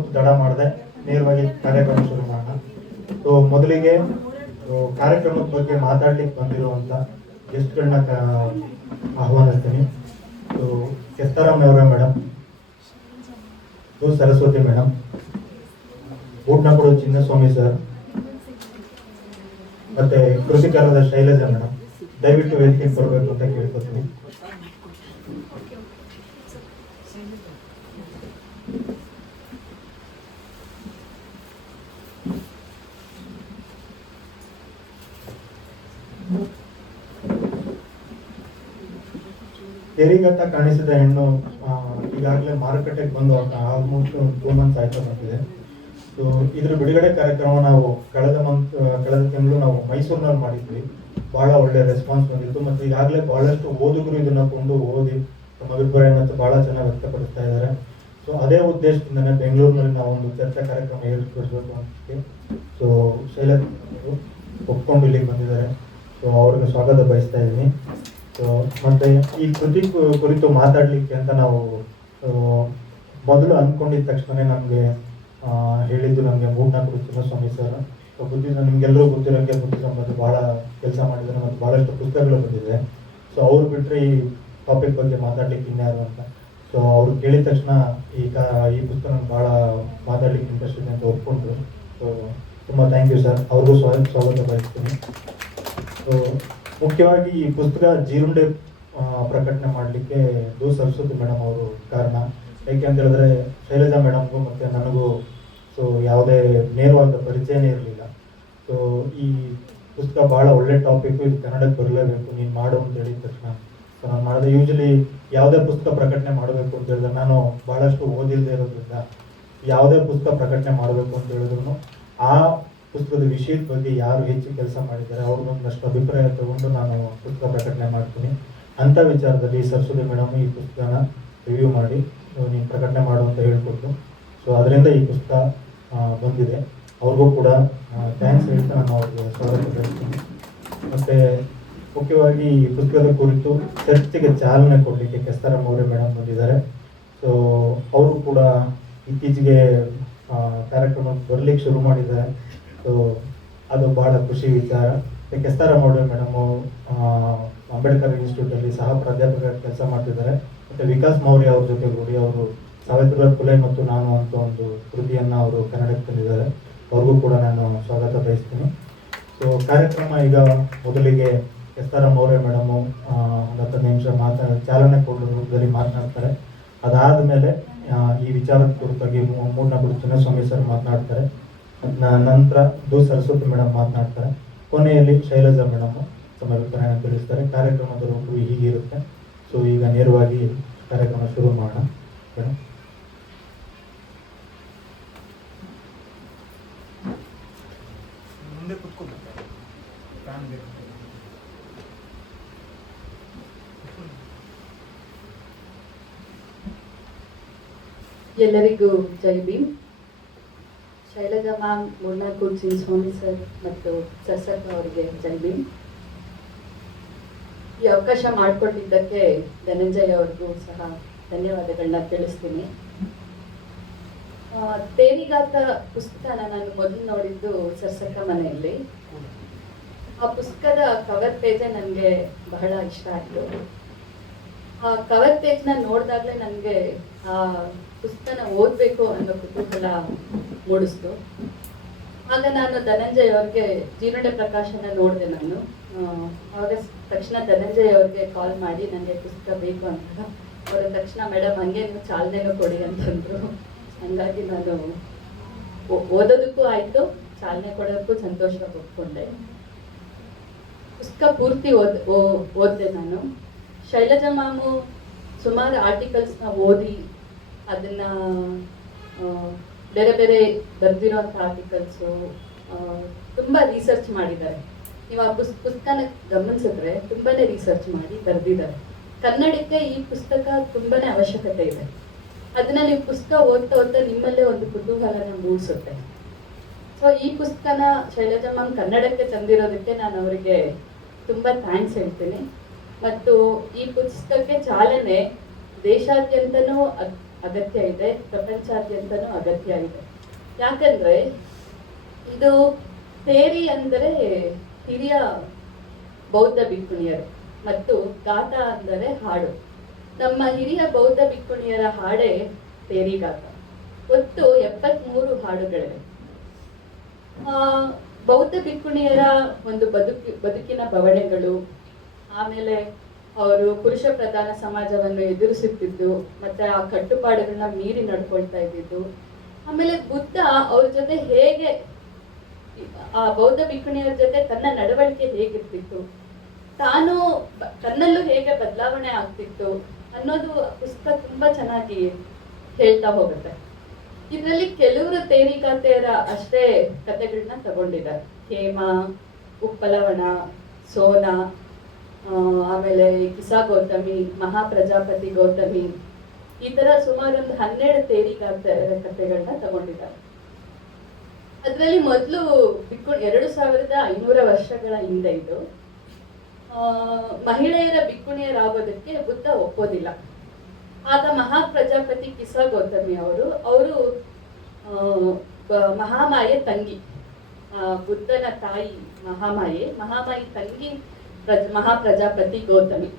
ಹೊತ್ತು ತಡ ಮಾಡದೆ ನೇರವಾಗಿ ಕಾರ್ಯಕ್ರಮ ಶುರು ಮಾಡೋಣ. ಸೊ ಮೊದಲಿಗೆ ಕಾರ್ಯಕ್ರಮದ ಬಗ್ಗೆ ಮಾತಾಡ್ಲಿಕ್ಕೆ ಬಂದಿರುವಂಥ ಗೆಸ್ಟ್ಗಳನ್ನ ಆಹ್ವಾನಿಸ್ತೀನಿ. ಸೊ ಕೆಸ್ತಾರಾಮ್ ಅವರೇ ಮೇಡಮ್, ಸರಸ್ವತಿ ಮೇಡಮ್, ಬೂಟ್ನಕೊಡು ಚಿನ್ನಸ್ವಾಮಿ ಸರ್, ಮತ್ತೆ ಕೃಷಿಕರಾದ ಶೈಲಜಾ ಮೇಡಮ್, ದಯವಿಟ್ಟು ವೇದಿಕೆಗೆ ಬರಬೇಕು ಅಂತ ಕೇಳ್ಕೊತೀನಿ. ತೆರಿಗತ್ತ ಕಾಣಿಸಿದ ಹೆಣ್ಣು ಈಗಾಗಲೇ ಮಾರುಕಟ್ಟೆಗೆ ಬಂದು ಆಲ್ಮೋಸ್ಟ್ 2 months ಆಯ್ತಾ ಬಂದಿದೆ. ಸೊ ಇದ್ರ ಬಿಡುಗಡೆ ಕಾರ್ಯಕ್ರಮ ನಾವು ಕಳೆದ ತಿಂಗಳು ನಾವು ಮೈಸೂರಿನಲ್ಲಿ ಮಾಡಿದ್ವಿ. ಬಹಳ ಒಳ್ಳೆ ರೆಸ್ಪಾನ್ಸ್ ಬಂದಿತ್ತು ಮತ್ತು ಈಗಾಗಲೇ ಬಹಳಷ್ಟು ಓದುಗರು ಇದನ್ನ ಕೊಂಡು ಓದಿ ತಮ್ಮ ಅಭಿಪ್ರಾಯವನ್ನು ಬಹಳ ಚೆನ್ನಾಗಿ ವ್ಯಕ್ತಪಡಿಸ್ತಾ ಇದ್ದಾರೆ. ಸೊ ಅದೇ ಉದ್ದೇಶದಿಂದನೇ ಬೆಂಗಳೂರಿನಲ್ಲಿ ನಾವು ಒಂದು ಚರ್ಚಾ ಕಾರ್ಯಕ್ರಮ ಏರ್ಪಡಿಸಬೇಕು ಅಂತ ಸೊ ಶೈಲಜ್ ಒಪ್ಕೊಂಡು ಇಲ್ಲಿಗೆ ಬಂದಿದ್ದಾರೆ. ಸೊ ಅವ್ರಿಗೆ ಸ್ವಾಗತ ಬಯಸ್ತಾ ಇದ್ದೀನಿ. ಸೊ ಮತ್ತೆ ಈ ಕೃತಿ ಕುರಿತು ಮಾತಾಡಲಿಕ್ಕೆ ಅಂತ ನಾವು ಮೊದಲು ಅಂದ್ಕೊಂಡಿದ್ದ ತಕ್ಷಣ ನಮಗೆ ಹೇಳಿದ್ದು ನಮಗೆ ಮೂಡ್ನಾಲ್ಕು ಚಿನ್ನಸ್ವಾಮಿ ಸರ್. ನಿಮ್ಗೆಲ್ಲರೂ ಗೊತ್ತಿರೋಂಗೆ ಬುದ್ಧಿಸಂ ಬಗ್ಗೆ ಭಾಳ ಕೆಲಸ ಮಾಡಿದ್ದಾರೆ ಮತ್ತು ಭಾಳಷ್ಟು ಪುಸ್ತಕಗಳು ಬಂದಿದೆ. ಸೊ ಅವ್ರು ಬಿಟ್ಟರೆ ಈ ಟಾಪಿಕ್ ಬಗ್ಗೆ ಮಾತಾಡ್ಲಿಕ್ಕೆ ಇನ್ಯಾರು ಅಂತ. ಸೊ ಅವ್ರು ಕೇಳಿದ ತಕ್ಷಣ ಈ ಪುಸ್ತಕ ಭಾಳ ಮಾತಾಡ್ಲಿಕ್ಕೆ ಇಂಟ್ರೆಸ್ಟ್ ಇದೆ ಅಂತ ಒಪ್ಕೊಂಡ್ರು. ಸೊ ತುಂಬ ಥ್ಯಾಂಕ್ ಯು ಸರ್, ಅವ್ರಿಗೂ ಸ್ವಾಗತ ಬಯಸ್ತೀನಿ. ಸೊ ಮುಖ್ಯವಾಗಿ ಈ ಪುಸ್ತಕ ಜೀರುಂಡೆ ಪ್ರಕಟಣೆ ಮಾಡಲಿಕ್ಕೆ ಸರಸ್ವತಿ ಮೇಡಮ್ ಅವರು ಕಾರಣ. ಯಾಕೆ ಅಂತ ಹೇಳಿದ್ರೆ ಶೈಲಜಾ ಮೇಡಮ್ಗೂ ಮತ್ತು ನನಗೂ ಸೊ ಯಾವುದೇ ನೇರವಾದ ಪರಿಚಯನೇ ಇರಲಿಲ್ಲ. ಸೊ ಈ ಪುಸ್ತಕ ಭಾಳ ಒಳ್ಳೆ ಟಾಪಿಕ್ಕು, ಇದು ಕನ್ನಡಕ್ಕೆ ಬರಲೇಬೇಕು, ನೀನು ಮಾಡು ಅಂತ ಹೇಳಿದ ತಕ್ಷಣ ಸೊ ನಾನು ಮಾಡಿದೆ. ಯೂಶಲಿ ಯಾವುದೇ ಪುಸ್ತಕ ಪ್ರಕಟಣೆ ಮಾಡಬೇಕು ಅಂತ ಹೇಳಿದ್ರೆ ನಾನು ಭಾಳಷ್ಟು ಓದಿಲ್ಲದೆ ಇರೋದ್ರಿಂದ ಯಾವುದೇ ಪುಸ್ತಕ ಪ್ರಕಟಣೆ ಮಾಡಬೇಕು ಅಂತ ಹೇಳಿದ್ರು ಆ ಪುಸ್ತಕದ ವಿಷಯದ ಬಗ್ಗೆ ಯಾರು ಹೆಚ್ಚು ಕೆಲಸ ಮಾಡಿದ್ದಾರೆ ಅವ್ರಿಗೊಂದಷ್ಟು ಅಭಿಪ್ರಾಯ ತಗೊಂಡು ನಾನು ಪುಸ್ತಕ ಪ್ರಕಟಣೆ ಮಾಡ್ತೀನಿ. ಅಂಥ ವಿಚಾರದಲ್ಲಿ ಸರಸ್ವತಿ ಮೇಡಮ್ ಈ ಪುಸ್ತಕನ ರಿವ್ಯೂ ಮಾಡಿ ನೀನು ಪ್ರಕಟಣೆ ಮಾಡು ಅಂತ ಹೇಳ್ಕೊಟ್ಟು ಸೊ ಅದರಿಂದ ಈ ಪುಸ್ತಕ ಬಂದಿದೆ. ಅವ್ರಿಗೂ ಕೂಡ ಥ್ಯಾಂಕ್ಸ್ ಹೇಳ್ತಾ ನಾನು ಅವ್ರಿಗೆ ಸ್ವಾಗತ ಬಯಸ್ತೀನಿ. ಮತ್ತು ಮುಖ್ಯವಾಗಿ ಈ ಪುಸ್ತಕದ ಕುರಿತು ಚರ್ಚೆಗೆ ಚಾಲನೆ ಕೊಡಲಿಕ್ಕೆ ಕೆಸ್ತಾರಾಮ್ ಅವರೇ ಮೇಡಮ್ ಬಂದಿದ್ದಾರೆ. ಸೊ ಅವರು ಕೂಡ ಇತ್ತೀಚೆಗೆ ಕಾರ್ಯಕ್ರಮಕ್ಕೆ ಬರಲಿಕ್ಕೆ ಶುರು ಮಾಡಿದ್ದಾರೆ. ಸೊ ಅದು ಭಾಳ ಖುಷಿ ವಿಚಾರ. ಕೆಸ್ತಾರಾಮ್ ಅವರೇ ಮೇಡಮು ಅಂಬೇಡ್ಕರ್ ಇನ್ಸ್ಟಿಟ್ಯೂಟಲ್ಲಿ ಸಹ ಪ್ರಾಧ್ಯಾಪಕ ಕೆಲಸ ಮಾಡ್ತಿದ್ದಾರೆ. ಮತ್ತು ವಿಕಾಸ್ ಮೌರ್ಯ ಅವ್ರ ಜೊತೆಗೂಡಿ ಅವರು ಸಾವಿತ್ರಿಬಾಯಿ ಫುಲೆ ಮತ್ತು ನಾನು ಅಂತ ಒಂದು ಕೃತಿಯನ್ನು ಅವರು ಕನ್ನಡಕ್ಕೆ ತಂದಿದ್ದಾರೆ. ಅವ್ರಿಗೂ ಕೂಡ ನಾನು ಸ್ವಾಗತ ಬಯಸ್ತೀನಿ. ಸೊ ಕಾರ್ಯಕ್ರಮ ಈಗ ಮೊದಲಿಗೆ ಕೆಸ್ತಾರಾಮ್ ಅವರೇ ಮೇಡಮು ಒಂದು 10 ನಿಮಿಷ ಚಾಲನೆ ಕೊಡೋದ್ರಲ್ಲಿ ಮಾತನಾಡ್ತಾರೆ. ಅದಾದಮೇಲೆ ಈ ವಿಚಾರದ ಕುರಿತಾಗಿ ಮೂಡ್ನಾಲ್ಕು ಚಿನ್ನಸ್ವಾಮಿ ಸರ್ ಮಾತನಾಡ್ತಾರೆ. ನಂತರ ಸರಸ್ವತಿ ಮೇಡಮ್ ಮಾತನಾಡ್ತಾರೆ. ಕೊನೆಯಲ್ಲಿ ಶೈಲಜಾ ಮೇಡಮ್ ತಮ್ಮ ಅಭಿಪ್ರಾಯ ತಿಳಿಸ್ತಾರೆ. ಕಾರ್ಯಕ್ರಮದ ರೂಪು ಹೀಗಿರುತ್ತೆ. ಸೊ ಈಗ ನೇರವಾಗಿ ಕಾರ್ಯಕ್ರಮ ಶುರು ಮಾಡೋಣ ಮೇಡಮ್. ಮುಂದೆ ಕೂತ್ಕೊಳ್ತಾರೆ. ಎಲ್ಲರಿಗೂ ಜೈ ಭೀಮ್. ಶೈಲಜಾ ಮ್ಯಾಮ್, ಮೂಡ್ನಾಲ್ಕು ಚಿನ್ನಸ್ವಾಮಿ ಸರ್ ಮತ್ತು ಸರ್ ಅವರಿಗೆ ಜೈ ಭೀಮ್. ಈ ಅವಕಾಶ ಮಾಡಿಕೊಟ್ಟಿದ್ದಕ್ಕೆ ಧನಂಜಯ್ ಅವ್ರಿಗೂ ಸಹ ಧನ್ಯವಾದಗಳನ್ನ ತಿಳಿಸ್ತೀನಿ. ತೇರಿಗಾತ ಪುಸ್ತಕನ ನಾನು ಮೊದಲು ನೋಡಿದ್ದು ಸರ್ಸಕ್ಕ ಮನೆಯಲ್ಲಿ. ಆ ಪುಸ್ತಕದ ಕವರ್ ಪೇಜೇ ನನಗೆ ಬಹಳ ಇಷ್ಟ ಆಯಿತು. ಆ ಕವರ್ ಪೇಜ್ನ ನೋಡಿದಾಗಲೇ ನನಗೆ ಆ ಪುಸ್ತಕನ ಓದಬೇಕು ಅನ್ನೋ ಕುತೂಹಲ ಮೂಡಿಸ್ತು. ಆಗ ನಾನು ಧನಂಜಯ್ ಅವ್ರಿಗೆ ಜೀರುಂಡೆ ಪ್ರಕಾಶನ ನೋಡಿದೆ. ನಾನು ಆವಾಗ ತಕ್ಷಣ ಧನಂಜಯ್ ಅವ್ರಿಗೆ ಕಾಲ್ ಮಾಡಿ ನನಗೆ ಪುಸ್ತಕ ಬೇಕು ಅಂತ. ಅವರ ತಕ್ಷಣ ಮೇಡಮ್ ಹಂಗೆ ನೀವು ಚಾಲನೆನೂ ಕೊಡಿ ಅಂತಂದರು. ಹಾಗಾಗಿ ನಾನು ಓದೋದಕ್ಕೂ ಆಯಿತು, ಚಾಲನೆ ಕೊಡೋದಕ್ಕೂ ಸಂತೋಷವಾಗಿ ಒಪ್ಕೊಂಡೆ. ಪುಸ್ತಕ ಪೂರ್ತಿ ಓದಿದೆ ನಾನು. ಶೈಲಜಾ ಮ್ಯಾಮು ಸುಮಾರು ಆರ್ಟಿಕಲ್ಸ್ನ ಓದಿ ಅದನ್ನು ಬೇರೆ ಬೇರೆ ಬರೆದಿರೋಂಥ ಆರ್ಟಿಕಲ್ಸು ತುಂಬ ರಿಸರ್ಚ್ ಮಾಡಿದ್ದಾರೆ. ನೀವು ಆ ಪುಸ್ತಕನ ಗಮನಿಸಿದ್ರೆ ತುಂಬಾ ರಿಸರ್ಚ್ ಮಾಡಿ ಬರೆದಿದ್ದಾರೆ. ಕನ್ನಡಕ್ಕೆ ಈ ಪುಸ್ತಕ ತುಂಬಾ ಅವಶ್ಯಕತೆ ಇದೆ. ಅದನ್ನ ನೀವು ಪುಸ್ತಕ ಓದ್ತಾ ಓದ್ತಾ ನಿಮ್ಮಲ್ಲೇ ಒಂದು ಕುತೂಹಲನ ಮೂಡಿಸುತ್ತೆ. ಸೊ ಈ ಪುಸ್ತಕನ ಶೈಲಜಾ ಮ್ಯಾಮ್ ಕನ್ನಡಕ್ಕೆ ತಂದಿರೋದಕ್ಕೆ ನಾನು ಅವರಿಗೆ ತುಂಬ ಥ್ಯಾಂಕ್ಸ್ ಹೇಳ್ತೀನಿ. ಮತ್ತು ಈ ಪುಸ್ತಕಕ್ಕೆ ಚಾಲನೆ ದೇಶಾದ್ಯಂತನೂ ಅಗತ್ಯ ಇದೆ, ಪ್ರಪಂಚಾದ್ಯಂತನೂ ಅಗತ್ಯ ಇದೆ. ಯಾಕಂದ್ರೆ ಇದು ತೇರಿ ಅಂದರೆ ಹಿರಿಯ ಬೌದ್ಧ ಭಿಕ್ಕುಣಿಯರು ಮತ್ತು ಗಾಥ ಅಂದರೆ ಹಾಡು. ನಮ್ಮ ಹಿರಿಯ ಬೌದ್ಧ ಭಿಕ್ಕುಣಿಯರ ಹಾಡೇ ತೇರಿಗಾಥ. ಒಟ್ಟು 73 ಹಾಡುಗಳಿವೆ. ಬೌದ್ಧ ಭಿಕ್ಕುಣಿಯರ ಒಂದು ಬದುಕಿನ ಬವಣೆಗಳು, ಆಮೇಲೆ ಅವರು ಪುರುಷ ಪ್ರಧಾನ ಸಮಾಜವನ್ನು ಎದುರಿಸುತ್ತಿದ್ದು ಮತ್ತೆ ಆ ಕಟ್ಟುಪಾಡುಗಳನ್ನ ಮೀರಿ ನಡ್ಕೊಳ್ತಾ ಇದ್ದಿದ್ದು, ಆಮೇಲೆ ಬುದ್ಧ ಅವ್ರ ಜೊತೆ ಹೇಗೆ ಆ ಬೌದ್ಧ ಭಿಕ್ಕುಣಿಯರ ಜೊತೆ ತನ್ನ ನಡವಳಿಕೆ ಹೇಗಿರ್ತಿತ್ತು, ತಾನು ತನ್ನಲ್ಲೂ ಹೇಗೆ ಬದಲಾವಣೆ ಆಗ್ತಿತ್ತು ಅನ್ನೋದು ಪುಸ್ತಕ ತುಂಬಾ ಚೆನ್ನಾಗಿ ಹೇಳ್ತಾ ಹೋಗುತ್ತೆ. ಇದರಲ್ಲಿ ಕೆಲವರು ತೇರಿಗಾತೆಯರ ಅಷ್ಟೇ ಕಥೆಗಳನ್ನ ತಗೊಂಡಿದ್ದಾರೆ. ಹೇಮ, ಉಪ್ಪಲವಣ, ಸೋನ, ಆಮೇಲೆ ಕಿಸಾ ಗೌತಮಿ, ಮಹಾಪ್ರಜಾಪತಿ ಗೌತಮಿ, ಈ ತರ ಸುಮಾರು ಒಂದು 12 ತೇರಿಗಾತೆಯರ ಕಥೆಗಳನ್ನ ತಗೊಂಡಿದ್ದಾರೆ. ಅದರಲ್ಲಿ ಮೊದಲು 2500 ವರ್ಷಗಳ ಹಿಂದೆ ಇದು ಮಹಿಳೆಯರ ಭಿಕ್ಕುಣಿಯರಾಗೋದಕ್ಕೆ ಬುದ್ಧ ಒಪ್ಪೋದಿಲ್ಲ. ಆಗ ಮಹಾಪ್ರಜಾಪತಿ ಕಿಸಾ ಗೌತಮಿ ಅವರು ಮಹಾಮಾಯೆ ತಂಗಿ, ಬುದ್ಧನ ತಾಯಿ ಮಹಾಮಾಯಿ ತಂಗಿ ಮಹಾಪ್ರಜಾಪತಿ ಗೌತಮಿ.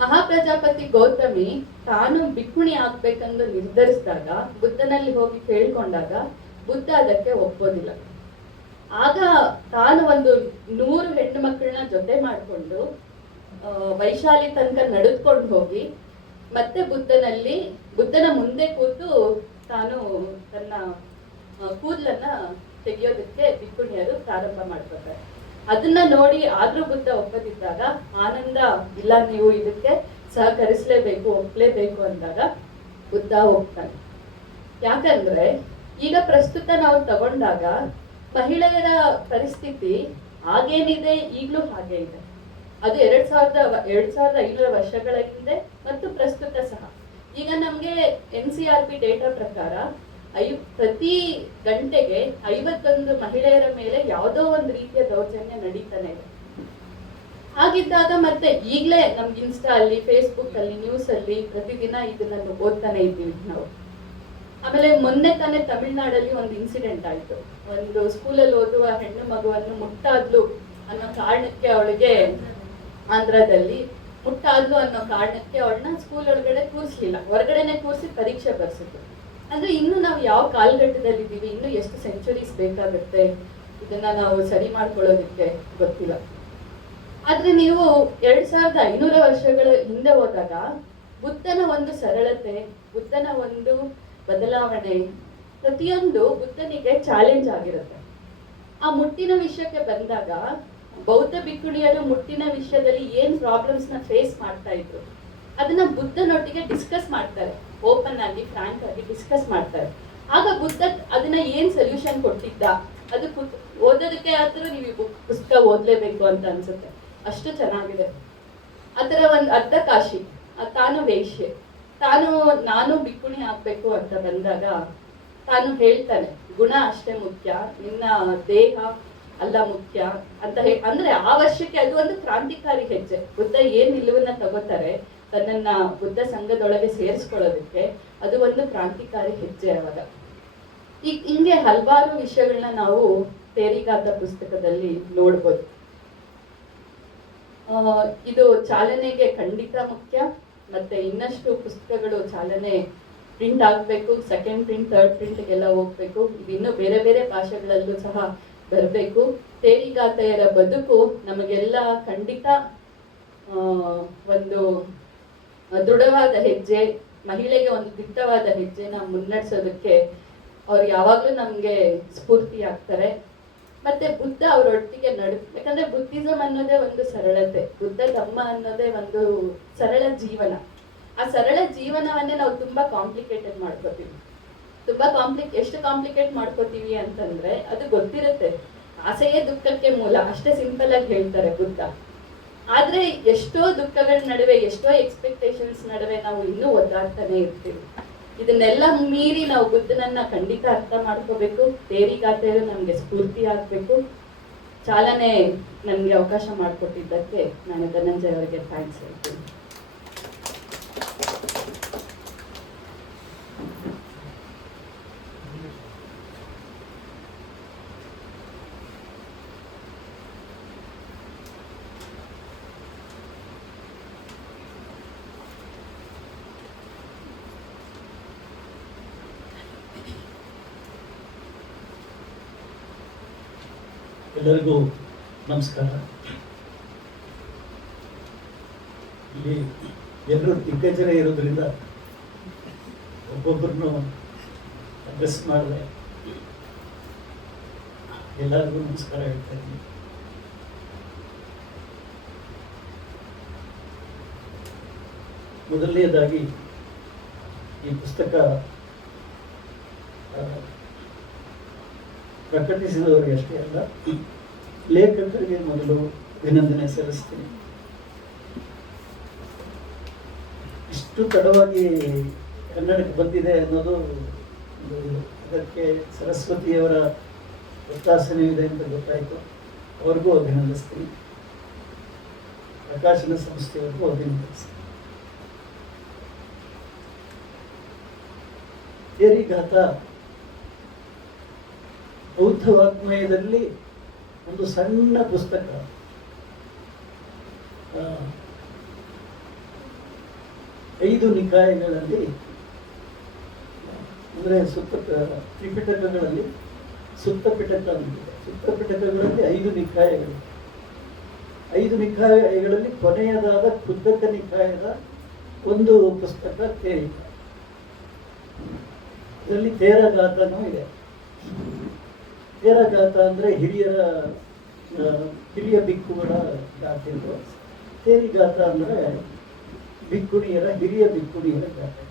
ಮಹಾಪ್ರಜಾಪತಿ ಗೌತಮಿ ತಾನು ಭಿಕ್ಕುಣಿ ಆಗ್ಬೇಕೆಂದು ನಿರ್ಧರಿಸಿದಾಗ, ಬುದ್ಧನಲ್ಲಿ ಹೋಗಿ ಕೇಳ್ಕೊಂಡಾಗ ಬುದ್ಧ ಅದಕ್ಕೆ ಒಪ್ಪೋದಿಲ್ಲ. ಆಗ ತಾನು ಒಂದು 100 ಹೆಣ್ಣು ಮಕ್ಕಳನ್ನ ಜೊತೆ ಮಾಡಿಕೊಂಡು ವೈಶಾಲಿ ತನಕ ನಡೆದುಕೊಂಡು ಹೋಗಿ ಮತ್ತೆ ಬುದ್ಧನ ಮುಂದೆ ಕೂತು ತಾನು ತನ್ನ ಕೂದಲನ್ನ ತೆಗೆಯೋದಕ್ಕೆ ಭಿಕ್ಕುಣಿಯರು ಪ್ರಾರಂಭ ಮಾಡ್ಕೊತಾರೆ. ಅದನ್ನ ನೋಡಿ ಆದ್ರೂ ಬುದ್ಧ ಒಪ್ಪದಿದ್ದಾಗ ಆನಂದ ಇಲ್ಲ, ನೀವು ಇದಕ್ಕೆ ಸಹಕರಿಸಲೇಬೇಕು, ಒಪ್ಪಲೇಬೇಕು ಅಂದಾಗ ಬುದ್ಧ ಒಪ್ತಾನೆ. ಯಾಕಂದ್ರೆ ಈಗ ಪ್ರಸ್ತುತ ನಾವು ತಗೊಂಡಾಗ ಮಹಿಳೆಯರ ಪರಿಸ್ಥಿತಿ ಆಗೇನಿದೆ ಈಗಲೂ ಹಾಗೆ ಇದೆ. ಅದು 2500 ವರ್ಷಗಳ ಹಿಂದೆ ಮತ್ತು ಪ್ರಸ್ತುತ ಸಹ. ಈಗ ನಮ್ಗೆ NCRP ಡೇಟಾ ಪ್ರಕಾರ ಪ್ರತಿ ಗಂಟೆಗೆ 51 ಮಹಿಳೆಯರ ಮೇಲೆ ಯಾವುದೋ ಒಂದು ರೀತಿಯ ದೌರ್ಜನ್ಯ ನಡೀತಾನೆ ಇದೆ. ಹಾಗಿದ್ದಾಗ ಮತ್ತೆ ಈಗಲೇ ನಮ್ಗೆ ಇನ್ಸ್ಟಾ ಅಲ್ಲಿ, ಫೇಸ್ಬುಕ್ ಅಲ್ಲಿ, ನ್ಯೂಸ್ ಅಲ್ಲಿ ಪ್ರತಿದಿನ ಇದನ್ನ ಓದ್ತಾನೆ ಇದ್ದೀವಿ ನಾವು. ಆಮೇಲೆ ಮೊನ್ನೆ ತಾನೇ ತಮಿಳ್ನಾಡಲ್ಲಿ ಒಂದು ಇನ್ಸಿಡೆಂಟ್ ಆಯ್ತು. ಒಂದು ಸ್ಕೂಲಲ್ಲಿ ಓದುವ ಹೆಣ್ಣು ಮಗುವನ್ನು ಮುಟ್ಟಾದ್ಲು ಅನ್ನೋ ಕಾರಣಕ್ಕೆ ಅವಳಿಗೆ, ಆಂಧ್ರದಲ್ಲಿ ಮುಟ್ಟಾದ್ಲು ಅನ್ನೋ ಕಾರಣಕ್ಕೆ ಅವಳನ್ನ ಸ್ಕೂಲ್ ಒಳಗಡೆ ಕೂರಿಸ್ಲಿಲ್ಲ, ಹೊರಗಡೆನೆ ಕೂರಿಸಿ ಪರೀಕ್ಷೆ ಬರ್ಸಿದ್ರು. ಅಂದ್ರೆ ಇನ್ನು ನಾವು ಯಾವ ಕಾಲಘಟ್ಟದಲ್ಲಿ ಇದ್ದೀವಿ, ಇನ್ನು ಎಷ್ಟು ಸೆಂಚುರೀಸ್ ಬೇಕಾಗುತ್ತೆ ಇದನ್ನ ನಾವು ಸರಿ ಮಾಡ್ಕೊಳ್ಳೋದಕ್ಕೆ ಗೊತ್ತಿಲ್ಲ. ಆದ್ರೆ ನೀವು 2500 ವರ್ಷಗಳ ಹಿಂದೆ ಹೋದಾಗ ಬುದ್ಧನ ಒಂದು ಸರಳತೆ, ಬುದ್ಧನ ಒಂದು ಬದಲಾವಣೆ, ಪ್ರತಿಯೊಂದು ಬುದ್ಧನಿಗೆ ಚಾಲೆಂಜ್ ಆಗಿರುತ್ತೆ. ಆ ಮುಟ್ಟಿನ ವಿಷಯಕ್ಕೆ ಬಂದಾಗ ಬೌದ್ಧ ಭಿಕ್ಕುಣಿಯರು ಮುಟ್ಟಿನ ವಿಷಯದಲ್ಲಿ ಏನ್ ಪ್ರಾಬ್ಲಮ್ಸ್ ನ ಫೇಸ್ ಮಾಡ್ತಾ ಇದ್ರು ಅದನ್ನ ಬುದ್ಧನೊಟ್ಟಿಗೆ ಡಿಸ್ಕಸ್ ಮಾಡ್ತಾರೆ, ಓಪನ್ ಆಗಿ ಫ್ರಾಂಕ್ ಆಗಿ ಡಿಸ್ಕಸ್ ಮಾಡ್ತಾರೆ. ಆಗ ಬುದ್ಧ ಅದನ್ನ ಏನ್ ಸೊಲ್ಯೂಷನ್ ಕೊಟ್ಟಿದ್ದ, ಅದು ಓದೋದಕ್ಕೆ ಆದ್ರೂ ನೀವು ಪುಸ್ತಕ ಓದ್ಲೇಬೇಕು ಅಂತ ಅನ್ಸುತ್ತೆ, ಅಷ್ಟು ಚೆನ್ನಾಗಿದೆ. ಆತರ ಒಂದು ಅರ್ಧ ಕಾಶಿ, ತಾನು ವೇಶ್ಯೆ, ನಾನು ಭಿಕ್ಕುಣಿ ಆಗ್ಬೇಕು ಅಂತ ಬಂದಾಗ ತಾನು ಹೇಳ್ತಾನೆ, ಗುಣ ಅಷ್ಟೇ ಮುಖ್ಯ, ನಿನ್ನ ದೇಹ ಅಲ್ಲ ಮುಖ್ಯ ಅಂತ ಅಂದ್ರೆ ಆ ವರ್ಷಕ್ಕೆ ಅದು ಒಂದು ಕ್ರಾಂತಿಕಾರಿ ಹೆಜ್ಜೆ. ಬುದ್ಧ ಏನ್ ನಿಲುವನ್ನ ತಗೋತಾರೆ ತನ್ನನ್ನ ಬುದ್ಧ ಸಂಘದೊಳಗೆ ಸೇರಿಸ್ಕೊಳ್ಳೋದಕ್ಕೆ, ಅದು ಒಂದು ಕ್ರಾಂತಿಕಾರಿ ಹೆಜ್ಜೆ ಅವಾಗ. ಈಗ ಹಿಂಗೆ ಹಲವಾರು ವಿಷಯಗಳನ್ನ ನಾವು ತೇರಿಗಾತ ಪುಸ್ತಕದಲ್ಲಿ ನೋಡ್ಬೋದು. ಇದು ಚಾಲನೆಗೆ ಖಂಡಿತ ಮುಖ್ಯ. ಮತ್ತೆ ಇನ್ನಷ್ಟು ಪುಸ್ತಕಗಳು ಚಾಲನೆ ಪ್ರಿಂಟ್ ಆಗಬೇಕು, ಸೆಕೆಂಡ್ ಪ್ರಿಂಟ್, ಥರ್ಡ್ ಪ್ರಿಂಟ್ಗೆಲ್ಲ ಹೋಗ್ಬೇಕು. ಇದು ಇನ್ನೂ ಬೇರೆ ಬೇರೆ ಭಾಷೆಗಳಲ್ಲೂ ಸಹ ಬರಬೇಕು. ತೇರಿಗಾತೆಯರ ಬದುಕು ನಮಗೆಲ್ಲ ಖಂಡಿತ ಒಂದು ದೃಢವಾದ ಹೆಜ್ಜೆ, ಮಹಿಳೆಗೆ ಒಂದು ದಿಟ್ಟವಾದ ಹೆಜ್ಜೆನ ಮುನ್ನಡೆಸೋದಕ್ಕೆ ಅವ್ರು ಯಾವಾಗಲೂ ನಮಗೆ ಸ್ಫೂರ್ತಿ ಆಗ್ತಾರೆ. ಮತ್ತೆ ಬುದ್ಧ ಅವರೊಟ್ಟಿಗೆ ಯಾಕಂದ್ರೆ ಬುದ್ಧಿಸಮ್ ಅನ್ನೋದೇ ಒಂದು ಸರಳತೆ, ಬುದ್ಧ ಧಮ್ಮ ಅನ್ನೋದೇ ಒಂದು ಸರಳ ಜೀವನ. ಆ ಸರಳ ಜೀವನವನ್ನೇ ನಾವು ತುಂಬಾ ಕಾಂಪ್ಲಿಕೇಟೆಡ್ ಮಾಡ್ಕೋತೀವಿ. ಎಷ್ಟು ಕಾಂಪ್ಲಿಕೇಟ್ ಮಾಡ್ಕೋತೀವಿ ಅಂತಂದ್ರೆ ಅದು ಗೊತ್ತಿರುತ್ತೆ, ಆಸೆಯೇ ದುಃಖಕ್ಕೆ ಮೂಲ, ಅಷ್ಟೇ ಸಿಂಪಲ್ ಆಗಿ ಹೇಳ್ತಾರೆ ಬುದ್ಧ. ಆದ್ರೆ ಎಷ್ಟೋ ದುಃಖಗಳ ನಡುವೆ, ಎಷ್ಟೋ ಎಕ್ಸ್ಪೆಕ್ಟೇಷನ್ಸ್ ನಡುವೆ ನಾವು ಇನ್ನೂ ಒದ್ದಾಡ್ತಾನೆ ಇರ್ತೀವಿ. ಇದನ್ನೆಲ್ಲ ಮೀರಿ ನಾವು ಬುದ್ಧನನ್ನ ಖಂಡಿತ ಅರ್ಥ ಮಾಡ್ಕೋಬೇಕು. ತೇರಿಗಾತೆಯರು ನಮ್ಗೆ ಸ್ಫೂರ್ತಿ ಆಗ್ಬೇಕು. ಚಾಲನೆ ನನ್ಗೆ ಅವಕಾಶ ಮಾಡಿಕೊಟ್ಟಿದ್ದಕ್ಕೆ ನಾನು ಧನಂಜಯ ಅವರಿಗೆ ಥ್ಯಾಂಕ್ಸ್ ಹೇಳ್ತೀನಿ. ಎಲ್ಲರಿಗೂ ನಮಸ್ಕಾರ. ಇಲ್ಲಿ ಎಲ್ಲರೂ ದಿಗ್ಗಜರೇ ಇರೋದ್ರಿಂದ ಒಬ್ಬೊಬ್ಬರನ್ನು ಅಡ್ರೆಸ್ ಮಾಡಿದೆ. ಎಲ್ಲರಿಗೂ ನಮಸ್ಕಾರ ಹೇಳ್ತಾ ಇದ್ದೀನಿ. ಮೊದಲನೇದಾಗಿ ಈ ಪುಸ್ತಕ ಪ್ರಕಟಿಸಿದವರಿಗೆ ಅಷ್ಟೇ ಅಲ್ಲ, ಲೇಖಕರಿಗೆ ಮೊದಲು ಅಭಿನಂದನೆ ಸಲ್ಲಿಸ್ತೀನಿ. ಇಷ್ಟು ತಡವಾಗಿ ಕನ್ನಡಕ್ಕೆ ಬಂದಿದೆ ಅನ್ನೋದು ಅದಕ್ಕೆ ಸರಸ್ವತಿಯವರ ಒತ್ತಾಸನೆ ಇದೆ ಅಂತ ಗೊತ್ತಾಯಿತು. ಅವ್ರಿಗೂ ಅಭಿನಂದಿಸ್ತೀನಿ, ಪ್ರಕಾಶನ ಸಂಸ್ಥೆಯವ್ರಿಗೂ ಅಭಿನಂದಿಸ್ತೀನಿ. ಕೇರಿಗಾತ ಬೌದ್ಧ ವಾಗ್ಮಯದಲ್ಲಿ ಒಂದು ಸಣ್ಣ ಪುಸ್ತಕ. ಐದು ನಿಕಾಯಗಳಲ್ಲಿ ಅಂದರೆ ತ್ರಿಪಿಟಕಗಳಲ್ಲಿ ಸುತ್ತ ಪಿಟಕ ಅಂತಿದೆ. ಸುತ್ತ ಪಿಟಕಗಳಲ್ಲಿ 5 ನಿಕಾಯಗಳು. 5 ನಿಕಾಯಗಳಲ್ಲಿ ಕೊನೆಯದಾದ ಖುದ್ದಕ ನಿಕಾಯದ ಒಂದು ಪುಸ್ತಕ ತೇರಿಕ. ಇದರಲ್ಲಿ ತೇರಗಾತನೂ ಇದೆ. ತೇರಗಾತ ಅಂದರೆ ಹಿರಿಯ ಬಿಕ್ಕುಗಳ ಗಾಥೆಗಳು. ತೇರಿಗಾತ ಅಂದರೆ ಹಿರಿಯ ಬಿಕ್ಕುಣಿಯರ ಗಾಥೆ.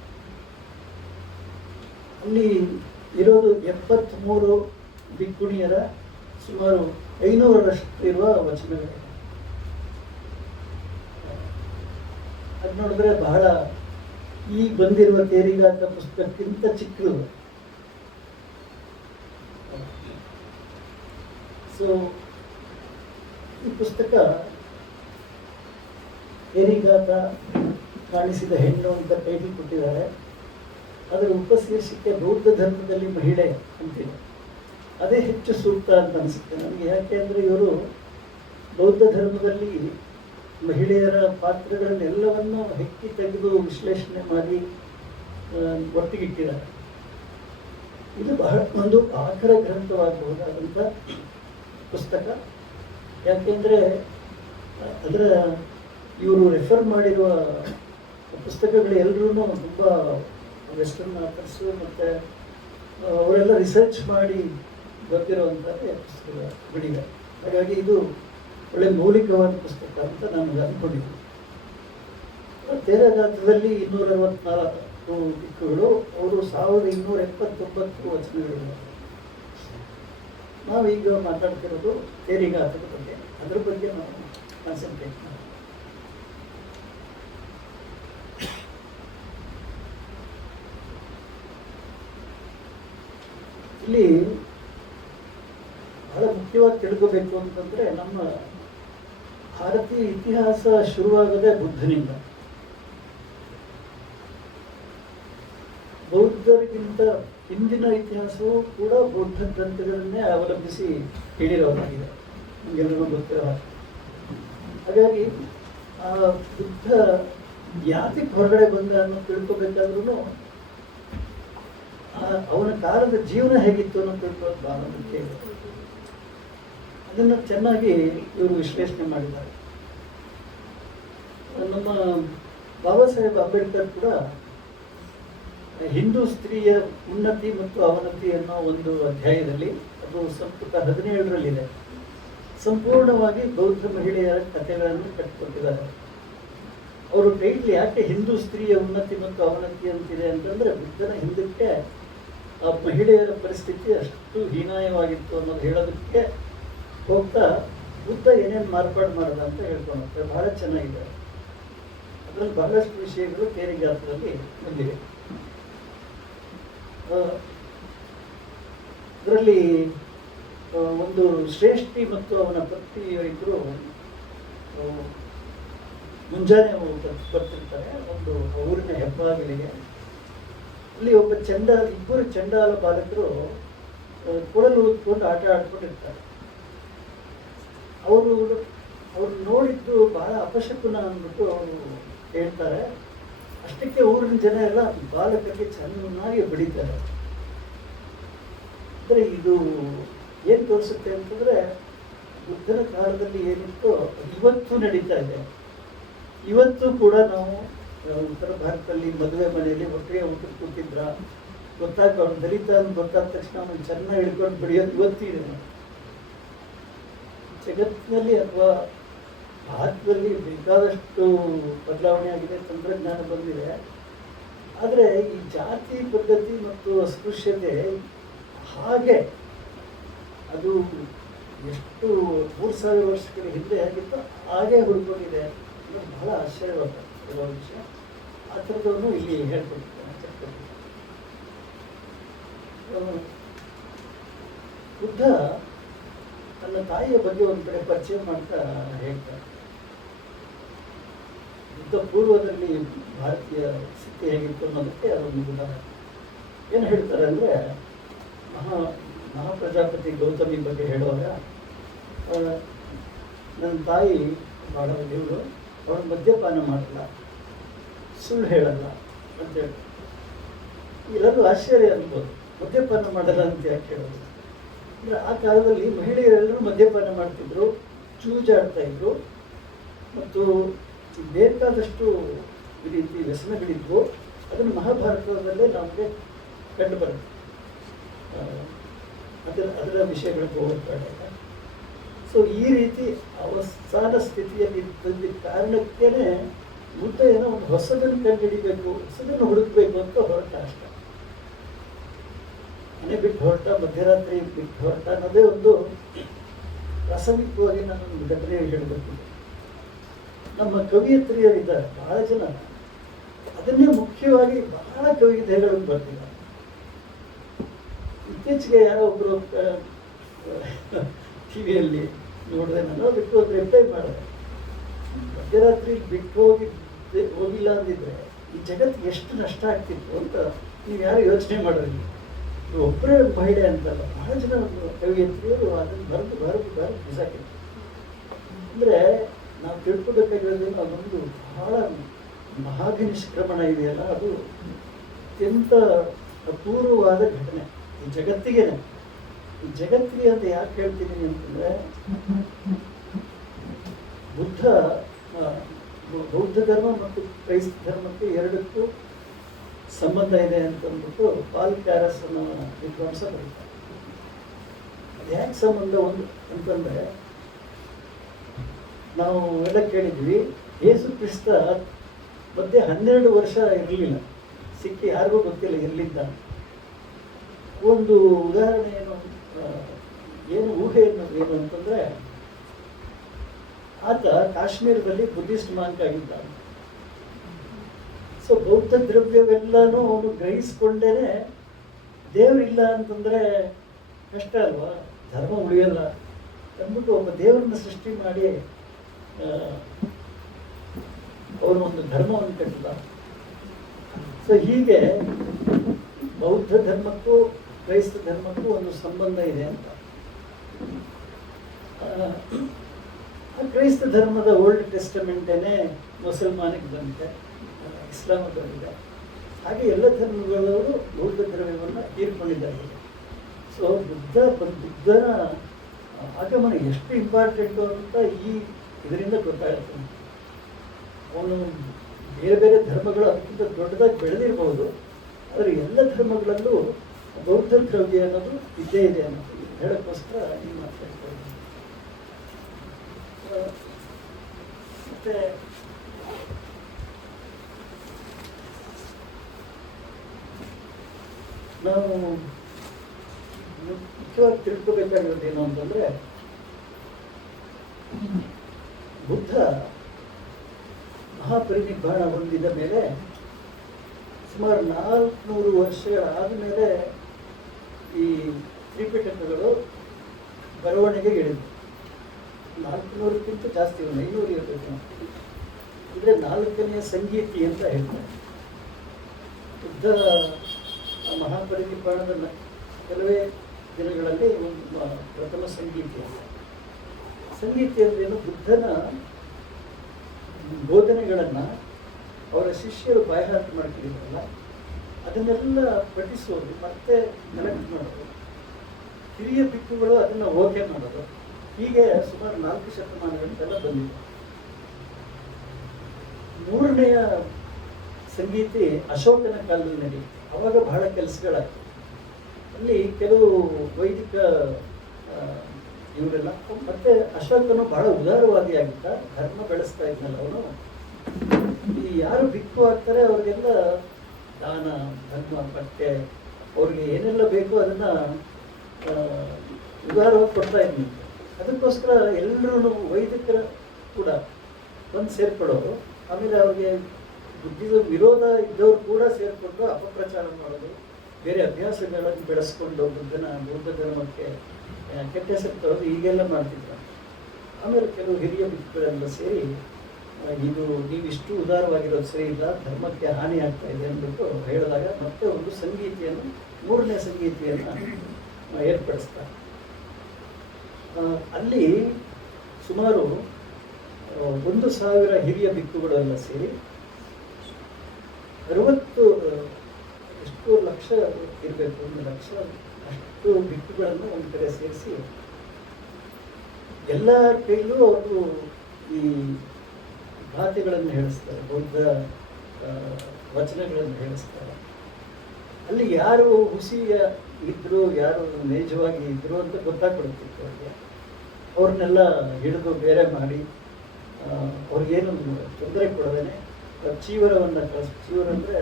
ಅಲ್ಲಿ ಇರೋದು 73 ಬಿಕ್ಕುಣಿಯರ ಸುಮಾರು 500ರಷ್ಟು ಇರುವ ವಚನಗಳಿವೆ. ಅದು ನೋಡಿದ್ರೆ ಬಹಳ ಈಗ ಬಂದಿರುವ ತೇರಿಗಾತ ಪುಸ್ತಕಕ್ಕಿಂತ ಚಿಕ್ಕದು. ಸೊ ಈ ಪುಸ್ತಕ ತೇರಿಗಾತ ಕಾಣಿಸಿದ ಹೆಣ್ಣು ಅಂತ ಟೈಟಲ್ ಕೊಟ್ಟಿದ್ದಾರೆ. ಅದರ ಉಪಶೀರ್ಷಿಕೆ ಬೌದ್ಧ ಧರ್ಮದಲ್ಲಿ ಮಹಿಳೆ ಅಂತಿದೆ. ಅದೇ ಹೆಚ್ಚು ಸೂಕ್ತ ಅಂತ ಅನಿಸುತ್ತೆ ನನಗೆ. ಯಾಕೆ ಅಂದರೆ ಇವರು ಬೌದ್ಧ ಧರ್ಮದಲ್ಲಿ ಮಹಿಳೆಯರ ಪಾತ್ರಗಳನ್ನೆಲ್ಲವನ್ನು ಹೆಕ್ಕಿ ತೆಗೆದು ವಿಶ್ಲೇಷಣೆ ಮಾಡಿ ಒಟ್ಟಿಗಿಟ್ಟಿದ್ದಾರೆ. ಇದು ಬಹಳ ಒಂದು ಆಕರ ಗ್ರಂಥವಾಗಬಹುದಾದಂಥ ಪುಸ್ತಕ. ಯಾಕೆಂದರೆ ಅದರ ಇವರು ರೆಫರ್ ಮಾಡಿರುವ ಪುಸ್ತಕಗಳು ಎಲ್ಲರೂ ತುಂಬ ವೆಸ್ಟರ್ನ್ ಆಥರ್ಸು ಮತ್ತು ಅವರೆಲ್ಲ ರಿಸರ್ಚ್ ಮಾಡಿ ಬರ್ತಿರುವಂಥದ್ದೇ ಪುಸ್ತಕ ಬಿಡಿಗೆ. ಹಾಗಾಗಿ ಇದು ಒಳ್ಳೆ ಮೌಲಿಕವಾದ ಪುಸ್ತಕ ಅಂತ ನಾನು ಅಂದ್ಕೊಂಡಿದ್ದೀನಿ. ತೇರಗಾತದಲ್ಲಿ 264 ದಿಕ್ಕುಗಳು, ಅವರು 1279 ವಚನಗಳಿವೆ. ನಾವೀಗ ಮಾತಾಡ್ತಿರೋದು ತೇರಿಗಾತದ ಬಗ್ಗೆ. ಅದ್ರ ಬಗ್ಗೆ ನಾವು ಕಾನ್ಸಂಟ್ರೇಟ್ ಮಾಡಿ. ಇಲ್ಲಿ ಬಹಳ ಮುಖ್ಯವಾಗಿ ತಿಳ್ಕೋಬೇಕು ಅಂತಂದ್ರೆ, ನಮ್ಮ ಭಾರತೀಯ ಇತಿಹಾಸ ಶುರುವಾಗದೆ ಬುದ್ಧನಿಂದ. ಬೌದ್ಧರಿಗಿಂತ ಹಿಂದಿನ ಇತಿಹಾಸವೂ ಕೂಡ ಬೌದ್ಧ ಗ್ರಂಥಗಳನ್ನೇ ಅವಲಂಬಿಸಿ ಹೇಳಿರೋದಾಗಿದೆ, ನಮಗೆಲ್ಲರೂ ಗೊತ್ತಿರೋ. ಹಾಗಾಗಿ ಆ ಬುದ್ಧ ಯಾತಿಗೆ ಹೊರಗಡೆ ಬಂದ ಅನ್ನೋ ತಿಳ್ಕೊಬೇಕಾದ್ರೂ ಅವನ ಕಾಲದ ಜೀವನ ಹೇಗಿತ್ತು ಅನ್ನೋ ತಿಳ್ಕೊಳ್ಳೋದು ಬಹಳ ಮುಖ್ಯ ಇದೆ. ಅದನ್ನು ಚೆನ್ನಾಗಿ ಇವರು ವಿಶ್ಲೇಷಣೆ ಮಾಡಿದ್ದಾರೆ. ನಮ್ಮ ಬಾಬಾ ಸಾಹೇಬ್ ಅಂಬೇಡ್ಕರ್ ಕೂಡ ಹಿಂದೂ ಸ್ತ್ರೀಯ ಉನ್ನತಿ ಮತ್ತು ಅವನತಿ ಅನ್ನೋ ಒಂದು ಅಧ್ಯಾಯದಲ್ಲಿ, ಅದು ಸಂಪುಟ 17ರಲ್ಲಿದೆ, ಸಂಪೂರ್ಣವಾಗಿ ಬೌದ್ಧ ಮಹಿಳೆಯರ ಕಥೆಗಳನ್ನು ಕಟ್ಟಿಕೊಟ್ಟಿದ್ದಾರೆ. ಅವರು ಟೈಟ್ಲ್ ಯಾಕೆ ಹಿಂದೂ ಸ್ತ್ರೀಯ ಉನ್ನತಿ ಮತ್ತು ಅವನತಿ ಅಂತಿದೆ ಅಂತಂದರೆ, ಬುದ್ಧನ ಹಿಂದಕ್ಕೆ ಆ ಮಹಿಳೆಯರ ಪರಿಸ್ಥಿತಿ ಅಷ್ಟು ಹೀನಾಯವಾಗಿತ್ತು ಅನ್ನೋದು ಹೇಳೋದಕ್ಕೆ ಹೋಗ್ತಾ ಬುದ್ಧ ಏನೇನು ಮಾರ್ಪಾಡು ಮಾಡೋದ ಅಂತ ಹೇಳ್ಕೊಂಡು ಬಹಳ ಚೆನ್ನಾಗಿದೆ. ಅದರಲ್ಲಿ ಬಹಳಷ್ಟು ವಿಷಯಗಳು ತೇರಿಗಾತದಲ್ಲಿ ಬಂದಿವೆ. ಅದರಲ್ಲಿ ಒಂದು ಶ್ರೇಷ್ಠಿ ಮತ್ತು ಅವನ ಪತ್ನಿ ಇಬ್ಬರು ಮುಂಜಾನೆ ಬರ್ತಿರ್ತಾರೆ ಒಂದು ಊರಿನ ಹೆಬ್ಬಾಗಿಲಿಗೆ. ಅಲ್ಲಿ ಇಬ್ಬರು ಚಂಡಾಲ ಬಾಲಕರು ಕೊಳಲು ಊದ್ಕೊಂಡು ಆಟ ಆಡ್ಕೊಂಡಿರ್ತಾರೆ. ಅವರು ನೋಡಿದ್ದು ಬಹಳ ಅಪಶಕುನ ಅಂದ್ಬಿಟ್ಟು ಅವರು ಹೇಳ್ತಾರೆ. ಅಷ್ಟಕ್ಕೆ ಊರಿನ ಜನ ಎಲ್ಲ ಬಾಲಕರಿಗೆ ಚೆನ್ನಾಗಿ ಬಡಿತಾರೆ. ಅಂದರೆ ಇದು ಏನು ತೋರಿಸುತ್ತೆ ಅಂತಂದರೆ, ಬುದ್ಧನ ಕಾಲದಲ್ಲಿ ಏನಿತ್ತು ಇವತ್ತು ನಡೀತಾ ಇದೆ. ಇವತ್ತು ಕೂಡ ನಾವು ಉತ್ತರ ಭಾರತದಲ್ಲಿ ಮದುವೆ ಮನೆಯಲ್ಲಿ ಒಟ್ಟಿಗೆ ಊಟಕ್ಕೆ ಕೂತಿದ್ರ ಅವ್ನು ದಲಿತ ಅಂತ ಗೊತ್ತಾದ ತಕ್ಷಣ ಅವನು ಚೆನ್ನಾಗಿ ಹಿಡ್ಕೊಂಡು ಬಿಡಿಯೋದು ಇವತ್ತಿದೆ. ಜಗತ್ತಿನಲ್ಲಿ ಅಥವಾ ಭಾರತದಲ್ಲಿ ಬೇಕಾದಷ್ಟು ಬದಲಾವಣೆ ಆಗಿದೆ, ತಂತ್ರಜ್ಞಾನ ಬಂದಿದೆ. ಆದರೆ ಈ ಜಾತಿ ಪದ್ಧತಿ ಮತ್ತು ಅಸ್ಪೃಶ್ಯತೆ ಹಾಗೆ ಅದು ಎಷ್ಟು 3000 ವರ್ಷಗಳ ಹಿಂದೆ ಆಗಿತ್ತು ಹಾಗೆ ಹುಡ್ಕೊಂಡಿದೆ ಅನ್ನೋದು ಬಹಳ ಆಶ್ಚರ್ಯವಾಗಿರೋ ವಿಷಯ. ಆ ಥರದವನು ಇಲ್ಲಿ ಹೇಳ್ಕೊಟ್ಟಿದ್ದಾನೆ. ಬುದ್ಧ ತನ್ನ ತಾಯಿಯ ಬಗ್ಗೆ ಒಂದು ಕಡೆ ಪರಿಚಯ ಮಾಡ್ತಾ ಹೇಳ್ತಾರೆ. ಬುದ್ಧ ಪೂರ್ವದಲ್ಲಿ ಭಾರತೀಯ ಸ್ಥಿತಿ ಹೇಗಿತ್ತು ಅನ್ನೋದಕ್ಕೆ ಅದೊಂದು ಉದಾಹರಣೆ. ಏನು ಹೇಳ್ತಾರೆ ಅಂದರೆ, ಮಹಾಪ್ರಜಾಪತಿ ಗೌತಮಿ ಬಗ್ಗೆ ಹೇಳುವಾಗ ನನ್ನ ತಾಯಿ ಭಾಳ ದೇವರು, ಅವಳು ಮದ್ಯಪಾನ ಮಾಡಲ್ಲ, ಸುಳ್ಳು ಹೇಳಲ್ಲ ಅಂತೇಳಿ. ಎಲ್ಲರೂ ಆಶ್ಚರ್ಯ ಅನ್ಬೋದು, ಮದ್ಯಪಾನ ಮಾಡಲ್ಲ ಅಂತ ಯಾಕೆ ಹೇಳೋದು ಅಂದರೆ, ಆ ಕಾಲದಲ್ಲಿ ಮಹಿಳೆಯರೆಲ್ಲರೂ ಮದ್ಯಪಾನ ಮಾಡ್ತಿದ್ರು, ಚೂಜಾಡ್ತಾ ಇದ್ರು ಮತ್ತು ಬೇಕಾದಷ್ಟು ಈ ರೀತಿ ವ್ಯಸನಗಳಿದ್ವು. ಅದನ್ನು ಮಹಾಭಾರತದಲ್ಲೇ ನಮಗೆ ಕಂಡು ಬರುತ್ತೆ. ಅದರ ವಿಷಯಗಳಿಗೆ ಹೋಗ್ಬೇಡ. ಸೊ ಈ ರೀತಿ ಅವಸಾನ ಸ್ಥಿತಿಯಲ್ಲಿ ಇದ್ದ ಕಾರಣಕ್ಕೇನೆ ಬುದ್ಧ ಏನೋ ಒಂದು ಹೊಸದನ್ನು ಕಂಡುಹಿಡಿಬೇಕು, ಹೊಸದನ್ನು ಹುಡುಕಬೇಕು ಅಂತ ಹೊರಟ ಅಷ್ಟ. ಮನೆ ಬಿಟ್ಟು ಹೊರಟ, ಮಧ್ಯರಾತ್ರಿ ಬಿಟ್ಟು ಹೊರಟ ಅನ್ನೋದೇ ಒಂದು ಪ್ರಾಸಂಗಿಕವಾಗಿ ನಾನೊಂದು ಘಟನೆ ಹೇಳಬೇಕು. ನಮ್ಮ ಕವಿಯತ್ರಿಯರಿದ್ದಾರೆ ಬಹಳ ಜನ, ಅದನ್ನೇ ಮುಖ್ಯವಾಗಿ ಬಹಳ ಕವಿತೆಗಳು ಬರ್ತಿದ್ದಾರೆ. ಇತ್ತೀಚೆಗೆ ಯಾರೋ ಒಬ್ಬರು ಟಿವಿಯಲ್ಲಿ ನೋಡಿದೆ, ನಾನು ಅದಕ್ಕೆ ಒಂದು ರಿಪ್ಲೈ ಮಾಡಿದೆ. ಮಧ್ಯರಾತ್ರಿ ಬಿಟ್ಟು ಹೋಗಿಲ್ಲ ಅಂದಿದ್ರೆ ಈ ಜಗತ್ತಿಗೆ ಎಷ್ಟು ನಷ್ಟ ಆಗ್ತಿತ್ತು ಅಂತ ನೀವು ಯಾರು ಯೋಚನೆ ಮಾಡೋದಿಲ್ಲ. ಒಬ್ಬರೇ ಮಹಿಳೆ ಅಂತಲ್ಲ, ಬಹಳ ಜನ ಕವಿಯತ್ರಿಯರು ಅದನ್ನು ಬರೆದು ಬಿಸಾಕಿದ್ರು. ಅಂದರೆ ನಾವು ತಿಳ್ಕೊಬೇಕಾಗಿರೋದೇನು, ಅದೊಂದು ಬಹಳ ಮಹಾಘ ನಿಷ್ಕ್ರಮಣ ಇದೆಯಲ್ಲ, ಅದು ಅತ್ಯಂತ ಅಪೂರ್ವವಾದ ಘಟನೆ ಈ ಜಗತ್ತಿಗೇನೆ. ಈ ಜಗತ್ತಿಗೆ ಅಂತ ಯಾಕೆ ಹೇಳ್ತಿದ್ದೀನಿ ಅಂತಂದರೆ, ಬೌದ್ಧ ಧರ್ಮ ಮತ್ತು ಕ್ರೈಸ್ತ ಧರ್ಮಕ್ಕೆ ಎರಡಕ್ಕೂ ಸಂಬಂಧ ಇದೆ ಅಂತಂದ್ಬಿಟ್ಟು ಪಾಲ್ಕ್ಯಾರಸ್ ಅನ್ನೋ ವಿದ್ವಾಂಸ ಬರೀತಾರೆ. ಅದು ಯಾಕೆ ಸಂಬಂಧ ಅಂತಂದರೆ, ನಾವು ಎಲ್ಲ ಕೇಳಿದ್ವಿ, ಯೇಸು ಕ್ರಿಸ್ತ ಮಧ್ಯೆ 12 ವರ್ಷ ಇರಲಿಲ್ಲ, ಸಿಕ್ಕಿ ಯಾರಿಗೂ ಗೊತ್ತಿಲ್ಲ ಇರಲಿದ್ದ. ಒಂದು ಉದಾಹರಣೆ ಏನು ಊಹೆ ಏನು ಅಂತಂದರೆ, ಆತ ಕಾಶ್ಮೀರದಲ್ಲಿ ಬುದ್ಧಿಸ್ಟ್ ಮಾಂಕ್ ಆಗಿದ್ದ. ಸೊ ಬೌದ್ಧ ದ್ರವ್ಯವೆಲ್ಲನೂ ಅವನು ಗ್ರಹಿಸ್ಕೊಂಡೇನೆ ದೇವರಿಲ್ಲ ಅಂತಂದರೆ ಕಷ್ಟ ಅಲ್ವಾ, ಧರ್ಮ ಉಳಿಯಲ್ಲ ಅಂದ್ಬಿಟ್ಟು ಒಬ್ಬ ದೇವರನ್ನ ಸೃಷ್ಟಿ ಮಾಡಿ ಅವನು ಒಂದು ಧರ್ಮವನ್ನು ಕಟ್ಟಿದ. ಸೊ ಹೀಗೆ ಬೌದ್ಧ ಧರ್ಮಕ್ಕೂ ಕ್ರೈಸ್ತ ಧರ್ಮಕ್ಕೂ ಒಂದು ಸಂಬಂಧ ಇದೆ ಅಂತ. ಕ್ರೈಸ್ತ ಧರ್ಮದ ಓಲ್ಡ್ ಟೆಸ್ಟಮೆಂಟೇನೆ ಮುಸಲ್ಮಾನಿಗೆ ಬಂದಿದೆ, ಇಸ್ಲಾಮಿಗೆ ಬಂದಿದೆ. ಹಾಗೆ ಎಲ್ಲ ಧರ್ಮಗಳವರು ಬೌದ್ಧ ದ್ರವ್ಯವನ್ನು ಹೀರ್ಕೊಂಡಿದ್ದಾರೆ. ಸೊ ಬುದ್ಧನ ಆಗಮನ ಎಷ್ಟು ಇಂಪಾರ್ಟೆಂಟು ಅಂತ ಇದರಿಂದ ಗೊತ್ತಾಗುತ್ತೆ. ಅವನು ಬೇರೆ ಬೇರೆ ಧರ್ಮಗಳು ಅದಕ್ಕಿಂತ ದೊಡ್ಡದಾಗಿ ಬೆಳೆದಿರ್ಬೋದು, ಆದರೆ ಎಲ್ಲ ಧರ್ಮಗಳಲ್ಲೂ ಬೌದ್ಧ ದ್ರವ್ಯ ಅನ್ನೋದು ಇದ್ದೇ ಇದೆ ಅನ್ನೋದು ಹೇಳೋಕ್ಕೋಸ್ಕರ ಈ ಮಾತಾಡ್ತಾ ಇದ್ದೀನಿ. ಮತ್ತೆ ನಾವು ಮುಖ್ಯವಾಗಿ ತಿಳ್ಕೋಬೇಕಾಗಿರೋದೇನು ಅಂತಂದರೆ, ಬುದ್ಧ ಮಹಾಪರಿನಿರ್ವಾಣ ಹೊಂದಿದ ಮೇಲೆ ಸುಮಾರು 400 ವರ್ಷಗಳಾದ ಮೇಲೆ ಈ ತ್ರಿಪಿಟಕಗಳು ಬರವಣಿಗೆಗೆ ಇಳಿದ್ವು. 400ಕ್ಕಿಂತ ಜಾಸ್ತಿ, 500 ಇರಬೇಕು. ಅಂದರೆ 4ನೇ ಸಂಗೀತಿ ಅಂತ ಹೇಳ್ತಾರೆ. ಬುದ್ಧ ಮಹಾಪರಿನಿರ್ವಾಣದ ಕೆಲವೇ ದಿನಗಳಲ್ಲಿ ಒಂದು ಪ್ರಥಮ ಸಂಗೀತಿ ಅಂತ. ಸಂಗೀತಿ ಅಂದ್ರೇನು, ಬುದ್ಧನ ಬೋಧನೆಗಳನ್ನು ಅವರ ಶಿಷ್ಯರು ಬಾಯ್ಹಾಟ ಮಾಡ್ತಿದ್ದಾರಲ್ಲ, ಅದನ್ನೆಲ್ಲ ಪಠಿಸೋದು ಮತ್ತೆ ಕಲೆಕ್ಟ್ ಮಾಡೋದು, ಹಿರಿಯ ಭಿಕ್ಕುಗಳು ಅದನ್ನು ಓಕೆ ಮಾಡೋದು, ಹೀಗೆ ಸುಮಾರು 4 ಶತಮಾನಗಳೆಲ್ಲ ಬಂದಿದೆ. 3ನೆಯ ಸಂಗೀತಿ ಅಶೋಕನ ಕಾಲದಲ್ಲಿ ನಡೆಯಿತು. ಅವಾಗ ಬಹಳ ಕೆಲಸಗಳಾಗ್ತವೆ. ಅಲ್ಲಿ ಕೆಲವು ವೈದಿಕ ಇವರೆಲ್ಲ, ಮತ್ತೆ ಅಶೋಕನು ಬಹಳ ಉದಾರವಾದಿಯಾಗಿದ್ದ, ಧರ್ಮ ಬೆಳೆಸ್ತಾ ಇದ್ನಲ್ಲ ಅವನು. ಈ ಯಾರು ಬಿಕ್ಕು ಆಗ್ತಾರೆ ಅವ್ರಿಗೆಲ್ಲ ದಾನ, ಧರ್ಮ, ಬಟ್ಟೆ, ಅವ್ರಿಗೆ ಏನೆಲ್ಲ ಬೇಕೋ ಅದನ್ನ ಉದಾರವಾಗಿ ಕೊಡ್ತಾ ಇದ್ನಿ. ಅದಕ್ಕೋಸ್ಕರ ಎಲ್ಲರೂ ವೈದಿಕರ ಕೂಡ ಬಂದು ಸೇರ್ಕೊಳ್ಳೋರು. ಆಮೇಲೆ ಅವ್ರಿಗೆ ಬುದ್ಧಿದ ವಿರೋಧ ಇದ್ದವ್ರು ಕೂಡ ಸೇರಿಕೊಂಡು ಅಪಪ್ರಚಾರ ಮಾಡೋದು, ಬೇರೆ ಅಭ್ಯಾಸಗಳನ್ನು ಬೆಳೆಸ್ಕೊಂಡು ಬೌದ್ಧ ಧರ್ಮಕ್ಕೆ ಕೆಟ್ಟ ಹೆಸರು ತರೋದು, ಹೀಗೆಲ್ಲ ಮಾಡ್ತಿದ್ರು. ಆಮೇಲೆ ಕೆಲವು ಹಿರಿಯ ಬಿಕ್ಕುಗಳೆಲ್ಲ ಸೇರಿ ಇದು ನೀವಿಷ್ಟು ಉದಾರವಾಗಿರೋದು ಸರಿ ಇಲ್ಲ, ಧರ್ಮಕ್ಕೆ ಹಾನಿ ಆಗ್ತಾ ಇದೆ ಅಂದ್ಬಿಟ್ಟು ಹೇಳಿದಾಗ ಮತ್ತೆ ಒಂದು ಸಂಗೀತಿಯನ್ನು, 3ನೇ ಸಂಗೀತಿಯನ್ನು ಏರ್ಪಡಿಸ್ತಾರೆ. ಅಲ್ಲಿ ಸುಮಾರು 1,000 ಹಿರಿಯ ಬಿಕ್ಕುಗಳೆಲ್ಲ ಸೇರಿ 60 ಎಷ್ಟು ಲಕ್ಷ ಇರಬೇಕು, 1 ಲಕ್ಷ ಅಷ್ಟು ಬಿಕ್ಕುಗಳನ್ನು ಒಂದು ಕಡೆ ಸೇರಿಸಿ ಎಲ್ಲ ಕೈಲೂ ಅವರು ಈ ಗಾಥೆಗಳನ್ನು ಹೇಳಿಸ್ತಾರೆ, ಬೌದ್ಧ ವಚನಗಳನ್ನು ಹೇಳಿಸ್ತಾರೆ. ಅಲ್ಲಿ ಯಾರು ಹುಸಿಯ ಇದ್ರು, ಯಾರು ನೈಜವಾಗಿ ಇದ್ರು ಅಂತ ಗೊತ್ತಾಗ್ಬಿಡುತ್ತಿತ್ತು ಅವ್ರಿಗೆ. ಅವ್ರನ್ನೆಲ್ಲ ಹಿಡಿದು ಬೇರೆ ಮಾಡಿ ಅವ್ರಿಗೇನು ತೊಂದರೆ ಕೊಡದೇನೆ ಚೀವರವನ್ನು ಚೀವರ ಅಂದರೆ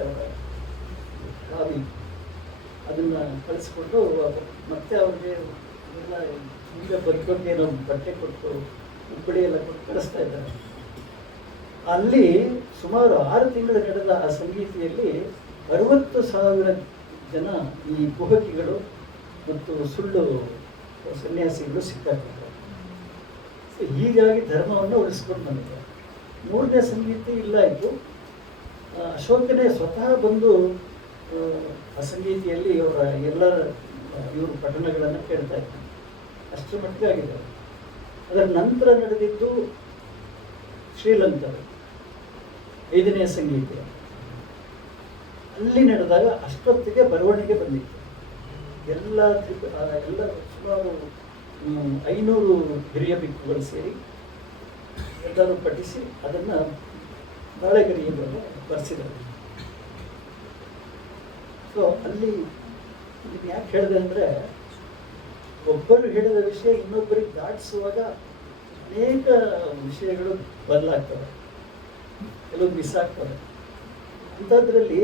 ಕಾವಿ, ಅದನ್ನು ಕಳಿಸ್ಕೊಂಡು ಮತ್ತೆ ಅವ್ರಿಗೆ ಎಲ್ಲ ಈಗ ಬರ್ಕೋಕೆ ಏನೋ ಬಟ್ಟೆ ಕೊಟ್ಟು ಉಪ್ಪಡಿ ಎಲ್ಲ ಕೊಟ್ಟು ಕಳಿಸ್ತಾ ಇದ್ದಾರೆ. ಅಲ್ಲಿ ಸುಮಾರು 6 ತಿಂಗಳು ನಡೆದ ಆ ಸಂಗೀತಿಯಲ್ಲಿ 60,000 ಜನ ಈ ಕುಹಕಿಗಳು ಮತ್ತು ಸುಳ್ಳು ಸನ್ಯಾಸಿಗಳು ಸಿಕ್ಕಾಕಿದ್ದಾರೆ. ಹೀಗಾಗಿ ಧರ್ಮವನ್ನು ಉಳಿಸ್ಕೊಂಡು ಬಂದಿದ್ದಾರೆ. 3ನೇ ಸಂಗೀತಿ ಇಲ್ಲ ಆಯಿತು. ಅಶೋಕನೇ ಸ್ವತಃ ಬಂದು ಆ ಸಂಗೀತಿಯಲ್ಲಿ ಇವರ ಎಲ್ಲ ಇವರು ಪಠಣಗಳನ್ನು ಕೇಳ್ತಾ ಇದ್ದಾರೆ. ಅಷ್ಟರ ಮಟ್ಟಿಗೆ ಆಗಿದೆ. ಅದರ ನಂತರ ನಡೆದಿದ್ದು ಶ್ರೀಲಂಕಾ 5ನೇ ಸಂಗೀತ. ಅಲ್ಲಿ ನಡೆದಾಗ ಅಷ್ಟೊತ್ತಿಗೆ ಬರವಣಿಗೆ ಬಂದಿತ್ತು. ಎಲ್ಲ ಸುಮಾರು 500 ಹಿರಿಯ ಬಿಕ್ಕುಗಳು ಸೇರಿ ಎಲ್ಲರೂ ಪಠಿಸಿ ಅದನ್ನು ಬಾಳೆಗರಿಯನ್ನು ಬರೆಸಿದರು. ಸೊ ಅಲ್ಲಿ ಇದನ್ನು ಯಾಕೆ ಹೇಳಿದೆ ಅಂದರೆ, ಒಬ್ಬರು ಹೇಳಿದ ವಿಷಯ ಇನ್ನೊಬ್ಬರಿಗೆ ದಾಟಿಸುವಾಗ ಅನೇಕ ವಿಷಯಗಳು ಬದಲಾಗ್ತವೆ, ಕೆಲವು ಮಿಸ್ ಆಗ್ತವೆ. ಅಂಥದ್ರಲ್ಲಿ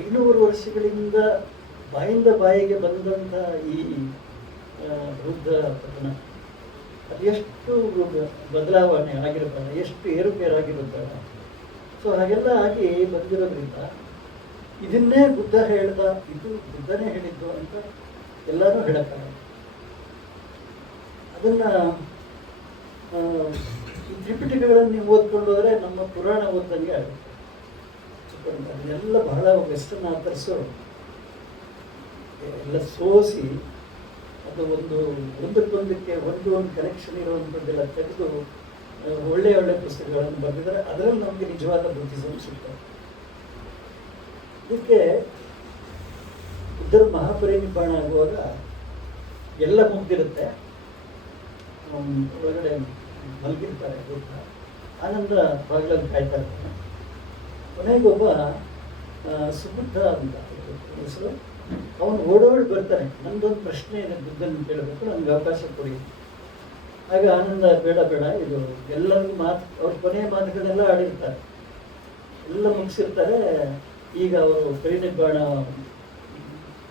500 ವರ್ಷಗಳಿಂದ ಬಾಯಿಂದ ಬಾಯಿಗೆ ಬಂದಂಥ ಈ ಬೌದ್ಧ ಪಠಣ ಅದೆಷ್ಟು ಬದಲಾವಣೆ ಆಗಿರ್ತಾರೆ, ಎಷ್ಟು ಏರುಪೇರಾಗಿರುತ್ತಾರೆ. ಸೊ ಹಾಗೆಲ್ಲ ಆಗಿ ಬಂದಿರೋದ್ರಿಂದ ಇದನ್ನೇ ಬುದ್ಧ ಹೇಳ್ದ, ಇದು ಬುದ್ಧನೇ ಹೇಳಿದ್ದು ಅಂತ ಎಲ್ಲರೂ ಹೇಳಕ್ಕಾಗಲ್ಲ. ಅದನ್ನು ಈ ತ್ರಿಪಿಟಕಗಳನ್ನು ನೀವು ಓದ್ಕೊಂಡು ಹೋದರೆ ನಮ್ಮ ಪುರಾಣ ಓದ್ದಂಗೆ ಆಗುತ್ತೆ. ಅದನ್ನೆಲ್ಲ ಬಹಳ ವೆಸ್ಟರ್ನ್ ಆಥರ್ಸು ಎಲ್ಲ ಸೋಸಿ ಅದು ಒಂದಕ್ಕೊಂದಕ್ಕೆ ಒಂದು ಕನೆಕ್ಷನ್ ಇರುವಂಥದ್ದೆಲ್ಲ ತೆಗೆದು ಒಳ್ಳೆಯ ಪುಸ್ತಕಗಳನ್ನು ಬರೆದಿದ್ದಾರೆ. ಅದರಲ್ಲಿ ನಮಗೆ ನಿಜವಾದ ಬುದ್ಧಿಸಮ್ ಸಿಗ್ತದೆ. ಇದಕ್ಕೆ ಬುದ್ಧರ ಮಹಾಪರಿನಿಬ್ಬಾಣ ಆಗುವಾಗ ಎಲ್ಲ ಮುಗ್ದಿರುತ್ತೆ, ಒಳಗಡೆ ಮಲಗಿರ್ತಾರೆ ಬುದ್ಧ. ಆನಂದ ಬಾಗಿಲಲ್ಲಿ ಕಾಯ್ತಾ ಇರ್ತಾನೆ. ಕೊನೆಗೊಬ್ಬ ಸುಬುದ್ಧ ಅಂತ ಹೆಸರು, ಅವನು ಓಡೋಡಿ ಬರ್ತಾನೆ. ನಂದೊಂದು ಪ್ರಶ್ನೆ ಇದೆ, ಬುದ್ಧನ ಕೇಳಬೇಕು, ನನಗೆ ಅವಕಾಶ ಕೊಡಿ. ಆಗ ಆನಂದ ಬೇಡ ಬೇಡ, ಇದು ಎಲ್ಲರಿಗೂ ಅವ್ರ ಕೊನೆಯ ಮಾತುಗಳೆಲ್ಲ ಆಡಿರ್ತಾರೆ, ಎಲ್ಲ ಮುಗಿಸಿರ್ತಾರೆ. ಈಗ ಅವರು ಪರಿನಿಬ್ಬಾಣ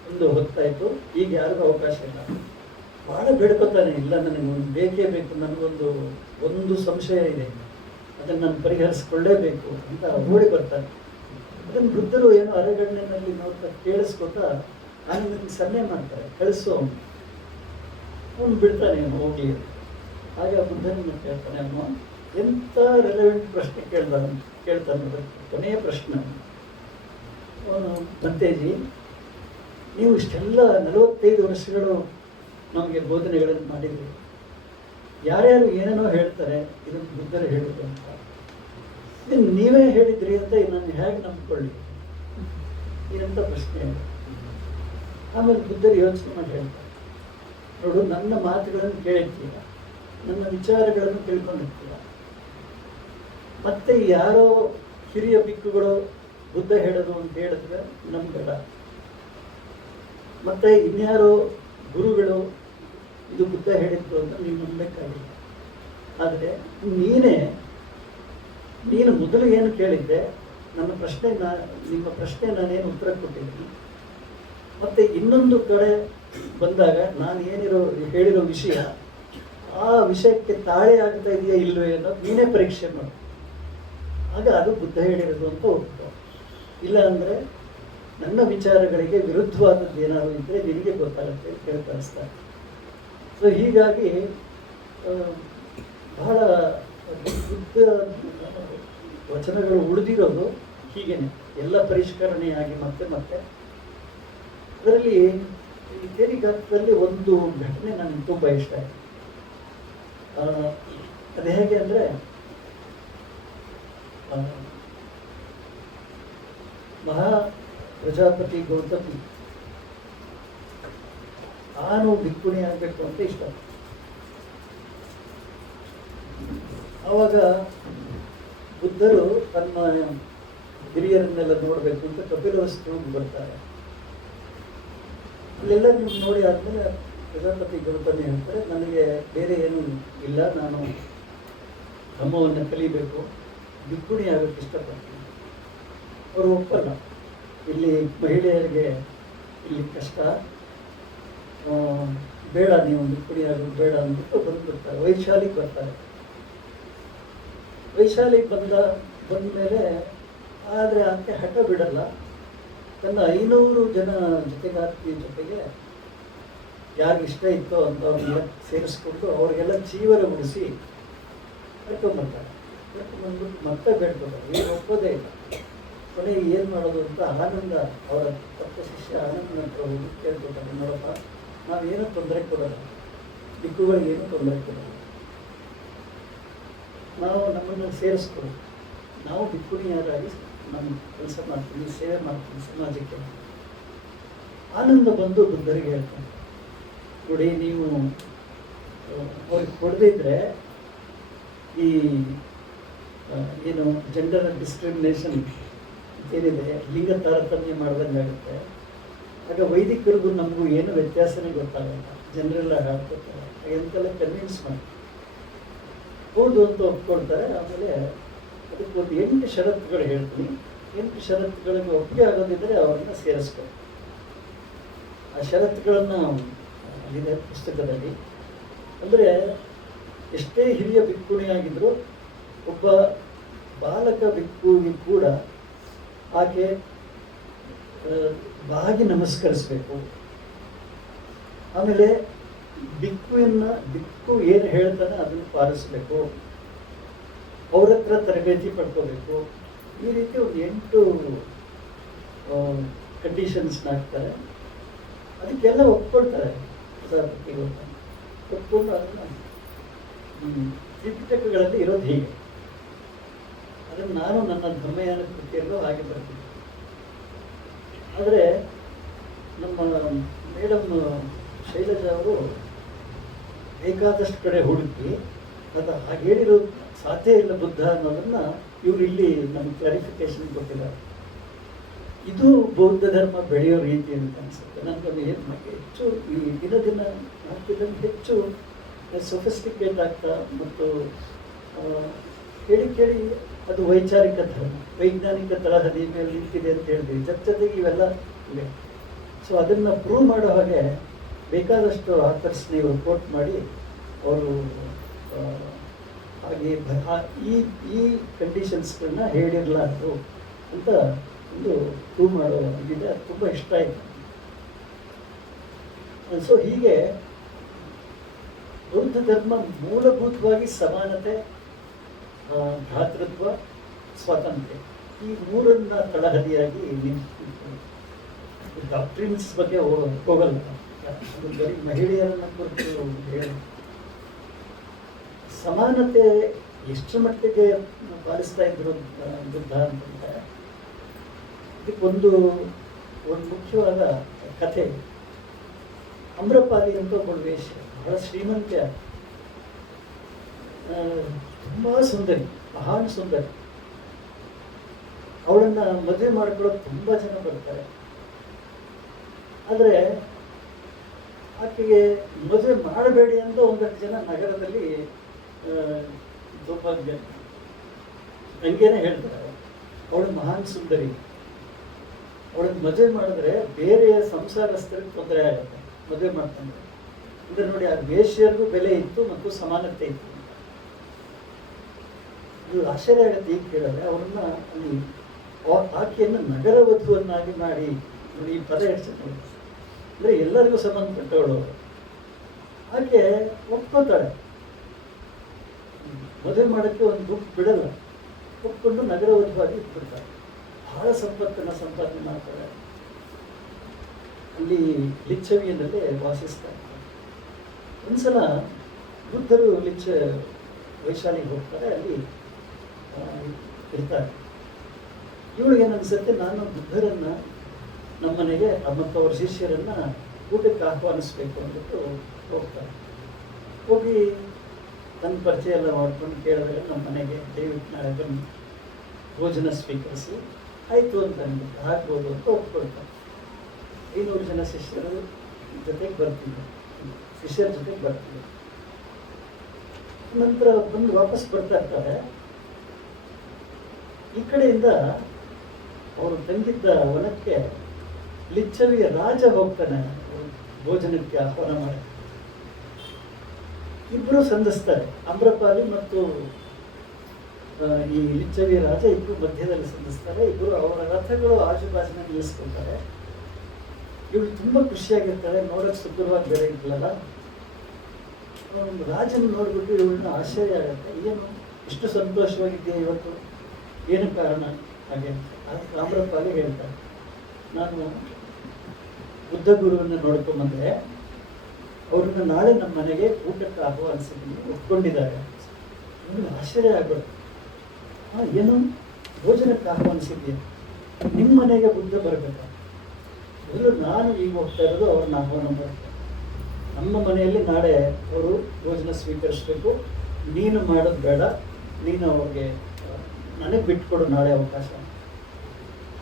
ಒಂದು ಹೊತ್ತಾಯಿತು, ಈಗ ಯಾರಿಗೂ ಅವಕಾಶ ಇಲ್ಲ. ಭಾಳ ಬೇಡ್ಕೊತಾನೆ, ಇಲ್ಲ ನನಗೆ ಬೇಕೇ ಬೇಕು, ನನಗೊಂದು ಸಂಶಯ ಇದೆ, ಅದನ್ನು ನಾನು ಪರಿಹರಿಸ್ಕೊಳ್ಳೇಬೇಕು ಅಂತ ಓಡಿ ಬರ್ತಾನೆ. ಅದನ್ನು ವೃದ್ಧರು ಏನೋ ಅರೆಗಣ್ಣಿನಲ್ಲಿ ನೋಡ್ತಾ ಕೇಳಿಸ್ಕೊತಾ ಆನಂದನಿಗೆ ಸನ್ನೆ ಮಾಡ್ತಾರೆ, ಕಳಿಸು. ಅವನು ಬಿಡ್ತಾನೆ, ಹೋಗಿ. ಆಗ ಬುದ್ಧನನ್ನು ಕೇಳ್ತಾನೆ, ಅವನು ಎಂಥ ರೆಲೆವೆಂಟ್ ಪ್ರಶ್ನೆ ಕೇಳ್ತಾನೆ. ಕೊನೆಯ ಪ್ರಶ್ನೆ, ಅವನು, ಭಂತೇಜಿ, ನೀವು ಇಷ್ಟೆಲ್ಲ 45 ವರ್ಷಗಳು ನಮಗೆ ಬೋಧನೆಗಳನ್ನು ಮಾಡಿದ್ರಿ, ಯಾರ್ಯಾರು ಏನೇನೋ ಹೇಳ್ತಾರೆ, ಇದನ್ನು ಬುದ್ಧರು ಹೇಳಿದ್ರು ಅಂತ, ಇದನ್ನು ನೀವೇ ಹೇಳಿದ್ರಿ ಅಂತ ನಾನು ಹೇಗೆ ನಂಬ್ಕೊಳ್ಳಿ? ಏನಂತ ಪ್ರಶ್ನೆ. ಆಮೇಲೆ ಬುದ್ಧರು ಯೋಚನೆ ಮಾಡಿ ಹೇಳ್ತಾರೆ, ನೋಡು, ನನ್ನ ಮಾತುಗಳನ್ನು ಕೇಳಿರ್ತೀರ, ನನ್ನ ವಿಚಾರಗಳನ್ನು ತಿಳ್ಕೊಂಡಿರ್ತೀರ. ಮತ್ತೆ ಯಾರೋ ಹಿರಿಯ ಬಿಕ್ಕುಗಳು ಬುದ್ಧ ಹೇಳೋದು ಅಂತ ಹೇಳಿದ್ರೆ ನಮ್ಗೆ ಬೇಡ. ಮತ್ತೆ ಇನ್ಯಾರೋ ಗುರುಗಳು ಇದು ಬುದ್ಧ ಹೇಳಿದ್ದು ಅಂತ ನೀವು ನಂಬಬೇಕಾಗಿಲ್ಲ. ಆದರೆ ನೀನು ಮೊದಲು ಏನು ಕೇಳಿದ್ದೆ, ನಿಮ್ಮ ಪ್ರಶ್ನೆ ನಾನೇನು ಉತ್ತರ ಕೊಟ್ಟಿದ್ದೀನಿ. ಮತ್ತೆ ಇನ್ನೊಂದು ಕಡೆ ಬಂದಾಗ ನಾನು ಹೇಳಿರೋ ವಿಷಯ ಆ ವಿಷಯಕ್ಕೆ ತಾಳೆ ಆಗ್ತಾ ಇದೆಯಾ ಇಲ್ಲವೇ ಅನ್ನೋದು ನೀನೇ ಪರೀಕ್ಷೆ ಮಾಡು. ಆಗ ಅದು ಬುದ್ಧ ಹೇಳಿರೋದು ಅಂತ ಹೋಗ್ತದೆ. ಇಲ್ಲ ಅಂದರೆ ನನ್ನ ವಿಚಾರಗಳಿಗೆ ವಿರುದ್ಧವಾದದ್ದು ಏನಾದರೂ ಇದ್ದರೆ ನಿನಗೆ ಗೊತ್ತಾಗುತ್ತೆ ಕೇಳ್ಕಳಿಸ್ತಾರೆ. ಸೊ ಹೀಗಾಗಿ ಬಹಳ ಬುದ್ಧ ವಚನಗಳು ಉಳಿದಿರೋದು ಹೀಗೇನೆ, ಎಲ್ಲ ಪರಿಷ್ಕರಣೆಯಾಗಿ ಮತ್ತೆ ಮತ್ತೆ. ಅದರಲ್ಲಿ ಈ ತೇರಿಗಾತ್ರದಲ್ಲಿ ಒಂದು ಘಟನೆ ನನಗೆ ತುಂಬ ಇಷ್ಟ ಆಯಿತು. ಅದು ಹೇಗೆ ಅಂದರೆ, ಮಹಾ ಪ್ರಜಾಪತಿ ಗೌತಮಿ ನಾನು ಭಿಕ್ಕುಣಿ ಆಗಬೇಕು ಅಂತ ಇಷ್ಟ. ಆವಾಗ ಬುದ್ಧರು ತನ್ನ ಹಿರಿಯರನ್ನೆಲ್ಲ ನೋಡಬೇಕು ಅಂತ ಕಪಿಲವಸ್ತು ಬರ್ತಾರೆ. ಅಲ್ಲೆಲ್ಲ ನೀವು ನೋಡಿ ಆದಮೇಲೆ ಪ್ರಜಾಪತಿ ಗೌತಮಿ ಹೇಳ್ತಾರೆ, ನನಗೆ ಬೇರೆ ಏನೂ ಇಲ್ಲ, ನಾನು ಧರ್ಮವನ್ನು ಕಲಿಬೇಕು, ಭಿಕ್ಕುಣಿ ಆಗೋಕ್ಕೆ ಇಷ್ಟಪಡ್ತೀನಿ. ಅವರು ಒಪ್ಪಲ್ಲ, ಇಲ್ಲಿ ಮಹಿಳೆಯರಿಗೆ ಇಲ್ಲಿ ಕಷ್ಟ, ಬೇಡ, ನೀವು ಭಿಕ್ಕುಣಿ ಆಗೋದು ಬೇಡ ಅಂದ್ಬಿಟ್ಟು ಬಂದುಬಿಡ್ತಾರೆ. ವೈಶಾಲಿಗೆ ಬರ್ತಾರೆ. ವೈಶಾಲಿಗೆ ಬಂದ ಮೇಲೆ ಆದರೆ ಆಕೆ ಹಠ ಬಿಡಲ್ಲ. ತನ್ನ 500 ಜನ ಜೊತೆಗಾರ್ತಿ ಜೊತೆಗೆ ಯಾರಿಗೆ ಇಷ್ಟ ಇತ್ತೋ ಅಂತ ಅವ್ರನ್ನೆಲ್ಲ ಸೇರಿಸ್ಕೊಂಡು ಅವರಿಗೆಲ್ಲ ಜೀವನ ಉಳಿಸಿ ಕರ್ಕೊಂಡ್ಬರ್ತಾರೆ. ಕರ್ಕೊಂಡ್ಬಂದ್ಬಿಟ್ಟು ಮತ್ತೆ ಬೇಡ್ಕೊತಾರೆ. ಏನು ಒಪ್ಪೋದೇ ಇಲ್ಲ. ಕೊನೆಗೆ ಏನು ಮಾಡೋದು ಅಂತ ಆನಂದ, ಅವರ ತಪ್ಪ ಶಿಷ್ಯ ಆನಂದನ ಹತ್ರ ಹೋಗಿ ಕೇಳ್ಕೊತಾರೆ, ನೋಡಪ್ಪ, ನಾವೇನೂ ತೊಂದರೆ ಕೊಡೋಲ್ಲ, ದಿಕ್ಕುಗಳಿಗೇನು ತೊಂದರೆ ಕೊಡೋಲ್ಲ, ನಾವು ನಮ್ಮನ್ನು ಸೇರಿಸ್ಕೊಡು, ನಾವು ಭಿಕ್ಕುಣಿಯರಾಗಿ ನಮ್ಮ ಕೆಲಸ ಮಾಡ್ತೀವಿ, ಸೇವೆ ಮಾಡ್ತೀವಿ ಸಮಾಜಕ್ಕೆ. ಆನಂದ ಬಂದು ಬುದ್ಧರಿಗೆ ಹೇಳ್ತಾರೆ, ನೋಡಿ, ನೀವು ಅವ್ರಿಗೆ ಕೊಡದಿದ್ರೆ ಈ ಏನು ಜೆಂಡರ್ ಡಿಸ್ಕ್ರಿಮಿನೇಷನ್ ಏನಿದೆ, ಲಿಂಗ ತಾರತಮ್ಯ ಮಾಡ್ದಂಗೆ ಆಗುತ್ತೆ. ಆಗ ವೈದಿಕರಿಗೂ ನಮಗೂ ಏನು ವ್ಯತ್ಯಾಸನೇ ಗೊತ್ತಾಗಲ್ಲ, ಜನರೆಲ್ಲ ಹೇಳ್ಕೊತಾರೆ. ಎಂತೆಲ್ಲ ಕನ್ವಿನ್ಸ್ ಮಾಡಿ ಹೌದು ಅಂತ ಒಪ್ಕೊಳ್ತಾರೆ. ಆಮೇಲೆ ಅದಕ್ಕೊಂದು 8 ಷರತ್ತುಗಳು ಹೇಳ್ತೀನಿ. 8 ಷರತ್ತುಗಳಿಗೆ ಒಪ್ಪಿಗೆ ಆಗೋದಿದ್ದರೆ ಅವರನ್ನು ಸೇರಿಸ್ಕೊಂಡು, ಆ ಷರತ್ತುಗಳನ್ನು ಇದೆ ಪುಸ್ತಕದಲ್ಲಿ. ಅಂದರೆ ಎಷ್ಟೇ ಹಿರಿಯ ಭಿಕ್ಕುಣಿಯಾಗಿದ್ದರೂ ಒಬ್ಬ ಬಾಲಕ ಭಿಕ್ಕುವಿಗೆ ಕೂಡ ಆಕೆ ಬಾಗಿ ನಮಸ್ಕರಿಸಬೇಕು. ಆಮೇಲೆ ಭಿಕ್ಕು ಏನು ಹೇಳ್ತಾನೆ ಅದನ್ನು ಪಾಲಿಸಬೇಕು. ಅವ್ರ ಹತ್ರ ತರಬೇತಿ ಪಡ್ಕೋಬೇಕು. ಈ ರೀತಿ ಒಂದು 8 ಕಂಡೀಷನ್ಸ್ನ ಹಾಕ್ತಾರೆ. ಅದಕ್ಕೆಲ್ಲ ಒಪ್ಕೊಳ್ತಾರೆ ಪ್ರಜಾಪತಿಗಳು. ಒಪ್ಕೊಂಡು ಅದನ್ನು ತ್ರಿಪಿಟಕಗಳಲ್ಲಿ ಇರೋದು ಹೀಗೆ. ಅದನ್ನು ನಾನು ನನ್ನ ಧರ್ಮಯಾನ ಕೃತಿಯಲ್ಲೂ ಹಾಗೆ ಬರ್ತೀನಿ. ಆದರೆ ನಮ್ಮ ಮೇಡಮ್ ಶೈಲಜಾ ಅವರು ಬೇಕಾದಷ್ಟು ಕಡೆ ಹುಡುಕಿ ಅದು ಹಾಗೆ ಹೇಳಿರೋ ಸಾಧ್ಯ ಇಲ್ಲ ಬುದ್ಧ ಅನ್ನೋದನ್ನು ಇವರು ಇಲ್ಲಿ ನಮ್ಗೆ ಕ್ಲಾರಿಫಿಕೇಶನ್ ಕೊಟ್ಟಿದ್ದಾರೆ. ಇದು ಬೌದ್ಧ ಧರ್ಮ ಬೆಳೆಯೋ ರೀತಿ ಅಂತ ಅನಿಸುತ್ತೆ ನನಗೊಂದು. ಏನು ಹೆಚ್ಚು ಈ ದಿನ ಆಗ್ತಿದ್ದಂಗೆ ಹೆಚ್ಚು ಸೊಫಿಸ್ಟಿಕೇಟ್ ಆಗ್ತಾ ಮತ್ತು ಕೇಳಿ ಅದು ವೈಚಾರಿಕ ಧರ್ಮ, ವೈಜ್ಞಾನಿಕ ತಳಹದಿ ಮೇಲೆ ನಿಂತಿದೆ ಅಂತ ಹೇಳಿದ್ವಿ. ಜೊತೆಗೆ ಇವೆಲ್ಲ ಇವೆ. ಸೊ ಅದನ್ನು ಪ್ರೂವ್ ಮಾಡೋ ಹಾಗೆ ಬೇಕಾದಷ್ಟು ಆಥರ್ಸ್ ನೀವು ಕೋಟ್ ಮಾಡಿ ಅವರು ಹಾಗೆ ಈ ಕಂಡೀಷನ್ಸ್ಗಳನ್ನ ಹೇಳಿರಲಾರ್ದು ಅಂತ ಒಂದು ಪ್ರೂವ್ ಮಾಡೋ ಇದಿದೆ. ಅದು ತುಂಬ ಇಷ್ಟ ಆಯಿತು. ಸೊ ಹೀಗೆ ಬೌದ್ಧ ಧರ್ಮ ಮೂಲಭೂತವಾಗಿ ಸಮಾನತೆ, ಭ್ರಾತೃತ್ವ, ಸ್ವಾತಂತ್ರ್ಯ, ಈ 3ನ್ನ ತಳಹದಿಯಾಗಿ ನಿಂತು ಡಾಕ್ಟ್ರಿನ್ಸ್ ಬಗ್ಗೆ ಹೋಗಲ್ಲ. ಅದು ಬರೀ ಮಹಿಳೆಯರನ್ನ ಕುರಿತು ಹೇಳಿ ಸಮಾನತೆ ಎಷ್ಟು ಮಟ್ಟಿಗೆ ಪಾಲಿಸ್ತಾ ಇದ್ರು ಬುದ್ಧ ಅಂತಂದರೆ ಇದಕ್ಕೊಂದು ಮುಖ್ಯವಾದ ಕಥೆ. ಅಮ್ರಪಾಲಿ ಅಂತ ಒಬ್ಬಳು ವೇಶ್ಯೆ, ಬಹಳ ಶ್ರೀಮಂತೆ. ತುಂಬ ಸುಂದರಿ, ಮಹಾನ್ ಸುಂದರಿ. ಅವಳನ್ನ ಮದುವೆ ಮಾಡ್ಕೊಳ್ಳೋಕೆ ತುಂಬ ಜನ ಬರ್ತಾರೆ. ಆದರೆ ಆಕೆಗೆ ಮದುವೆ ಮಾಡಬೇಡಿ ಅಂತ ಒಂದಷ್ಟು ಜನ ನಗರದಲ್ಲಿ ದುರ್ಭಾಗ್ಯ ಹಂಗೇನೆ ಹೇಳ್ತಾರೆ. ಅವಳು ಮಹಾನ್ ಸುಂದರಿ, ಅವಳನ್ನ ಮದುವೆ ಮಾಡಿದ್ರೆ ಬೇರೆ ಸಂಸಾರಸ್ಥರಿಗೆ ತೊಂದರೆ ಆಗುತ್ತೆ ಮದುವೆ ಮಾಡ್ಕೊಂಡ್ರೆ. ಅಂದರೆ ನೋಡಿ, ಆ ವೇಶ್ಯರಿಗೂ ಬೆಲೆ ಇತ್ತು ಮತ್ತು ಸಮಾನತೆ ಇತ್ತು. ಇದು ಆಶ್ಚರ್ಯ ಆಗುತ್ತೆ ಈಗ ಕೇಳಿದ್ರೆ. ಅವ್ರನ್ನ ಅಲ್ಲಿ ಆಕೆಯನ್ನು ನಗರ ವಧುವನ್ನಾಗಿ ಮಾಡಿ ನೋಡಿ, ಈ ಪದ ಎಷ್ಟು ಚೆನ್ನಾಗಿದೆ. ಅಂದರೆ ಎಲ್ಲರಿಗೂ ಸಂಬಂಧಪಟ್ಟವಳು. ಆಕೆ ಒಪ್ಕೋತಾಳೆ, ಮದುವೆ ಮಾಡೋಕ್ಕೆ ಒಂದು ಬುಕ್ ಬಿಡಲ್ಲ, ಒಪ್ಕೊಂಡು ನಗರ ವಧುವಾಗಿ ಇಟ್ಬಿಡ್ತಾಳೆ. ಬಹಳ ಸಂಪತ್ತನ್ನು ಸಂಪಾದನೆ ಮಾಡ್ತಾಳೆ. ಅಲ್ಲಿ ಲಿಚ್ಚವಿಯಲ್ಲೇ ವಾಸಿಸ್ತಾ ಇರ್ತಾರೆ. ಒಂದ್ಸಲ ಬುದ್ಧರು ವೈಶಾಲಿಗೆ ಹೋಗ್ತಾರೆ, ಅಲ್ಲಿ ಇರ್ತಾರೆ. ಇವಳಿಗೆ ಅನಿಸುತ್ತೆ, ನಾನು ಬುದ್ಧರನ್ನ ನಮ್ಮನೆಗೆ ಮತ್ತು ಅವ್ರ ಶಿಷ್ಯರನ್ನ ಊಟಕ್ಕೆ ಆಹ್ವಾನಿಸ್ಬೇಕು ಅಂದ್ಬಿಟ್ಟು ಹೋಗ್ತಾರೆ. ಹೋಗಿ ನನ್ನ ಪರಿಚಯ ಎಲ್ಲ ಮಾಡ್ಕೊಂಡು ಕೇಳಿದಾಗ ನಮ್ಮ ಮನೆಗೆ ದಯವಿಟ್ಟು ನಾಳೆ ಬನ್ನಿ, ಭೋಜನ ಸ್ವೀಕರಿಸಿ ಆಯಿತು ಅಂತ ಅಂದ್ಬಿಟ್ಟು ಆಗ್ಬೋದು ಅಂತ ಒಪ್ಕೊಳ್ತಾರೆ. 500 ಜನ ಶಿಷ್ಯರ ಜೊತೆಗೆ ಬರ್ತಿದ್ದೆ, ಶಿಷ್ಯರ ಜೊತೆಗೆ ಬರ್ತಿದ್ದೆ. ನಂತರ ಬಂದು ವಾಪಸ್ ಬರ್ತಾ ಇರ್ತಾರೆ. ಈ ಕಡೆಯಿಂದ ಅವರು ತಂಗಿದ್ದ ವನಕ್ಕೆ ಲಿಚ್ಚವಿಯ ರಾಜ ಹೋಗ್ತಾನೆ ಭೋಜನಕ್ಕೆ ಆಹ್ವಾನ ಮಾಡಿ. ಇಬ್ಬರು ಸಂಧಿಸ್ತಾರೆ, ಅಮ್ರಪಾಲಿ ಮತ್ತು ಈ ಲಿಚ್ಚವಿಯ ರಾಜ ಇಬ್ಬರು ಮಧ್ಯದಲ್ಲಿ ಸಂಧಿಸ್ತಾರೆ. ಇಬ್ಬರು ಅವರ ರಥಗಳು ಆಜುಬಾಜಿನ ನಿಲ್ಲಿಸ್ಕೊಳ್ತಾರೆ. ಇವಳು ತುಂಬ ಖುಷಿಯಾಗಿರ್ತಾಳೆ, ನೋಡೋಕೆ ಸುಂದರವಾಗಿ ಬೇರೆ ಇರ್ಲಲ್ಲ. ರಾಜನ ನೋಡ್ಬಿಟ್ಟು ಇವಳನ್ನ ಆಶ್ಚರ್ಯ ಆಗುತ್ತೆ, ಏನು ಇಷ್ಟು ಸಂತೋಷವಾಗಿದೆಯಾ ಇವತ್ತು, ಏನು ಕಾರಣ ಹಾಗೆ? ಆಮ್ರಪಾಲಿ ಹೇಳ್ತಾರೆ, ನಾನು ಬುದ್ಧ ಗುರುವನ್ನು ನೋಡ್ಕೊಂಬಂದ್ರೆ ಅವ್ರನ್ನ ನಾಳೆ ನಮ್ಮ ಮನೆಗೆ ಊಟಕ್ಕೆ ಆಹ್ವಾನಿಸಿದ್ದೀನಿ, ಒಪ್ಕೊಂಡಿದ್ದಾರೆ. ನನಗೆ ಆಶ್ಚರ್ಯ ಆಗೋದು, ಏನು ಭೋಜನಕ್ಕೆ ಆಹ್ವಾನಿಸಿದ್ದೀನಿ, ನಿಮ್ಮ ಮನೆಗೆ ಬುದ್ಧ ಬರಬೇಕಾ? ಮೊದಲು ನಾನು ಈಗ ಹೋಗ್ತಾ ಇರೋದು ಅವ್ರನ್ನ ಆಹ್ವಾನ ಮಾಡ್ತಾರೆ. ನಮ್ಮ ಮನೆಯಲ್ಲಿ ನಾಳೆ ಅವರು ಭೋಜನ ಸ್ವೀಕರಿಸಬೇಕು, ನೀನು ಮಾಡೋದು ಬೇಡ, ನೀನು ಅವ್ರಿಗೆ ನನಗೆ ಬಿಟ್ಕೊಡು ನಾಳೆ ಅವಕಾಶ.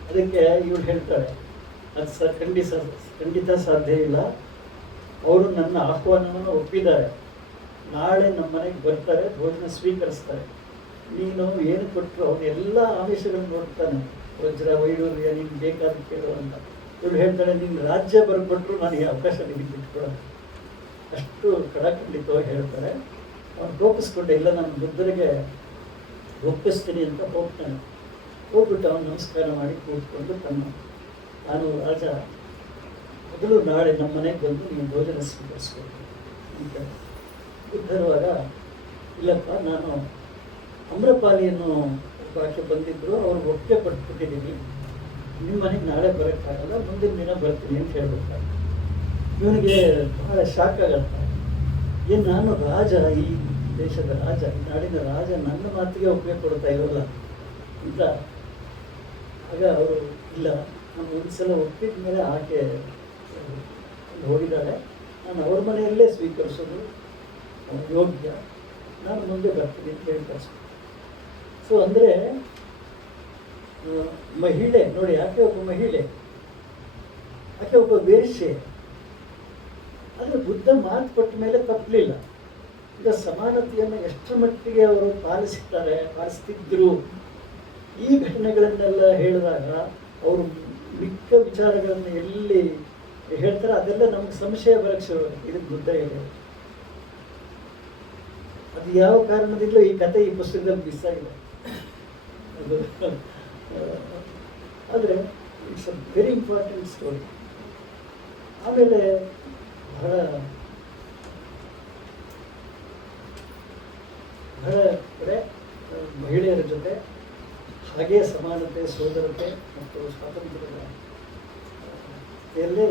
ಅದಕ್ಕೆ ಇವಳು ಹೇಳ್ತಾಳೆ, ಅದು ಖಂಡಿತ ಸಾಧ್ಯ ಇಲ್ಲ, ಅವರು ನನ್ನ ಆಹ್ವಾನವನ್ನು ಒಪ್ಪಿದ್ದಾರೆ, ನಾಳೆ ನಮ್ಮ ಮನೆಗೆ ಬರ್ತಾರೆ, ಭೋಜನ ಸ್ವೀಕರಿಸ್ತಾರೆ. ನೀನು ಏನು ಕೊಟ್ಟರು ಅವನು ಎಲ್ಲ ಆಮಿಷಗಳನ್ನು ನೋಡ್ತಾನೆ, ವಜ್ರ ವೈಡೂರ್ಯ ನಿನ್ಗೆ ಬೇಕಾದ ಕೇಳು ಅಂತ. ಇವಳು ಹೇಳ್ತಾಳೆ, ನಿನ್ನ ರಾಜ್ಯ ಬರ್ಕೊಟ್ರು ನನಗೆ ಅವಕಾಶ ನಿನಗೆ ಬಿಟ್ಕೊಡೋಣ. ಅಷ್ಟು ಕಡಾಖಂಡಿತವಾಗಿ ಹೇಳ್ತಾರೆ. ಅವನು ಕೋಪಿಸ್ಕೊಂಡೆ, ಇಲ್ಲ ನಾನು ಬುದ್ಧರಿಗೆ ಒಪ್ಪಿಸ್ತೀನಿ ಅಂತ ಹೋಗ್ತಾನೆ. ಹೋಗ್ಬಿಟ್ಟು ಅವನು ನಮಸ್ಕಾರ ಮಾಡಿ ಕೂತ್ಕೊಂಡು ನಾನು ರಾಜ, ಮೊದಲು ನಾಳೆ ನಮ್ಮ ಮನೆಗೆ ಬಂದು ನೀವು ಭೋಜನ ಸ್ವೀಕರಿಸ್ಬೇಕು ಅಂತ. ಬುದ್ಧರುವಾಗ, ಇಲ್ಲಪ್ಪ, ನಾನು ಅಮ್ರಪಾಲಿಯನ್ನು ಆಕೆ ಬಂದಿದ್ದರು, ಅವ್ರಿಗೆ ಒಪ್ಪಿಗೆ ಪಟ್ಬಿಟ್ಟಿದ್ದೀನಿ, ನಿಮ್ಮ ಮನೆಗೆ ನಾಳೆ ಬರೋಕ್ಕಾಗಲ್ಲ, ಮುಂದಿನ ದಿನ ಬರ್ತೀನಿ ಅಂತ ಹೇಳ್ಬೇಕಾಗ ಇವನಿಗೆ ಬಹಳ ಶಾಕ್ ಆಗತ್ತೆ. ಏನು ನಾನು ರಾಜ, ಈ ದೇಶದ ರಾಜ, ಈ ನಾಡಿನ ರಾಜ, ನನ್ನ ಮಾತಿಗೆ ಒಪ್ಪಿಗೆ ಕೊಡ್ತಾ ಇರೋಲ್ಲ ಅಂತ. ಆಗ ಅವರು, ಇಲ್ಲ, ನಾನು ಒಂದ್ಸಲ ಒಪ್ಪಿದ ಮೇಲೆ ಆಕೆ ಹೋಗಿದ್ದಾಳೆ, ನಾನು ಅವ್ರ ಮನೆಯಲ್ಲೇ ಸ್ವೀಕರಿಸೋದು ಯೋಗ್ಯ, ನಾನು ಮುಂದೆ ಬರ್ತೀನಿ ಅಂತ ಹೇಳಿ ಕಳಿಸ್ಬೇಕು. ಸೊ ಅಂದರೆ ಮಹಿಳೆ ನೋಡಿ, ಆಕೆ ಒಬ್ಬ ಮಹಿಳೆ, ಆಕೆ ಒಬ್ಬ ವೇಶ್ಯೆ. ಆದರೆ ಬುದ್ಧ ಮಾತು ಕೊಟ್ಟ ಮೇಲೆ ತಪ್ಪಲಿಲ್ಲ. ಈಗ ಸಮಾನತೆಯನ್ನು ಎಷ್ಟು ಮಟ್ಟಿಗೆ ಅವರು ಪಾಲಿಸ್ತಿದ್ರು, ಈ ಘಟನೆಗಳನ್ನೆಲ್ಲ ಹೇಳಿದಾಗ ಅವರು ಮಿಕ್ಕ ವಿಚಾರಗಳನ್ನು ಎಲ್ಲಿ ಹೇಳ್ತಾರೆ ಅದೆಲ್ಲ ನಮ್ಗೆ ಸಂಶಯ ಬರಕ್ಕೆ ಶುರು. ಇದಕ್ಕೆ ಬುದ್ಧ ಹೇಳಿ ಅದು ಯಾವ ಕಾರಣದಿಂದ ಈ ಕಥೆ ಈ ಪುಸ್ತಕದಲ್ಲಿ ಮಿಸ್ ಆಗಿದೆ ಅದು. ಆದರೆ it's a very important story. ಆಮೇಲೆ ಬಹಳ ಕಡೆ ಮಹಿಳೆಯರ ಜೊತೆ ಹಾಗೆ ಸಮಾನತೆ, ಸೋದರತೆ ಮತ್ತು ಸ್ವಾತಂತ್ರ್ಯದ ಎಲ್ಲೇ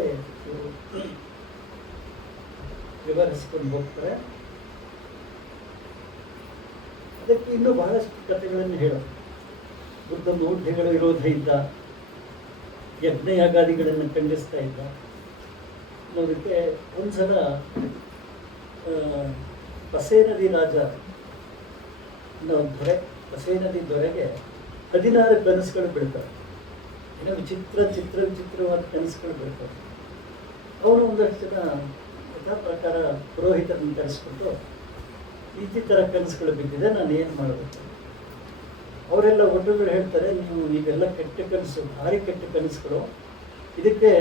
ವ್ಯವಹರಿಸಿಕೊಂಡು ಹೋಗ್ತಾರೆ. ಅದಕ್ಕೆ ಇನ್ನೂ ಬಹಳಷ್ಟು ಕಥೆಗಳನ್ನು ಹೇಳೋದು. ಬುದ್ಧ ಮೌಢ್ಯಗಳ ವಿರೋಧ ಇದ್ದ, ಯಜ್ಞಯಾಗಾದಿಗಳನ್ನು ಖಂಡಿಸ್ತಾ ಇದ್ದ ಅನ್ನೋದಕ್ಕೆ ಒಂದ್ಸಲ ಪಸೇ ನದಿ ರಾಜ ಅನ್ನೋ ದೊರೆ, ಬಸೈ ನದಿ ದೊರೆಗೆ 16 ಕನಸುಗಳು ಬೀಳ್ತವೆ. ಏನೋ ವಿಚಿತ್ರವಾದ ಕನಸುಗಳು ಬೀಳ್ತವೆ. ಅವನು ಒಂದಷ್ಟು ಜನ ಯಥಾ ಪ್ರಕಾರ ಪುರೋಹಿತರನ್ನು ಕರೆಸ್ಬಿಟ್ಟು ಈ ಥರ ಕನಸುಗಳು ಬಿದ್ದಿದೆ, ನಾನು ಏನು ಮಾಡಬೇಕು? ಅವರೆಲ್ಲ ಒಟ್ಟುಗಳು ಹೇಳ್ತಾರೆ, ನೀವು ಈಗೆಲ್ಲ ಕೆಟ್ಟ ಕನಸು, ಭಾರಿ ಕೆಟ್ಟ ಕನಸುಗಳು, ಇದಕ್ಕೆ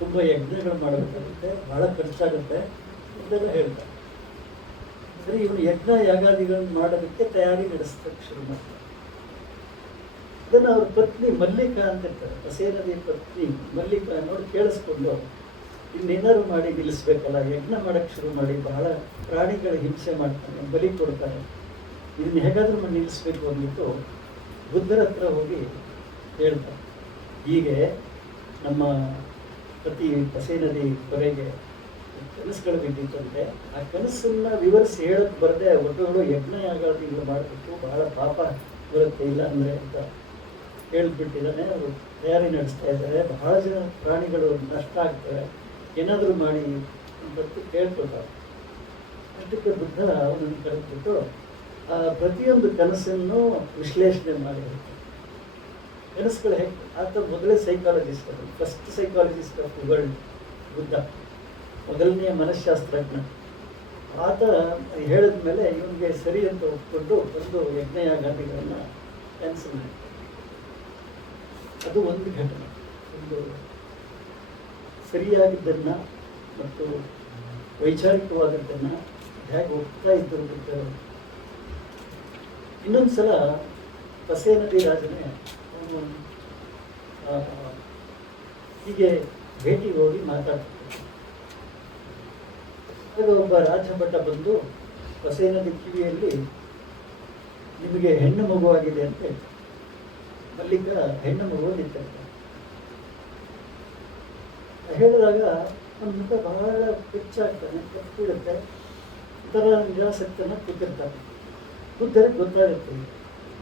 ತುಂಬ ಯಜ್ಞಗಳು ಮಾಡಬೇಕಾಗುತ್ತೆ, ಭಾಳ ಖರ್ಚಾಗುತ್ತೆ ಅಂತೆಲ್ಲ ಹೇಳ್ತಾರೆ. ಸರಿ, ಇವನು ಯಜ್ಞ ಯಾಗಾದಿಗಳನ್ನು ಮಾಡೋದಕ್ಕೆ ತಯಾರಿ ನಡೆಸೋಕ್ಕೆ ಶುರು ಮಾಡ್ತಾರೆ. ಅದನ್ನು ಅವ್ರ ಪತ್ನಿ ಮಲ್ಲಿಕಾ ಅಂತ ಇರ್ತಾರೆ, ಬಸೈ ನದಿಯ ಪತ್ನಿ ಮಲ್ಲಿಕಾ ನೋಡಿ ಕೇಳಿಸ್ಕೊಂಡು ಇನ್ನೇನಾದ್ರು ಮಾಡಿ ನಿಲ್ಲಿಸ್ಬೇಕಲ್ಲ, ಯಜ್ಞ ಮಾಡೋಕ್ಕೆ ಶುರು ಮಾಡಿ, ಬಹಳ ಪ್ರಾಣಿಗಳ ಹಿಂಸೆ ಮಾಡ್ತಾನೆ, ಬಲಿ ಕೊಡ್ತಾನೆ, ಇದನ್ನ ಹೇಗಾದ್ರೂ ಮಾಡಿ ನಿಲ್ಲಿಸ್ಬೇಕು ಅಂದ್ಬಿಟ್ಟು ಬುದ್ಧರ ಹತ್ರ ಹೋಗಿ ಹೇಳ್ತಾರೆ, ಹೀಗೆ ನಮ್ಮ ಪತಿ ಬಸೈ ನದಿ ಹೊರೆಗೆ ಕನಸುಗಳು ಬಿದ್ದಿತ್ತಂತೆ, ಆ ಕನಸನ್ನ ವಿವರಿಸಿ ಹೇಳಕ್ಕೆ ಬರದೆ ಒಟ್ಟುಗಳು ಯಜ್ಞ ಯಾಗಾದಿಗಳು ಮಾಡಬೇಕು, ಬಹಳ ಪಾಪ ಬರುತ್ತೆ ಇಲ್ಲ ಅಂದರೆ ಅಂತ ಹೇಳ್ಬಿಟ್ಟಿದ್ದಾನೆ. ಅವರು ತಯಾರಿ ನಡೆಸ್ತಾ ಇದ್ದಾರೆ, ಬಹಳ ಜನ ಪ್ರಾಣಿಗಳು ನಷ್ಟ ಆಗ್ತವೆ, ಏನಾದರೂ ಮಾಡಿ ಅಂತ ಕೇಳ್ಕೊಳ್ತಾರೆ. ಅಷ್ಟಕ್ಕೆ ಬುದ್ಧ ಅವನನ್ನು ಕರೆದ್ಬಿಟ್ಟು ಆ ಪ್ರತಿಯೊಂದು ಕನಸನ್ನು ವಿಶ್ಲೇಷಣೆ ಮಾಡಿ ಹೇಳ್ತಾರೆ. ಕನಸುಗಳು ಹೇಗೆ, ಆತ ಮೊದಲೇ ಸೈಕಾಲಜಿಸ್ಟ್, ಅದು first psychologist of the world Buddha, ಮೊದಲನೆಯ ಮನಃಶಾಸ್ತ್ರಜ್ಞ. ಆತ ಹೇಳಿದ ಮೇಲೆ ಇವನಿಗೆ ಸರಿ ಅಂತ ಒಪ್ಕೊಂಡು ಒಂದು ಯಜ್ಞಯಾಗಾದಿಗಳನ್ನು ಕ್ಯಾನ್ಸಲ್ ಮಾಡಿ, ಅದು ಒಂದು ಘಟನೆ. ಒಂದು ಸರಿಯಾಗಿದ್ದನ್ನು ಮತ್ತು ವೈಚಾರಿಕವಾದದ್ದನ್ನು ಹೇಗೆ ಒಪ್ತಾ ಇದ್ದರು ಬಿಟ್ಟರು. ಇನ್ನೊಂದು ಸಲ ಬಸೈ ನದಿ ರಾಜನೇ ಅವನು ಹೀಗೆ ಭೇಟಿಗೆ ಹೋಗಿ ಮಾತಾಡ್ತಾರೆ. ಆಗ ಒಬ್ಬ ರಾಜಭಟ ಬಂದು ಬಸೈ ನದಿ ಕಿವಿಯಲ್ಲಿ ನಿಮಗೆ ಹೆಣ್ಣು ಮಗುವಾಗಿದೆ ಅಂತ ಹೇಳ್ತಾರೆ. ಮಲ್ಲಿಕ ಹೆಣ್ಣು ಮಗು ನಿಂತಿರ್ತಾರೆ. ಹೇಳಿದಾಗ ಒಂದು ಮುಖ ಬಹಳ ಹೆಚ್ಚಾಗ್ತಾನೆ, ಕೆಟ್ಟಿರುತ್ತೆ, ಒಂಥರ ನಿರಾಸಕ್ತನ ಕೂತಿರ್ತಾನೆ. ಬುದ್ಧರಿಗೆ ಗೊತ್ತಾಗುತ್ತೆ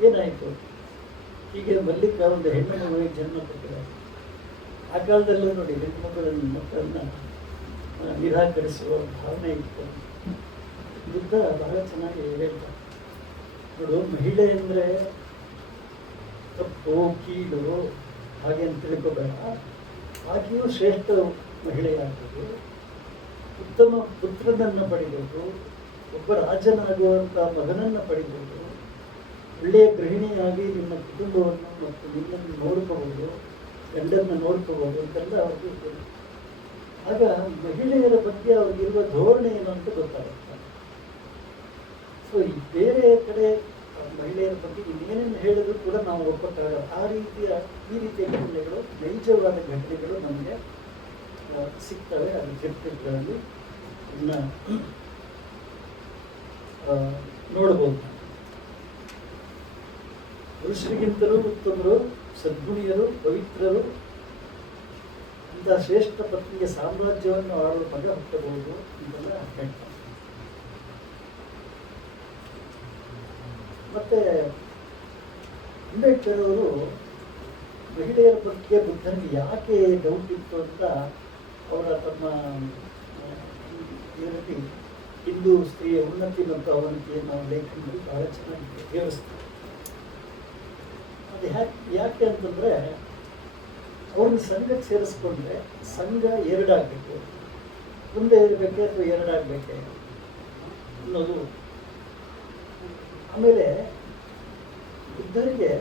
ಏನಾಯಿತು, ಹೀಗೆ ಮಲ್ಲಿಕ ಒಂದು ಹೆಣ್ಣು ಮಗುವಿಗೆ ಜನ್ಮ ಕೊಟ್ಟಿದ್ದಾರೆ. ಆ ಕಾಲದಲ್ಲೂ ನೋಡಿ ಹೆಣ್ಣು ಮಕ್ಕಳನ್ನು ನಿರಾಕರಿಸುವ ಭಾವನೆ ಇತ್ತು. ಬುದ್ಧ ಬಹಳ ಚೆನ್ನಾಗಿ ಹೇಳ್ತಾರೆ, ನೋಡು, ಮಹಿಳೆ ಅಂದರೆ ತಪ್ಪು ಕೀಳು ಹಾಗೆ ಅಂತ ತಿಳ್ಕೊಬೇಡ, ಆಕೆಯೂ ಶ್ರೇಷ್ಠ ಮಹಿಳೆಯಾಗಬೇಕು, ಉತ್ತಮ ಪುತ್ರನನ್ನು ಪಡಿಬೇಕು, ಒಬ್ಬ ರಾಜನಾಗುವಂಥ ಮಗನನ್ನು ಪಡಿಬೋದು, ಒಳ್ಳೆಯ ಗೃಹಿಣಿಯಾಗಿ ನಿಮ್ಮ ಕುಟುಂಬವನ್ನು ಮತ್ತು ನಿಮ್ಮನ್ನು ನೋಡ್ಕೋಬೋದು, ಗಂಡನ್ನು ನೋಡ್ಕೋಬೋದು ಅಂತೆಲ್ಲ ಅವ್ರಿಗೆ. ಆಗ ಮಹಿಳೆಯರ ಬಗ್ಗೆ ಅವ್ರಿಗಿರುವ ಧೋರಣೆ ಏನು ಅಂತ ಗೊತ್ತಾಗುತ್ತೆ. ಸೊ ಈ ಬೇರೆ ಕಡೆ ಮಹಿಳೆಯರ ಬಗ್ಗೆ ಇನ್ನೇನೇನು ಹೇಳಿದ್ರು ಕೂಡ ನಾವು ಒಪ್ಪಕ್ಕಾಗಲ್ಲ. ಈ ರೀತಿಯ ಘಟನೆಗಳು, ನೈಜವಾದ ಘಟನೆಗಳು ನಮಗೆ ಸಿಗ್ತವೆ ಅದು ಚರಿತ್ರೆಗಳಲ್ಲಿ. ಇನ್ನು ನೋಡ್ಬೋದು, ಪುರುಷರಿಗಿಂತಲೂ ಉತ್ತಮರು, ಸದ್ಗುಣಿಯರು, ಪವಿತ್ರರು, ಇಂಥ ಶ್ರೇಷ್ಠ ಪತ್ನಿಗೆ ಸಾಮ್ರಾಜ್ಯವನ್ನು ಆಳುವ ಮಗ ಹುಟ್ಟಬಹುದು ಅಂತೆಲ್ಲ ಹೇಳ್ತಾರೆ. ಮತ್ತೆ ಅಂಬೇಡ್ಕರ್ ಅವರು ಮಹಿಳೆಯರ ಬಗ್ಗೆ ಬುದ್ಧನಿಗೆ ಯಾಕೆ ಡೌಟ್ ಇತ್ತು ಅಂತ ಅವರ ತಮ್ಮ ಇದರಲ್ಲಿ ಹಿಂದೂ ಸ್ತ್ರೀಯ ಉನ್ನತಿ ಮತ್ತು ಅವನತಿಯನ್ನು ಲೇಖನದಲ್ಲಿ ಬಹಳ ಚೆನ್ನಾಗಿ ವಿವರಿಸ್ತಾರೆ. ಅದು ಯಾಕೆ ಅಂತಂದರೆ, ಅವ್ರನ್ನ ಸಂಘಕ್ಕೆ ಸೇರಿಸ್ಕೊಂಡ್ರೆ ಸಂಘ ಎರಡಾಗಬೇಕು, ಮುಂದೆ ಇರಬೇಕೆ ಅಥವಾ ಎರಡಾಗಬೇಕೆ ಅನ್ನೋದು. ಆಮೇಲೆ ಬುದ್ಧರಿಗೆ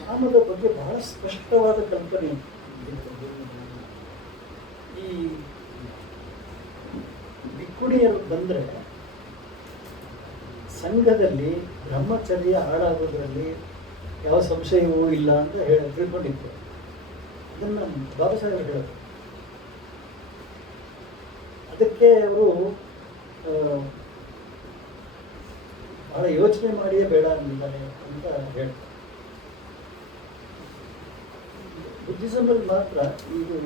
ಕಾಮದ ಬಗ್ಗೆ ಬಹಳ ಸ್ಪಷ್ಟವಾದ ಕಲ್ಪನೆ ಇತ್ತು. ಈ ಭಿಕ್ಕುಣಿಯರು ಬಂದರೆ ಸಂಘದಲ್ಲಿ ಬ್ರಹ್ಮಚರ್ಯ ಹಾಳಾಗೋದ್ರಲ್ಲಿ ಯಾವ ಸಂಶಯವೂ ಇಲ್ಲ ಅಂತ ತಿಳ್ಕೊಂಡಿದ್ರು. ಅದನ್ನು ಬಾಬಾ ಸಾಹೇಬ್ ಹೇಳೋದು. ಅದಕ್ಕೆ ಅವರು ಬಹಳ ಯೋಚನೆ ಮಾಡಿಯೇ ಬೇಡ ಅಂದಿದ್ದಾರೆ ಅಂತ ಹೇಳ್ತಾರೆ. ಬುದ್ಧಿಸಮಲ್ಲಿ ಮಾತ್ರ ಇದು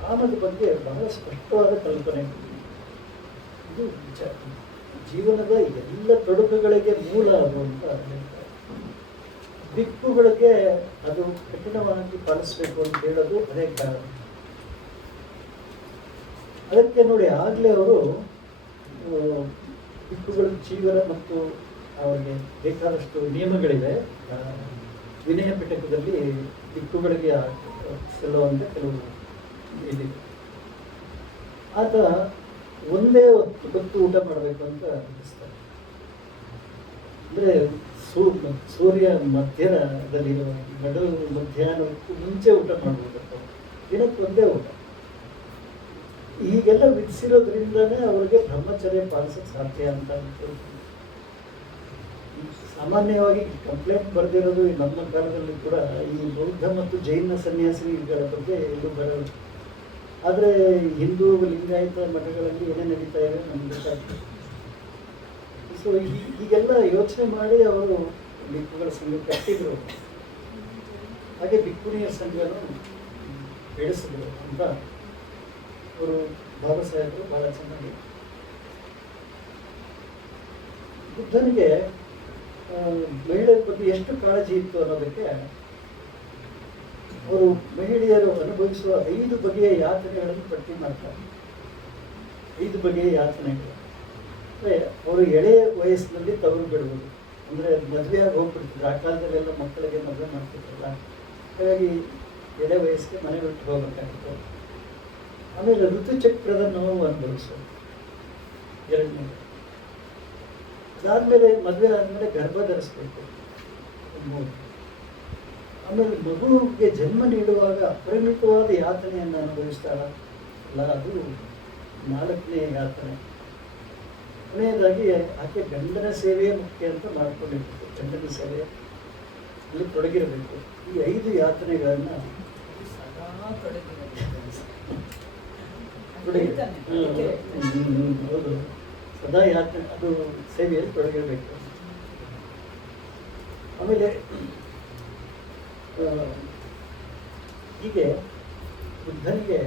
ಕಾಮದ ಬಗ್ಗೆ ಬಹಳ ಸ್ಪಷ್ಟವಾದ ಕಲ್ಪನೆ. ಇದು ಜೀವನದ ಎಲ್ಲ ತೊಡಕುಗಳಿಗೆ ಮೂಲ ಅದು ಅಂತ ಹೇಳ್ತಾರೆ. ದಿಕ್ಕುಗಳಿಗೆ ಅದು ಕಠಿಣವಾಗಿ ಪಾಲಿಸಬೇಕು ಅಂತ ಹೇಳೋದು ಅದೇ ಕಾರಣ. ಅದಕ್ಕೆ ನೋಡಿ, ಆಗಲೇ ಅವರು ದಿಕ್ಕುಗಳ ಜೀವನ ಮತ್ತು ಅವರಿಗೆ ಬೇಕಾದಷ್ಟು ನಿಯಮಗಳಿವೆ. ವಿನಯ ಪಿಟಕದಲ್ಲಿ ದಿಕ್ಕುಗಳಿಗೆ ಸಲ್ಲುವಂತೆ ಕೆಲವು ಇದಿದೆ. ಆತ ಒಂದೇ ಹೊತ್ತು ಊಟ ಮಾಡಬೇಕು ಅಂತ ಅನಿಸ್ತಾರೆ. ಅಂದರೆ ಸೂರ್ಯ ಮಧ್ಯದಲ್ಲಿರುವ ಮಧ್ಯಾಹ್ನಕ್ಕೂ ಮುಂಚೆ ಊಟ ಮಾಡಬೇಕು, ದಿನಕ್ಕೆ ಒಂದೇ ಊಟ. ಹೀಗೆಲ್ಲ ವಿಧಿಸಿರೋದ್ರಿಂದನೇ ಅವರಿಗೆ ಬ್ರಹ್ಮಚರ್ಯ ಪಾಲಿಸಕ್ಕೆ ಸಾಧ್ಯ ಅಂತ ಅನ್ಕೊಳ್ತೀನಿ. ಸಾಮಾನ್ಯವಾಗಿ ಕಂಪ್ಲೇಂಟ್ ಬರೆದಿರೋದು ನಮ್ಮ ಕಾಲದಲ್ಲಿ ಕೂಡ ಈ ಬೌದ್ಧ ಮತ್ತು ಜೈನ ಸನ್ಯಾಸಿಗಳ ಬಗ್ಗೆ ಎಲ್ಲೂ ಬರೋದು. ಆದರೆ ಹಿಂದೂ ಲಿಂಗಾಯತ ಮಠಗಳಲ್ಲಿ ಏನೇ ನಡೀತಾ ಇದೆ ನಮ್ಗೆ ಗೊತ್ತಾಗ್ತದೆ. ಸೊ ಹೀಗೆಲ್ಲ ಯೋಚನೆ ಮಾಡಿ ಅವರು ಭಿಕ್ಕುಗಳ ಸಂಘ ಕಟ್ಟಿದ್ರು. ಹಾಗೆ ಭಿಕ್ಕುಣಿಯರ ಸಂಘನು ಬೆಳೆಸಿದ್ರು ಅಂತ ಅವರು ಬಾಬಾ ಸಾಹೇಬರು ಬಹಳ ಚೆನ್ನಾಗಿ. ಬುದ್ಧನಿಗೆ ಮಹಿಳೆಯರ ಬಗ್ಗೆ ಎಷ್ಟು ಕಾಳಜಿ ಇತ್ತು ಅನ್ನೋದಕ್ಕೆ ಅವರು ಮಹಿಳೆಯರು ಅನುಭವಿಸುವ 5 ಬಗೆಯ ಯಾತನೆಗಳನ್ನು ಪಟ್ಟಿ ಮಾಡ್ತಾರೆ. 5 ಬಗೆಯ ಯಾತನೆಗಳು ಅಂದರೆ ಅವರು ಎಳೆಯ ವಯಸ್ಸಿನಲ್ಲಿ ತವರು ಬಿಡುವುದು, ಅಂದರೆ ಮದುವೆಯಾಗಿ ಹೋಗ್ಬಿಡ್ತಿದ್ರು. ಆ ಕಾಲದಲ್ಲೆಲ್ಲ ಮಕ್ಕಳಿಗೆ ಮದುವೆ ಮಾಡ್ತಿದ್ರಲ್ಲ, ಹಾಗಾಗಿ ಎಳೆ ವಯಸ್ಸಿಗೆ ಮನೆ ಬಿಟ್ಟು ಹೋಗ್ಬೇಕಾಗಿತ್ತು. ಆಮೇಲೆ ಋತುಚಕ್ರದ ನೋವು ಅನುಭವಿಸೋದು 2ನೇ. ಅದಾದಮೇಲೆ ಮದುವೆ ಆದಮೇಲೆ ಗರ್ಭ ಧರಿಸ್ಬೇಕು 3. ಆಮೇಲೆ ಮಗುವಿಗೆ ಜನ್ಮ ನೀಡುವಾಗ ಅಪರಿಮಿತವಾದ ಯಾತನೆಯನ್ನು ಅನುಭವಿಸ್ತಾಳಲ್ಲ, ಅದು 4ನೇ ಯಾತನೆ. ಕೊನೆಯದಾಗಿ ಆಕೆ ಗಂಡನ ಸೇವೆಯೇ ಮುಖ್ಯ ಅಂತ ಮಾಡ್ಕೊಂಡಿರ್ಬೇಕು, ಗಂಡನ ಸೇವೆ ಅಲ್ಲಿ ತೊಡಗಿರಬೇಕು. ಈ 5 ಯಾತನೆಗಳನ್ನ ಹೌದು, ಸದಾ ಯಾತನೆ, ಅದು ಸೇವೆಯಲ್ಲಿ ತೊಡಗಿರಬೇಕು. ಆಮೇಲೆ ಹೀಗೆ ಬುದ್ಧನಿಗೆ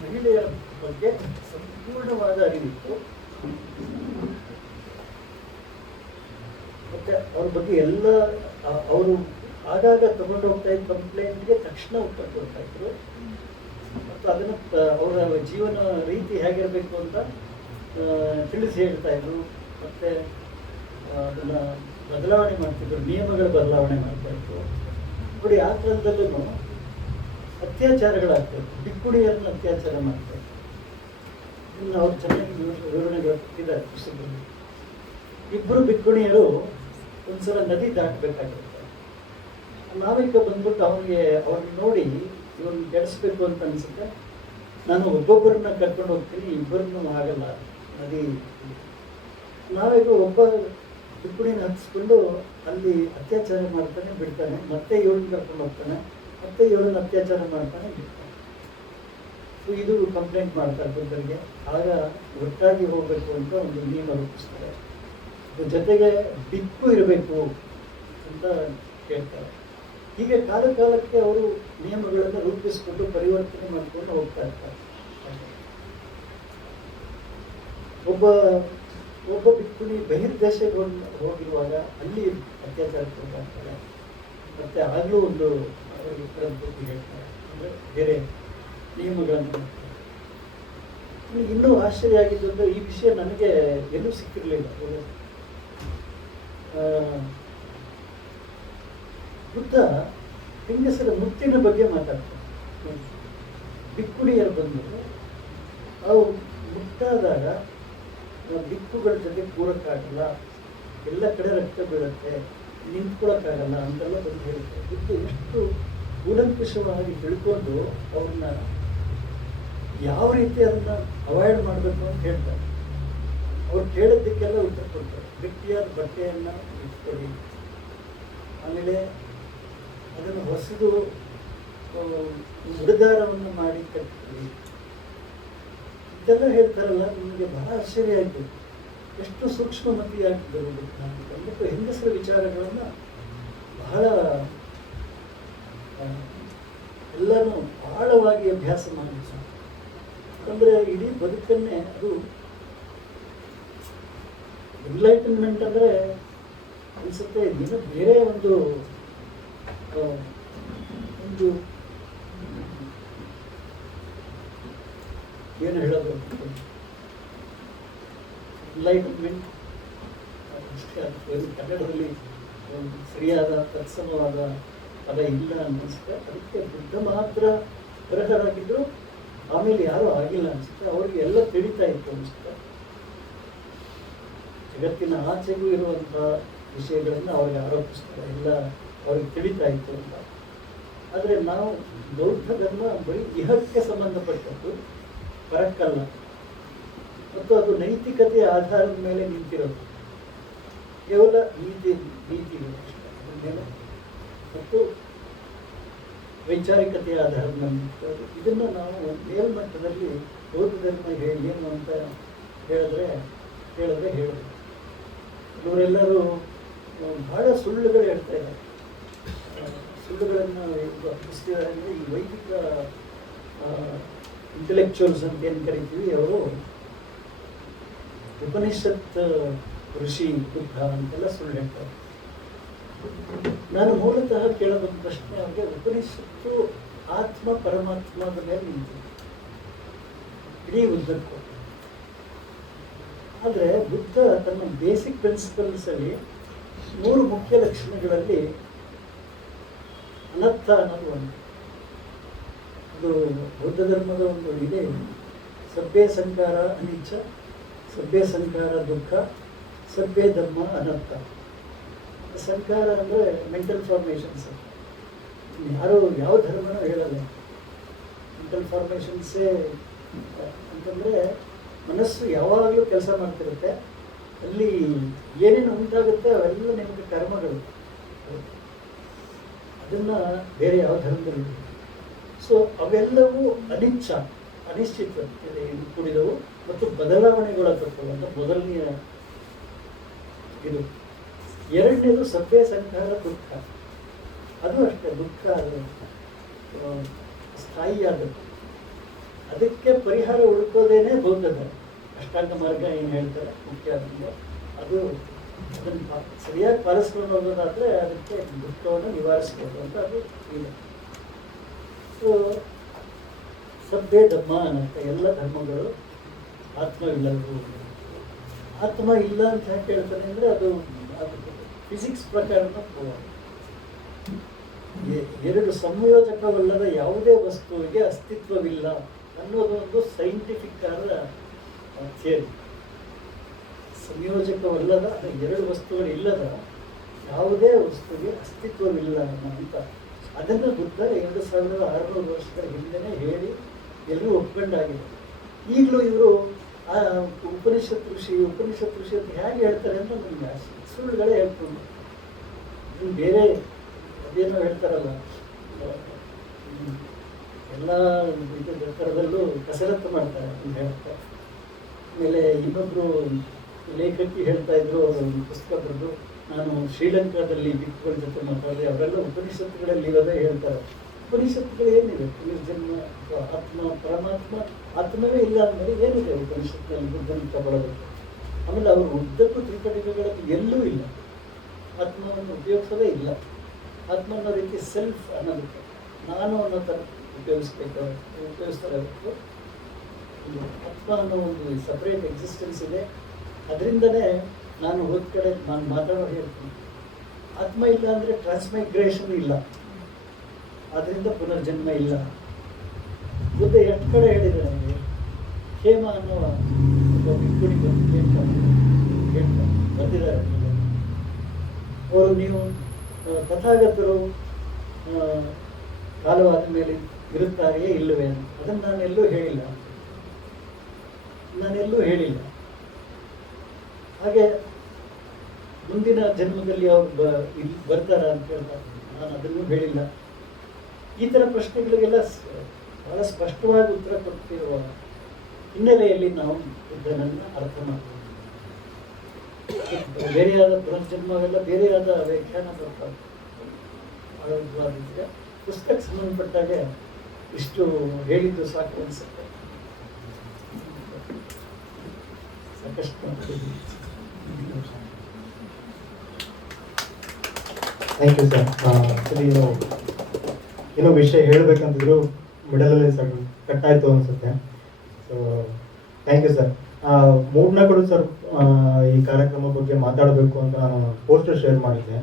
ಮಹಿಳೆಯರ ಬಗ್ಗೆ ಸಂಪೂರ್ಣವಾದ ಅರಿವಿತ್ತು. ಮತ್ತೆ ಅವ್ರ ಬಗ್ಗೆ ಎಲ್ಲ ಅವರು ಆಗಾಗ ತಗೊಂಡು ಹೋಗ್ತಾ ಇದ್ದ ಕಂಪ್ಲೇಂಟ್ಗೆ ತಕ್ಷಣ ಉತ್ತರ ಕೊಡ್ತಾ ಇದ್ರು. ಮತ್ತು ಅದನ್ನು ಅವರ ಜೀವನ ರೀತಿ ಹೇಗಿರಬೇಕು ಅಂತ ತಿಳಿಸಿ ಹೇಳ್ತಾ ಇದ್ರು. ಮತ್ತೆ ಅದನ್ನು ಬದಲಾವಣೆ ಮಾಡ್ತಿದ್ರು, ನಿಯಮಗಳ ಬದಲಾವಣೆ ಮಾಡ್ತಾ ಇದ್ರು. ನೋಡಿ, ಆ ಕಾಲದಲ್ಲೂ ಅತ್ಯಾಚಾರಗಳಾಗ್ತಾಯಿತ್ತು, ಭಿಕ್ಕುಣಿಯರನ್ನು ಅತ್ಯಾಚಾರ ಮಾಡ್ತಾ ಇದ್ರು. ಇನ್ನು ಅವ್ರು ಚೆನ್ನಾಗಿ ವಿವರಣೆಗಳು ಕೊಟ್ಟಿದ್ದಾರೆ ಪುಸ್ತಕದಲ್ಲಿ. 2 ಭಿಕ್ಕುಣಿಯರು ಒಂದ್ಸಲ ನದಿ ದಾಟಬೇಕಾಗಿರುತ್ತೆ. ನಾವಿಕ ಬಂದ್ಬಿಟ್ಟು ಅವ್ರನ್ನ ನೋಡಿ ಇವನ್ನ ಕೆಡಿಸ್ಬೇಕು ಅಂತ ಅನ್ಸುತ್ತೆ. ನಾನು ಒಬ್ಬೊಬ್ಬರನ್ನ ಕರ್ಕೊಂಡು ಹೋಗ್ತೀನಿ, ಇಬ್ಬರನ್ನೂ ಆಗಲ್ಲ ನದಿ. ನಾವೀಗ ಒಬ್ಬ ಭಿಕ್ಕುಣಿನ ಹತ್ತಿಸ್ಕೊಂಡು ಅಲ್ಲಿ ಅತ್ಯಾಚಾರ ಮಾಡ್ತಾನೆ, ಬಿಡ್ತಾನೆ, ಮತ್ತೆ 7 ಕರ್ಕೊಂಡು ಹೋಗ್ತಾನೆ, ಮತ್ತೆ 7 ಅತ್ಯಾಚಾರ ಮಾಡ್ತಾನೆ, ಬಿಡ್ತಾನೆ. ಸೊ ಇದು ಕಂಪ್ಲೇಂಟ್ ಮಾಡ್ತಾರೆ ಬುದ್ಧರಿಗೆ. ಆಗ ಒಟ್ಟಾಗಿ ಹೋಗ್ಬೇಕು ಅಂತ ಒಂದು ನಿಯಮ ರೂಪಿಸ್ತಾರೆ. ಜೊತೆಗೆ ಭಿಕ್ಕು ಇರಬೇಕು ಅಂತ ಕೇಳ್ತಾರೆ. ಹೀಗೆ ಕಾಲ ಕಾಲಕ್ಕೆ ಅವರು ನಿಯಮಗಳನ್ನು ರೂಪಿಸಿಕೊಂಡು ಪರಿವರ್ತನೆ ಮಾಡಿಕೊಂಡು ಹೋಗ್ತಾ ಇರ್ತಾರೆ. ಒಬ್ಬ ಭಿಕ್ಕುಣಿ ಬಹಿರ್ದೇಶಕ್ಕೆ ಹೋಗಿರುವಾಗ ಅಲ್ಲಿ ಅತ್ಯಾಚಾರಕ್ಕೆ ಹೋಗ್ತಾರೆ. ಮತ್ತೆ ಆಗಲೂ ಒಂದು ಬುದ್ಧಿ ಹೇಳ್ತಾರೆ, ಅಂದರೆ ಬೇರೆ ನಿಯಮಗಳನ್ನು. ಇನ್ನೂ ಆಶ್ಚರ್ಯ ಆಗಿದ್ದು ಅಂದರೆ ಈ ವಿಷಯ ನನಗೆ ಎಲ್ಲೂ ಸಿಕ್ಕಿರಲಿಲ್ಲ. ಬುದ್ಧ ಹೆಂಗಸರ ಮುತ್ತಿನ ಬಗ್ಗೆ ಮಾತಾಡ್ತಾರೆ. ಭಿಕ್ಕುಣಿಯರು ಬಂದು ಅವು ಮುಟ್ಟಾದಾಗ ದಿಕ್ಕುಗಳ ಜೊತೆ ಕೂರಕ್ಕಾಗಲ್ಲ, ಎಲ್ಲ ಕಡೆ ರಕ್ತ ಬೀಳುತ್ತೆ, ನಿಂತ್ಕೊಳ್ಳೋಕ್ಕಾಗಲ್ಲ ಅಂತೆಲ್ಲ ಬಂದು ಹೇಳುತ್ತೆ. ಬುದ್ಧ ಎಷ್ಟು ಕೂಲಂಕುಷವಾಗಿ ತಿಳ್ಕೊಂಡು ಅವ್ರನ್ನ ಯಾವ ರೀತಿ ಅದನ್ನ ಅವಾಯ್ಡ್ ಮಾಡಬೇಕು ಅಂತ ಹೇಳ್ತಾರೆ. ಅವ್ರು ಕೇಳೋದಕ್ಕೆಲ್ಲ ಉತ್ತರ ಕೊಡ್ತಾರೆ. ಗಟ್ಟಿಯಾದ ಬಟ್ಟೆಯನ್ನು ಇಟ್ಕೊಳ್ಳಿ, ಆಮೇಲೆ ಅದನ್ನು ಹೊಸದು ಉಡುಗಾರವನ್ನು ಮಾಡಿ ಕಟ್ತೀವಿ, ಇದೆಲ್ಲ ಹೇಳ್ತಾರಲ್ಲ. ನಿಮಗೆ ಬಹಳ ಆಶ್ಚರ್ಯ ಆಯಿತು, ಎಷ್ಟು ಸೂಕ್ಷ್ಮಮತಿಯಾಗಿದ್ದರು ಬುದ್ಧ ಅಂದ್ಬಿಟ್ಟು ಹೆಂಗಸರ ವಿಚಾರಗಳನ್ನು ಬಹಳ ಎಲ್ಲನೂ ಆಳವಾಗಿ ಅಭ್ಯಾಸ ಮಾಡಿ. ಅಂದರೆ ಇಡೀ ಬದುಕನ್ನೇ ಅದು ಎನ್ಲೈಟನ್ಮೆಂಟ್ ಅಂದರೆ ಅನಿಸುತ್ತೆ ಇನ್ನೂ ಬೇರೆ ಒಂದು ಏನು ಹೇಳೋದು, ಎನ್ಲೈಟನ್ಮೆಂಟ್ ಅಷ್ಟೇ. ಅದು ಕನ್ನಡದಲ್ಲಿ ಒಂದು ಸರಿಯಾದ ತತ್ಸಮವಾದ ಪದ ಇಲ್ಲ ಅನ್ನಿಸುತ್ತೆ. ಅದಕ್ಕೆ ಬುದ್ಧ ಮಾತ್ರ ಬರಹರಾಗಿದ್ದರು, ಆಮೇಲೆ ಯಾರೂ ಆಗಿಲ್ಲ ಅನಿಸುತ್ತೆ. ಅವ್ರಿಗೆ ಎಲ್ಲ ತಿಳಿತಾ ಇತ್ತು ಅನಿಸುತ್ತೆ. ಜಗತ್ತಿನ ಆಚೆಗೂ ಇರುವಂಥ ವಿಷಯಗಳನ್ನು ಅವ್ರಿಗೆ ಆರೋಪಿಸ್ತಾರೆ, ಎಲ್ಲ ಅವ್ರಿಗೆ ತಿಳಿತಾ ಇತ್ತು ಅಂತ. ಆದರೆ ನಾವು ಬೌದ್ಧ ಧರ್ಮ ಬರೀ ಇಹಕ್ಕೆ ಸಂಬಂಧಪಟ್ಟದ್ದು, ಪರಕ್ಕಲ್ಲ. ಮತ್ತು ಅದು ನೈತಿಕತೆಯ ಆಧಾರದ ಮೇಲೆ ನಿಂತಿರೋದು, ಕೇವಲ ನೀತಿಗಳು ಅಷ್ಟೇ. ಅದ್ರ ಮೇಲೆ ಮತ್ತು ವೈಚಾರಿಕತೆಯ ಆಧಾರದ ಮೇಲೆ ನಿಂತಿರೋದು. ಇದನ್ನು ನಾವು ಮೇಲ್ಮಟ್ಟದಲ್ಲಿ ಬೌದ್ಧ ಧರ್ಮ ಏನು ಅಂತ ಹೇಳಿದ್ರೆ ಹೇಳೋದು. ಇವರೆಲ್ಲರೂ ಬಹಳ ಸುಳ್ಳುಗಳು ಹೇಳ್ತಾ ಇದ್ದಾರೆ. ಸುಳ್ಳುಗಳನ್ನು ಹಬ್ಬಿಸ್ತಿದ್ದಾರೆ. ಅಂದರೆ ಈ ವೈದಿಕ ಇಂಟೆಲೆಕ್ಚುವಲ್ಸ್ ಅಂತ ಏನು ಕರಿತೀವಿ, ಅವರು ಉಪನಿಷತ್ ಋಷಿ ಬುದ್ಧ ಅಂತೆಲ್ಲ ಸುಳ್ಳು ಹೇಳ್ತಾರೆ. ನಾನು ಮೂಲತಃ ಕೇಳೋದೊಂದು ಪ್ರಶ್ನೆ ಅವ್ರಿಗೆ, ಉಪನಿಷತ್ತು ಆತ್ಮ ಪರಮಾತ್ಮದ ಮೇಲೆ ನಿಂತಿದೆ ಇಡೀ ಉದ್ದಕ್ಕೂ. ಆದರೆ ಬುದ್ಧ ತನ್ನ ಬೇಸಿಕ್ ಪ್ರಿನ್ಸಿಪಲ್ಸಲ್ಲಿ 3 ಮುಖ್ಯ ಲಕ್ಷಣಗಳಲ್ಲಿ ಅನರ್ಥ ಅನ್ನೋದು ಒಂದು. ಅದು ಬೌದ್ಧ ಧರ್ಮದ ಒಂದು ಇದೆ. ಸಭ್ಯ ಸಂಕಾರ ಅನಿಚ್ಛ, ಸಭ್ಯ ಸಂಕಾರ ದುಃಖ, ಸಭ್ಯ ಧರ್ಮ ಅನರ್ಥ. ಸಂಕಾರ ಅಂದರೆ ಮೆಂಟಲ್ ಫಾರ್ಮೇಷನ್ಸ್. ಯಾರು ಯಾವ ಧರ್ಮನೂ ಹೇಳಲ್ಲ. ಮೆಂಟಲ್ ಫಾರ್ಮೇಷನ್ಸೇ ಅಂತಂದರೆ ಮನಸ್ಸು ಯಾವಾಗಲೂ ಕೆಲಸ ಮಾಡ್ತಿರುತ್ತೆ. ಅಲ್ಲಿ ಏನೇನು ಉಂಟಾಗುತ್ತೆ ಅವೆಲ್ಲ ನಿಮಗೆ ಕರ್ಮಗಳು. ಅದನ್ನು ಬೇರೆ ಯಾವ ಧರ್ಮದಲ್ಲಿ. ಸೊ ಅವೆಲ್ಲವೂ ಅನಿಶ್ಚಿತ ಕೂಡಿದವು ಮತ್ತು ಬದಲಾವಣೆಗಳ ತತ್ವ ಅಂತ ಮೊದಲನೆಯ ಇದು. ಎರಡನೇದು ಸಭ್ಯ ಸಂಕಾರ ದುಃಖ. ಅದು ಅಷ್ಟೇ, ದುಃಖ ಅದು ಸ್ಥಾಯಿಯಾದದ್ದು. ಅದಕ್ಕೆ ಪರಿಹಾರ ಹುಡುಕೋದೇನೆ ಬೌದ್ಧ ಧರ್ಮ. ಅಷ್ಟಾಂಗ ಮಾರ್ಗ ಏನು ಹೇಳ್ತಾರೆ ಮುಖ್ಯ ಅದನ್ನು, ಅದನ್ನು ಸರಿಯಾಗಿ ಪಾಲಿಸ್ಕೊಂಡು ಹೋಗೋದಾದರೆ ಅದಕ್ಕೆ ದುಃಖವನ್ನು ನಿವಾರಿಸ್ಬೋದು ಅಂತ ಅದು ಇದೆ. ಸೊ ಸಭ್ಯ ಧರ್ಮ ಅನ್ನತ್ತೆ ಎಲ್ಲ ಧರ್ಮಗಳು ಆತ್ಮವಿಲ್ಲವು. ಆತ್ಮ ಇಲ್ಲ ಅಂತ ಯಾಕೆ ಹೇಳ್ತಾನೆ ಅಂದರೆ ಅದು ಫಿಸಿಕ್ಸ್ ಪ್ರಕಾರ ಎರಡು ಸಂಯೋಜಕವಲ್ಲದ ಯಾವುದೇ ವಸ್ತುವಿಗೆ ಅಸ್ತಿತ್ವವಿಲ್ಲ ಅನ್ನೋದು ಒಂದು ಸೈಂಟಿಫಿಕ್ ಆದ ಥಿಯರಿ. ಸಂಯೋಜಕವಲ್ಲದ ಎರಡು ವಸ್ತುಗಳಿಲ್ಲದ ಯಾವುದೇ ವಸ್ತುವಿಗೆ ಅಸ್ತಿತ್ವವಿಲ್ಲ ಅಂತ ಅದನ್ನು ಬುದ್ಧ 2600 ವರ್ಷಗಳ ಹಿಂದೆನೇ ಹೇಳಿ ಎಲ್ಲರೂ ಒಪ್ಕೊಂಡಾಗಿದೆ. ಈಗಲೂ ಇವರು ಆ ಉಪನಿಷತ್ ಋಷಿ ಅಂತ ಹೇಗೆ ಹೇಳ್ತಾರೆ ಅಂತ ನನಗೆ ಸುಳ್ಳುಗಳೇ ಹೇಳ್ಕೊಂಡು ಬೇರೆ ಅದೇನೋ ಹೇಳ್ತಾರಲ್ಲ, ಎಲ್ಲ ಥರದಲ್ಲೂ ಕಸರತ್ತು ಮಾಡ್ತಾರೆ ಅಂತ ಹೇಳ್ತಾರೆ. ಆಮೇಲೆ ಇನ್ನೊಬ್ಬರು ಲೇಖಕಿ ಹೇಳ್ತಾ ಇದ್ರು, ಅವರು ಒಂದು ಪುಸ್ತಕ ಬರೆದು, ನಾನು ಶ್ರೀಲಂಕಾದಲ್ಲಿ ಬಿಕ್ಕುಗಳ ಜೊತೆ ಮಾತಾಡಿದೆ, ಅವರೆಲ್ಲ ಉಪನಿಷತ್ತುಗಳಲ್ಲಿ ಇರೋದೇ ಹೇಳ್ತಾರೆ. ಉಪನಿಷತ್ತುಗಳು ಏನಿದೆ? ಪುನರ್ಜನ್ಮ, ಆತ್ಮ, ಪರಮಾತ್ಮ, ಆತ್ಮವೇ ಇಲ್ಲ ಅಂದಮೇಲೆ ಏನಿದೆ ಉಪನಿಷತ್ತಿನಲ್ಲಿ ಬುದ್ಧನ ತಗೊಳ್ಳೋದಕ್ಕೆ? ಆಮೇಲೆ ಅವರು ಉದ್ದಕ್ಕೂ ತ್ರಿಕಟಿಕಗಳಲ್ಲಿ ಎಲ್ಲೂ ಇಲ್ಲ, ಆತ್ಮವನ್ನು ಉಪಯೋಗಿಸೋದೇ ಇಲ್ಲ. ಆತ್ಮ ಅನ್ನೋ ರೀತಿ ಸೆಲ್ಫ್ ಅನ್ನೋದಕ್ಕೆ ನಾನು ಅನ್ನೋ ಥರ ಉಪಯೋಗಿಸ್ತಾರೆ ಹೊರತು ಆತ್ಮ ಅನ್ನೋ ಒಂದು ಸಪ್ರೇಟ್ ಎಕ್ಸಿಸ್ಟೆನ್ಸ್ ಇದೆ. ಅದರಿಂದನೇ ನಾನು ಹೋದ ಕಡೆ ನಾನು ಮಾತಾಡೋ ಹೇಳ್ತೀನಿ, ಆತ್ಮ ಇಲ್ಲ ಅಂದರೆ ಟ್ರಾನ್ಸ್ಮೈಗ್ರೇಷನ್ ಇಲ್ಲ, ಆದ್ದರಿಂದ ಪುನರ್ಜನ್ಮ ಇಲ್ಲ. ಬುದ್ಧ ಎಷ್ಟು ಕಡೆ ಹೇಳಿದ್ದಾರೆ ನನಗೆ. ಹೇಮ ಅನ್ನೋ ಒಬ್ಬ ಭಿಕ್ಕುಡಿ ಹೇಳ್ತಾರೆ ಬಂದಿದ್ದಾರೆ. ಅವರು ನೀವು ತಥಾಗತರು ಕಾಲವಾದ ಮೇಲೆ ಇರುತ್ತಾರೆಯೇ ಇಲ್ಲವೇ ಅಂತ. ಅದನ್ನು ನಾನೆಲ್ಲೂ ಹೇಳಿಲ್ಲ. ಹಾಗೆ ಮುಂದಿನ ಜನ್ಮದಲ್ಲಿ ಅವ್ರು ಬರ್ತಾರ ಅಂತ ಹೇಳ್ತಾರೆ, ನಾನು ಅದನ್ನು ಹೇಳಿಲ್ಲ. ಈ ಥರ ಪ್ರಶ್ನೆಗಳಿಗೆಲ್ಲ ಬಹಳ ಸ್ಪಷ್ಟವಾಗಿ ಉತ್ತರ ಕೊಡ್ತಿರುವ ಹಿನ್ನೆಲೆಯಲ್ಲಿ ನಾವು ಬುದ್ಧನನ್ನು ಅರ್ಥ ಮಾಡ್ತೀವಿ. ಬೇರೆಯಾದ ಪುನರ್ಜನ್ಮವೆಲ್ಲ ಬೇರೆಯಾದ ವ್ಯಾಖ್ಯಾನ ಬರ್ತಾರೆ. ಪುಸ್ತಕಕ್ಕೆ ಸಂಬಂಧಪಟ್ಟಾಗೆ ಇಷ್ಟು ಹೇಳಿದ್ದು ಸಾಕು ಅನಿಸುತ್ತೆ. ಸಾಕಷ್ಟು ಥ್ಯಾಂಕ್ ಯು ಸರ್. ಆ್ಯಕ್ಚುಲಿ ಏನೋ ವಿಷಯ ಹೇಳಬೇಕಂತಿದ್ರು ಮಿಡಲಲ್ಲಿ ಕಟ್ಟಾಯಿತು ಅನಿಸುತ್ತೆ. So thank you sir. ಮೂರ್ನಾಲ್ಕು ಸರ್ ಈ ಕಾರ್ಯಕ್ರಮ ಬಗ್ಗೆ ಮಾತಾಡಬೇಕು ಅಂತ ನಾನು ಪೋಸ್ಟರ್ ಶೇರ್ ಮಾಡಿದ್ದೆ.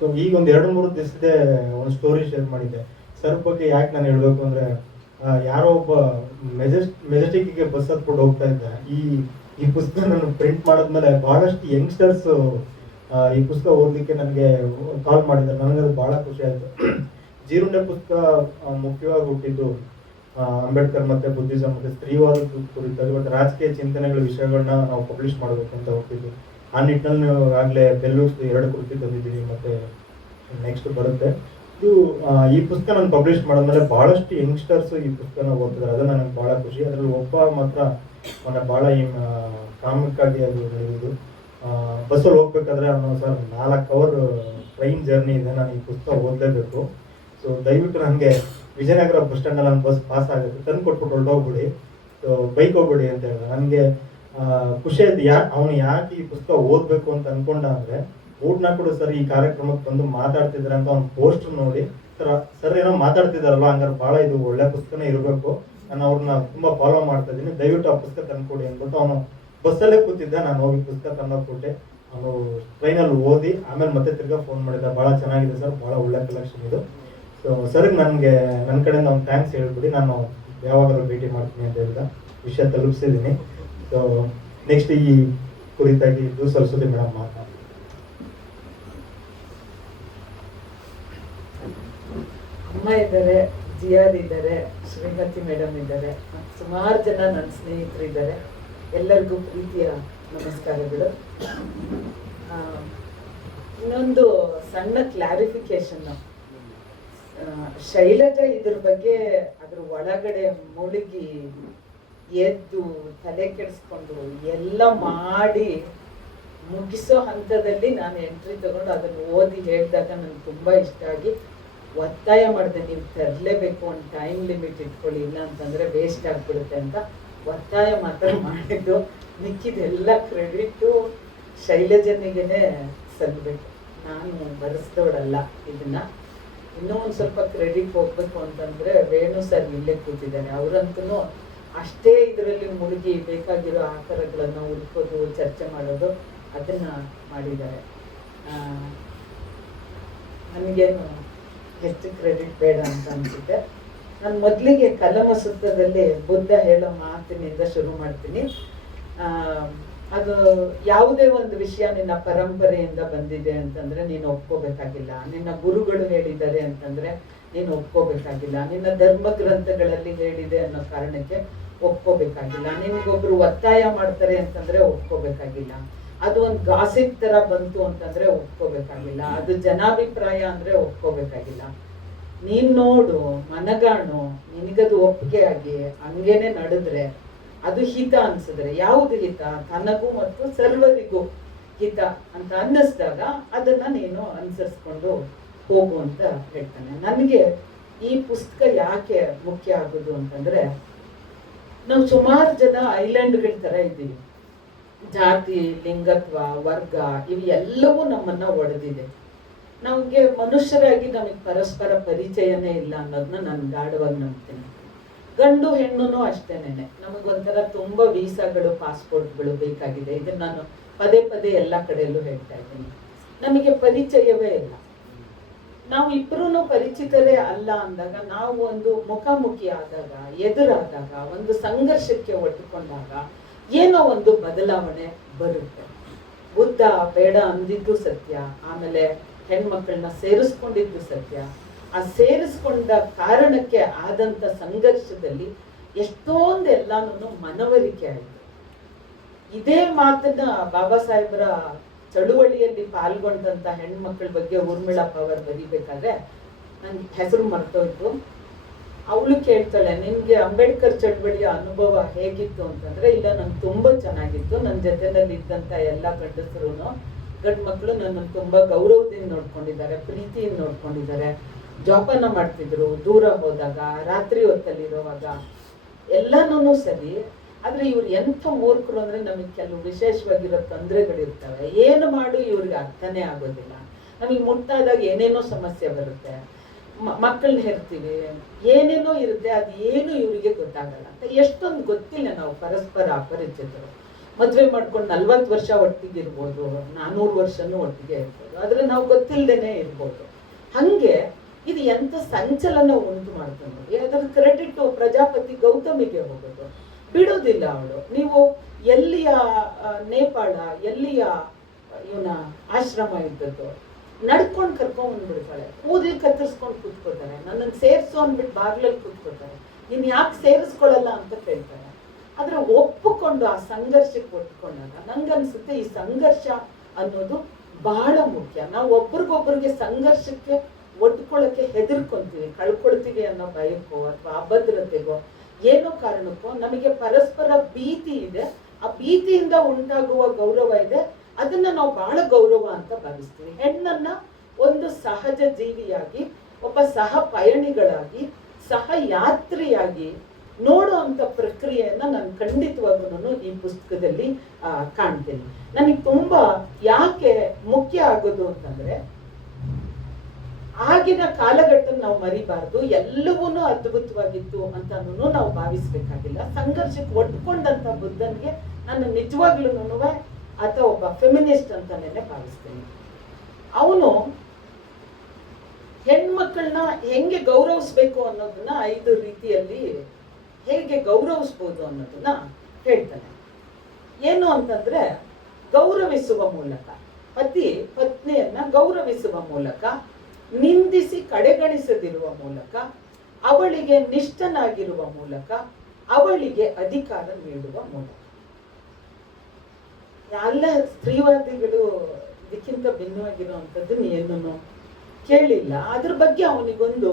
ಸೊ ಈಗ ಒಂದು 2-3 ದಿವಸದೇ ಒಂದು ಸ್ಟೋರಿ ಶೇರ್ ಮಾಡಿದ್ದೆ. ಸರ್ ಬಗ್ಗೆ ಯಾಕೆ ನಾನು ಹೇಳಬೇಕು ಅಂದರೆ, ಯಾರೋ ಒಬ್ಬ ಮೆಜೆಸ್ಟಿಕ್ಗೆ ಬಸ್ ಹತ್ಕೊಂಡು ಹೋಗ್ತಾ ಇದ್ದೆ. ಈ ಪುಸ್ತಕ ನಾನು ಪ್ರಿಂಟ್ ಮಾಡಿದ್ಮೇಲೆ ಭಾಳಷ್ಟು ಯಂಗ್ಸ್ಟರ್ಸ್ ಈ ಪುಸ್ತಕ ಓದಲಿಕ್ಕೆ ನನಗೆ ಕಾಲ್ ಮಾಡಿದ್ದಾರೆ. ನನಗದು ಭಾಳ ಖುಷಿ ಆಯಿತು. ಜೀರುಂಡೆ ಪುಸ್ತಕ ಮುಖ್ಯವಾಗಿ ಹುಟ್ಟಿದ್ದು ಅಂಬೇಡ್ಕರ್ ಮತ್ತು ಬುದ್ಧಿಸಮ್ ಮತ್ತು ಸ್ತ್ರೀವಾದದ ಕುರಿತಾಗಿ ಮತ್ತು ರಾಜಕೀಯ ಚಿಂತನೆಗಳ ವಿಷಯಗಳನ್ನ ನಾವು ಪಬ್ಲಿಷ್ ಮಾಡಬೇಕು ಅಂತ ಹೋಗ್ತಿದ್ವಿ. ಆ ನಿಟ್ಟಿನಲ್ಲಿ ನಾವು ಆಗಲೇ ಬೆಲ್ಲೂಸ್ 2 ಕೃತಿ ತಂದಿದ್ದೀವಿ ಮತ್ತು ನೆಕ್ಸ್ಟ್ ಬರುತ್ತೆ. ಇದು ಈ ಪುಸ್ತಕ ನಾನು ಪಬ್ಲಿಷ್ ಮಾಡಿದ್ಮೇಲೆ ಭಾಳಷ್ಟು ಯಂಗ್ಸ್ಟರ್ಸು ಈ ಪುಸ್ತಕನ ಓದ್ತಿದ್ದಾರೆ. ಅದು ನನಗೆ ಭಾಳ ಖುಷಿ. ಅದರಲ್ಲಿ ಒಬ್ಬ ಮಾತ್ರ ಅವನ ಭಾಳ ಕಾಮಿಕ್ ಆಗಿ ಅದು ನಡೆಯುವುದು. ಬಸ್ಸಲ್ಲಿ ಹೋಗ್ಬೇಕಾದ್ರೆ ಅವನು ಸರ್ 4 ಅವರ್ ಟ್ರೈನ್ ಜರ್ನಿ ಇದೆ, ನಾನು ಈ ಪುಸ್ತಕ ಓದಲೇಬೇಕು. ಸೊ ದಯವಿಟ್ಟು ನನಗೆ ವಿಜಯನಗರ ಬಸ್ ಸ್ಟ್ಯಾಂಡಲ್ಲಿ ನನ್ನ ಬಸ್ ಪಾಸ್ ಆಗುತ್ತೆ, ತಂದು ಕೊಟ್ಬಿಟ್ಟು ಹೊರಟೋಗ್ಬಿಡಿ, ಸೊ ಬೈಕ್ ಹೋಗ್ಬಿಡಿ ಅಂತ ಹೇಳಿದ. ನನಗೆ ಖುಷಿ ಆಯ್ತು. ಅವನು ಯಾಕೆ ಈ ಪುಸ್ತಕ ಓದಬೇಕು ಅಂತ ಅನ್ಕೊಂಡ ಅಂದರೆ, 3-4 ಸರ್ ಈ ಕಾರ್ಯಕ್ರಮಕ್ಕೆ ಬಂದು ಮಾತಾಡ್ತಿದ್ದಾರೆ ಅಂತ ಅವ್ನು ಪೋಸ್ಟರ್ ನೋಡಿ ಸರ್ ಏನೋ ಮಾತಾಡ್ತಿದ್ದಾರಲ್ಲ, ಹಂಗಾರೆ ಭಾಳ ಇದು ಒಳ್ಳೆ ಪುಸ್ತಕನೇ ಇರಬೇಕು, ನಾನು ಅವ್ರನ್ನ ತುಂಬ ಫಾಲೋ ಮಾಡ್ತಾ ಇದ್ದೀನಿ, ದಯವಿಟ್ಟು ಆ ಪುಸ್ತಕ ತಂದುಕೊಡಿ ಅಂದ್ಬಿಟ್ಟು ಅವನು ಬಸ್ಸಲ್ಲೇ ಕೂತಿದ್ದೆ. ನಾನು ಹೋಗಿ ಪುಸ್ತಕ ತಂದುಕೊಟ್ಟೆ. ಅವನು ಟ್ರೈನಲ್ಲಿ ಓದಿ ಆಮೇಲೆ ಮತ್ತೆ ತಿರ್ಗಾ ಫೋನ್ ಮಾಡಿದ್ದ, ಭಾಳ ಚೆನ್ನಾಗಿದೆ ಸರ್, ಭಾಳ ಒಳ್ಳೆ ಕಲೆಕ್ಷನ್ ಇದು. ಸೊ ಸರ್ಗೆ ನನಗೆ ನನ್ನ ಕಡೆಯಿಂದ ಒಂದು ಥ್ಯಾಂಕ್ಸ್ ಹೇಳ್ಬಿಡಿ, ನಾನು ಯಾವಾಗಲೂ ಭೇಟಿ ಮಾಡ್ತೀನಿ ಅಂತ ಹೇಳಿದ ವಿಷಯ ತಲುಪಿಸಿದ್ದೀನಿ. ಸೊ ನೆಕ್ಸ್ಟ್ ಈ ಕುರಿತಾಗಿ ಸರಸ್ವತಿ ಮೇಡಮ್ ಮಾತಾಡಿ. ಅಮ್ಮ ಇದ್ದಾರೆ, GR ಇದ್ದಾರೆ, ಶ್ರೀಮತಿ ಮೇಡಮ್ ಇದ್ದಾರೆ, ಸುಮಾರು ಜನ ನನ್ನ ಸ್ನೇಹಿತರಿದ್ದಾರೆ. ಎಲ್ಲರಿಗೂ ಪ್ರೀತಿಯ ನಮಸ್ಕಾರಗಳು. ಇನ್ನೊಂದು ಸಣ್ಣ ಕ್ಲಾರಿಫಿಕೇಶನ್, ಶೈಲಜಾ ಇದ್ರ ಬಗ್ಗೆ ಅದ್ರ ಒಳಗಡೆ ಮುಳುಗಿ ಎದ್ದು ತಲೆ ಕೆಡಿಸ್ಕೊಂಡು ಎಲ್ಲ ಮಾಡಿ ಮುಗಿಸೋ ಹಂತದಲ್ಲಿ ನಾನು ಎಂಟ್ರಿ ತಗೊಂಡು ಅದನ್ನು ಓದಿ ಹೇಳಿದಾಗ ನನಗೆ ತುಂಬ ಇಷ್ಟ ಆಗಿ ಒತ್ತಾಯ ಮಾಡಿದೆ, ನೀವು ತರಲೇಬೇಕು, ಒಂದು ಟೈಮ್ ಲಿಮಿಟ್ ಇಟ್ಕೊಳ್ಳಿ, ಇಲ್ಲ ಅಂತಂದರೆ ವೇಸ್ಟ್ ಆಗಿಬಿಡುತ್ತೆ ಅಂತ ಒತ್ತಾಯ ಮಾತ್ರ ಮಾಡಿದ್ದು. ಮಿಕ್ಕಿದೆಲ್ಲ ಕ್ರೆಡಿಟು ಶೈಲಜನಿಗೆ ಸಲ್ಲಬೇಕು. ನಾನು ಬರೆಸ್ದವಳಲ್ಲ ಇದನ್ನು. ಇನ್ನೂ ಒಂದು ಸ್ವಲ್ಪ ಕ್ರೆಡಿಟ್ ಹೋಗ್ಬೇಕು ಅಂತಂದರೆ ವೇಣು ಸರ್ ಇಲ್ಲೇ ಕೂತಿದ್ದಾರೆ. ಅವರಂತೂ ಅಷ್ಟೇ ಇದರಲ್ಲಿ ಮುಳುಗಿ ಬೇಕಾಗಿರೋ ಆಕಾರಗಳನ್ನು ಹುಡ್ಕೋದು, ಚರ್ಚೆ ಮಾಡೋದು ಅದನ್ನು ಮಾಡಿದ್ದಾರೆ. ನನಗೇನು ಹೆಚ್ಚು ಕ್ರೆಡಿಟ್ ಬೇಡ ಅಂತ ಅನಿಸುತ್ತೆ. ನಾನು ಮೊದಲಿಗೆ ಕಲಮ ಸೂತ್ರದಲ್ಲಿ ಬುದ್ಧ ಹೇಳೋ ಮಾತಿನಿಂದ ಶುರು ಮಾಡ್ತೀನಿ. ಅದು ಯಾವುದೇ ಒಂದು ವಿಷಯ ನಿನ್ನ ಪರಂಪರೆಯಿಂದ ಬಂದಿದೆ ಅಂತಂದ್ರೆ ನೀನು ಒಪ್ಕೋಬೇಕಾಗಿಲ್ಲ, ನಿನ್ನ ಗುರುಗಳು ಹೇಳಿದ್ದಾರೆ ಅಂತಂದ್ರೆ ನೀನು ಒಪ್ಕೋಬೇಕಾಗಿಲ್ಲ, ನಿನ್ನ ಧರ್ಮ ಗ್ರಂಥಗಳಲ್ಲಿ ಹೇಳಿದೆ ಅನ್ನೋ ಕಾರಣಕ್ಕೆ ಒಪ್ಕೋಬೇಕಾಗಿಲ್ಲ, ನಿನಗೊಬ್ರು ಒತ್ತಾಯ ಮಾಡ್ತಾರೆ ಅಂತಂದ್ರೆ ಒಪ್ಕೋಬೇಕಾಗಿಲ್ಲ, ಅದು ಒಂದು ಗಾಸಿಪ್ ತರ ಬಂತು ಅಂತಂದ್ರೆ ಒಪ್ಕೋಬೇಕಾಗಿಲ್ಲ, ಅದು ಜನಾಭಿಪ್ರಾಯ ಅಂದ್ರೆ ಒಪ್ಕೋಬೇಕಾಗಿಲ್ಲ. ನೀನ್ ನೋಡು, ಮನಗಾಣು, ನಿನಗದು ಒಪ್ಪಿಗೆ ಆಗಿ ಹಂಗೇನೆ ನಡೆದ್ರೆ ಅದು ಹಿತ ಅನ್ಸಿದ್ರೆ, ಯಾವುದು ಹಿತ? ತನಗೂ ಮತ್ತು ಸರ್ವರಿಗೂ ಹಿತ ಅಂತ ಅನ್ನಿಸ್ದಾಗ ಅದನ್ನ ನೀನು ಅನುಸರಿಸ್ಕೊಂಡು ಹೋಗು ಅಂತ ಹೇಳ್ತಾನೆ. ನನಗೆ ಈ ಪುಸ್ತಕ ಯಾಕೆ ಮುಖ್ಯ ಆಗೋದು ಅಂತಂದ್ರೆ, ನಾವು ಸುಮಾರು ಜನ ಐಲ್ಯಾಂಡ್ಗಳ ತರ ಇದ್ದೀವಿ. ಜಾತಿ, ಲಿಂಗತ್ವ, ವರ್ಗ ಇವು ಎಲ್ಲವೂ ನಮ್ಮನ್ನ ಒಡೆದಿದೆ. ನಮಗೆ ಮನುಷ್ಯರಾಗಿ ನಮಗೆ ಪರಸ್ಪರ ಪರಿಚಯನೇ ಇಲ್ಲ ಅನ್ನೋದನ್ನ ನಾನು ಗಾಢವಾಗಿ ನಂಬ್ತೀನಿ. ಗಂಡು ಹೆಣ್ಣು ಅಷ್ಟೇನೆ, ನಮಗೊಂಥರ ತುಂಬ ವೀಸಾಗಳು, ಪಾಸ್ಪೋರ್ಟ್ಗಳು ಬೇಕಾಗಿದೆ. ಇದನ್ನ ನಾನು ಪದೇ ಪದೇ ಎಲ್ಲ ಕಡೆಯಲ್ಲೂ ಹೇಳ್ತಾ ಇದ್ದೀನಿ. ನಮಗೆ ಪರಿಚಯವೇ ಇಲ್ಲ. ನಾವು ಇಬ್ಬರೂ ಪರಿಚಿತರೇ ಅಲ್ಲ ಅಂದಾಗ, ನಾವು ಒಂದು ಮುಖಾಮುಖಿ ಆದಾಗ, ಎದುರಾದಾಗ, ಒಂದು ಸಂಘರ್ಷಕ್ಕೆ ಒಡ್ಕೊಂಡಾಗ ಏನೋ ಒಂದು ಬದಲಾವಣೆ ಬರುತ್ತೆ. ಬುದ್ಧ ಬೇಡ ಅಂದಿದ್ದು ಸತ್ಯ, ಆಮೇಲೆ ಹೆಣ್ಮಕ್ಳನ್ನ ಸೇರಿಸ್ಕೊಂಡಿದ್ದು ಸತ್ಯ. ಆ ಸೇರಿಸ್ಕೊಂಡ ಕಾರಣಕ್ಕೆ ಆದಂತ ಸಂಘರ್ಷದಲ್ಲಿ ಎಷ್ಟೊಂದು ಎಲ್ಲಾನು ಮನವರಿಕೆ ಆಯಿತು. ಇದೇ ಮಾತನ್ನ ಬಾಬಾ ಸಾಹೇಬ್ರ ಚಳುವಳಿಯಲ್ಲಿ ಪಾಲ್ಗೊಂಡಂತ ಹೆಣ್ಮಕ್ಳ ಬಗ್ಗೆ ಊರ್ಮಿಳಾ ಪವರ್ ಬರೀಬೇಕಾದ್ರೆ ನನ್ಗೆ ಹೆಸರು ಮರ್ತೋಯ್ತು. ಅವಳು ಕೇಳ್ತಾಳೆ, ನಿನ್ಗೆ ಅಂಬೇಡ್ಕರ್ ಚಳವಳಿಯ ಅನುಭವ ಹೇಗಿತ್ತು ಅಂತಂದ್ರೆ, ಇಲ್ಲ ನಂಗೆ ತುಂಬಾ ಚೆನ್ನಾಗಿತ್ತು. ನನ್ನ ಜೊತೆನಲ್ಲಿ ಇದ್ದಂತ ಎಲ್ಲ ಗಂಡಸರು, ಗಂಡು ಮಕ್ಕಳು ನನ್ನನ್ನು ತುಂಬಾ ಗೌರವದಿಂದ ನೋಡ್ಕೊಂಡಿದ್ದಾರೆ, ಪ್ರೀತಿಯಿಂದ ನೋಡ್ಕೊಂಡಿದ್ದಾರೆ, ಜೋಪಾನ ಮಾಡ್ತಿದ್ರು. ದೂರ ಹೋದಾಗ, ರಾತ್ರಿ ಹೊತ್ತಲ್ಲಿರುವಾಗ ಎಲ್ಲನೂ ಸರಿ. ಆದ್ರೆ ಇವ್ರು ಎಂಥ ಮೂರ್ಖರು ಅಂದ್ರೆ, ನಮಗೆ ಕೆಲವು ವಿಶೇಷವಾಗಿರೋ ತೊಂದರೆಗಳಿರ್ತವೆ. ಏನು ಮಾಡು ಇವ್ರಿಗೆ ಅರ್ಥನೇ ಆಗೋದಿಲ್ಲ. ನಮಗೆ ಮುಟ್ಟಾದಾಗ ಏನೇನೋ ಸಮಸ್ಯೆ ಬರುತ್ತೆ, ಮಕ್ಕಳನ್ನ ಹೆರ್ತೀವಿ, ಏನೇನೋ ಇರುತ್ತೆ, ಅದು ಏನು ಇವರಿಗೆ ಗೊತ್ತಾಗಲ್ಲ ಅಂತ. ಎಷ್ಟೊಂದು ಗೊತ್ತಿಲ್ಲ ನಾವು ಪರಸ್ಪರ ಅಪರಿಚಿತರು. ಮದುವೆ ಮಾಡ್ಕೊಂಡು 40 ವರ್ಷ ಒಟ್ಟಿಗೆ ಇರ್ಬೋದು, 400 ವರ್ಷನೂ ಒಟ್ಟಿಗೆ ಇರ್ಬೋದು, ಆದ್ರೆ ನಾವು ಗೊತ್ತಿಲ್ಲದೇನೆ ಇರ್ಬೋದು. ಹಂಗೆ ಇದು ಎಂತ ಸಂಚಲನ ಉಂಟು ಮಾಡ್ಕೊಂಡು ನೋಡಿ. ಅದರ ಕ್ರೆಡಿಟ್ ಪ್ರಜಾಪತಿ ಗೌತಮಿಗೆ ಹೋಗೋದು, ಬಿಡೋದಿಲ್ಲ ಅವಳು. ನೀವು ಎಲ್ಲಿಯ ನೇಪಾಳ, ಎಲ್ಲಿಯ ಇವನ ಆಶ್ರಮ ಇದ್ದದ್ದು, ನಡ್ಕೊಂಡು ಕರ್ಕೊಂಡ್ ಬಂದ್ಬಿಡ್ತಾಳೆ. ಕೂದಲು ಕತ್ತರಿಸ್ಕೊಂಡು ಕೂತ್ಕೋತಾರೆ, ನನ್ನನ್ನು ಸೇರ್ಸು ಅಂದ್ಬಿಟ್ಟು ಬಾಗ್ಲಲ್ಲಿ ಕೂತ್ಕೋತಾರೆ. ನೀನ್ ಯಾಕೆ ಸೇರಿಸ್ಕೊಳ್ಳಲ್ಲ ಅಂತ ಕೇಳ್ತಾರೆ. ಆದ್ರೆ ಒಪ್ಪಿಕೊಂಡು ಆ ಸಂಘರ್ಷಕ್ಕೆ ಒಪ್ಪಿಕೊಂಡಾಗ ನಂಗನ್ಸುತ್ತೆ ಈ ಸಂಘರ್ಷ ಅನ್ನೋದು ಬಹಳ ಮುಖ್ಯ. ನಾವು ಒಬ್ರಿಗೊಬ್ರಿಗೆ ಸಂಘರ್ಷಕ್ಕೆ ಒಡ್ಕೊಳ್ಳಕ್ಕೆ ಹೆದರ್ಕೊಂತೀವಿ, ಕಳ್ಕೊಳ್ತೀವಿ ಅನ್ನೋ ಭಯಕ್ಕೋ ಅಥವಾ ಅಭದ್ರತೆಗೋ ಏನೋ ಕಾರಣಕ್ಕೋ ನಮಗೆ ಪರಸ್ಪರ ಭೀತಿ ಇದೆ. ಆ ಭೀತಿಯಿಂದ ಉಂಟಾಗುವ ಗೌರವ ಇದೆ, ಅದನ್ನ ನಾವು ಬಹಳ ಗೌರವ ಅಂತ ಭಾವಿಸ್ತೀವಿ. ಹೆಣ್ಣನ್ನ ಒಂದು ಸಹಜ ಜೀವಿಯಾಗಿ, ಒಬ್ಬ ಸಹ ಪಯಣಿಗಳಾಗಿ, ಸಹ ಯಾತ್ರಿಯಾಗಿ ನೋಡುವಂತ ಪ್ರಕ್ರಿಯೆಯನ್ನ ನಾನು ಖಂಡಿತವಾಗೂ ಈ ಪುಸ್ತಕದಲ್ಲಿ ಕಾಣ್ತೀನಿ. ನನಗೆ ತುಂಬಾ ಯಾಕೆ ಮುಖ್ಯ ಆಗೋದು ಅಂತಂದ್ರೆ, ಆಗಿನ ಕಾಲಘಟ್ಟ ನಾವು ಮರಿಬಾರ್ದು. ಎಲ್ಲವೂ ಅದ್ಭುತವಾಗಿತ್ತು ಅಂತಾನು ನಾವು ಭಾವಿಸ್ಬೇಕಾಗಿಲ್ಲ. ಸಂಘರ್ಷಕ್ಕೆ ಒಡ್ಕೊಂಡಂತ ಬುದ್ಧನ್ಗೆ ನಾನು ನಿಜವಾಗ್ಲೂ ಆತ ಒಬ್ಬ ಫೆಮಿನಿಸ್ಟ್ ಅಂತಾನೆ ಭಾವಿಸ್ತೇನೆ. ಅವನು ಹೆಣ್ಮಕ್ಳನ್ನ ಹೆಂಗೆ ಗೌರವಿಸ್ಬೇಕು ಅನ್ನೋದನ್ನ 5 ರೀತಿಯಲ್ಲಿ ಹೇಗೆ ಗೌರವಿಸ್ಬೋದು ಅನ್ನೋದನ್ನ ಹೇಳ್ತಾನೆ. ಏನು ಅಂತಂದ್ರೆ, ಗೌರವಿಸುವ ಮೂಲಕ, ಪತಿ ಪತ್ನಿಯನ್ನ ಗೌರವಿಸುವ ಮೂಲಕ, ನಿಂದಿಸಿ ಕಡೆಗಣಿಸದಿರುವ ಮೂಲಕ, ಅವಳಿಗೆ ನಿಷ್ಠನಾಗಿರುವ ಮೂಲಕ, ಅವಳಿಗೆ ಅಧಿಕಾರ ನೀಡುವ ಮೂಲಕ. ಎಲ್ಲ ಸ್ತ್ರೀವಾದಿಗಳು ಇದಕ್ಕಿಂತ ಭಿನ್ನವಾಗಿರುವಂಥದ್ದನ್ನ ಏನೂ ಕೇಳಿಲ್ಲ. ಅದ್ರ ಬಗ್ಗೆ ಅವನಿಗೊಂದು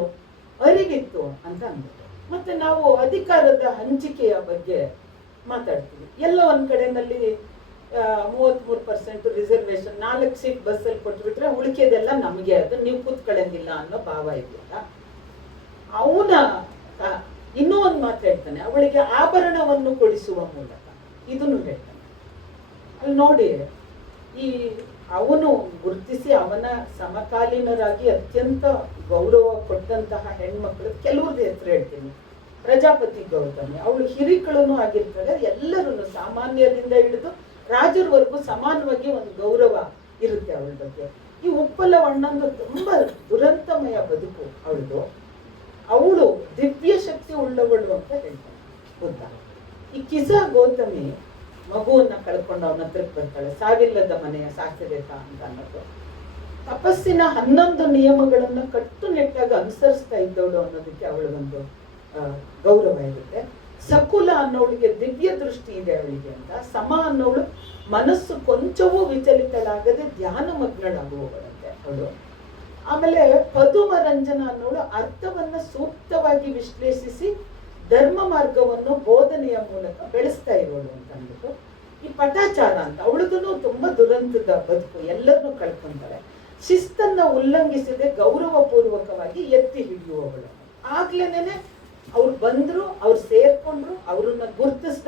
ಅರಿವಿತ್ತು ಅಂತ ಅಂದ್ಬಿಟ್ಟು. ಮತ್ತೆ ನಾವು ಅಧಿಕಾರದ ಹಂಚಿಕೆಯ ಬಗ್ಗೆ ಮಾತಾಡ್ತೀವಿ. ಎಲ್ಲ ಒಂದ್ ಕಡೆನಲ್ಲಿ 33% ರಿಸರ್ವೇಶನ್, 4 ಸೀಟ್ ಬಸ್ಸಲ್ಲಿ ಕೊಟ್ಬಿಟ್ರೆ ಉಳಿಕೆದೆಲ್ಲ ನಮಗೆ, ಅದು ನೀವು ಕೂತ್ಕೊಳ್ಳಂಗಿಲ್ಲ ಅನ್ನೋ ಭಾವ ಇದೆಯಲ್ಲ. ಅವನ ಇನ್ನೂ ಒಂದು ಮಾತು ಹೇಳ್ತಾನೆ, ಅವಳಿಗೆ ಆಭರಣವನ್ನು ಕೊಡಿಸುವ ಮೂಲಕ, ಇದನ್ನು ಹೇಳ್ತಾನೆ. ಅಲ್ಲಿ ನೋಡಿ, ಈ ಅವನು ಗುರುತಿಸಿ ಅವನ ಸಮಕಾಲೀನರಾಗಿ ಅತ್ಯಂತ ಗೌರವ ಕೊಟ್ಟಂತಹ ಹೆಣ್ಮಕ್ಳು ಕೆಲವ್ರದ್ದು ಹೆಸರು ಹೇಳ್ತೀನಿ. ಪ್ರಜಾಪತಿ ಗೌತಮಿ, ಅವಳು ಹಿರಿಕಳನು ಆಗಿರ್ತಾಳೆ. ಎಲ್ಲರೂ ಸಾಮಾನ್ಯರಿಂದ ಹಿಡಿದು ರಾಜರವರೆಗೂ ಸಮಾನವಾಗಿ ಒಂದು ಗೌರವ ಇರುತ್ತೆ ಅವಳ ಬಗ್ಗೆ. ಈ ಉಪ್ಪಲವಣ್ಣಂದು ತುಂಬಾ ದುರಂತಮಯ ಬದುಕು ಅವಳದು. ಅವಳು ದಿವ್ಯ ಶಕ್ತಿ ಉಳ್ಳವಳು ಅಂತ ಹೇಳ್ತಾನೆ ಬುದ್ಧ. ಈ ಕಿಸ ಗೌತಮಿ ಮಗುವನ್ನ ಕಳ್ಕೊಂಡು ಅವನ ಹತ್ರಕ್ಕೆ ಬರ್ತಾಳೆ. ಸಾವಿಲ್ಲದ ಮನೆಯ ಸಾಕ್ಯದೇತ ಅಂತ ಅನ್ನೋದು. ತಪಸ್ಸಿನ 11 ನಿಯಮಗಳನ್ನ ಕಟ್ಟುನಿಟ್ಟಾಗಿ ಅನುಸರಿಸ್ತಾ ಇದ್ದವಳು ಅನ್ನೋದಕ್ಕೆ ಅವಳಿಗೊಂದು ಗೌರವ ಇರುತ್ತೆ. ಸಕುಲ ಅನ್ನೋಳಿಗೆ ದಿವ್ಯ ದೃಷ್ಟಿ ಇದೆ ಅವಳಿಗೆ ಅಂತ. ಸಮ ಅನ್ನೋಳು ಮನಸ್ಸು ಕೊಂಚವೂ ವಿಚಲಿತಳಾಗದೆ ಧ್ಯಾನ ಮಗ್ನಳಾಗುವವಳಂತೆ ಅವಳು. ಆಮೇಲೆ ಪದುಮರಂಜನ ಅನ್ನೋಳು ಅರ್ಥವನ್ನ ಸೂಕ್ತವಾಗಿ ವಿಶ್ಲೇಷಿಸಿ ಧರ್ಮ ಮಾರ್ಗವನ್ನು ಬೋಧನೆಯ ಮೂಲಕ ಬೆಳೆಸ್ತಾ ಇರೋಳು ಅಂತ ಅಂದ್ಬಿಟ್ಟು. ಈ ಪಟಾಚಾರ ಅಂತ ಅವಳದೂ ತುಂಬಾ ದುರಂತದ ಬದುಕು, ಎಲ್ಲರನ್ನೂ ಕಳ್ಕೊಂತಾರೆ. ಶಿಸ್ತನ್ನ ಉಲ್ಲಂಘಿಸದೆ ಗೌರವ ಪೂರ್ವಕವಾಗಿ ಎತ್ತಿ ಹಿಡಿಯುವವಳು. ಆಗ್ಲೇನೆ ಅವ್ರು ಬಂದ್ರು, ಅವ್ರು ಸೇರ್ಕೊಂಡ್ರು, ಅವ್ರನ್ನ ಗುರುತಿಸ್ದ,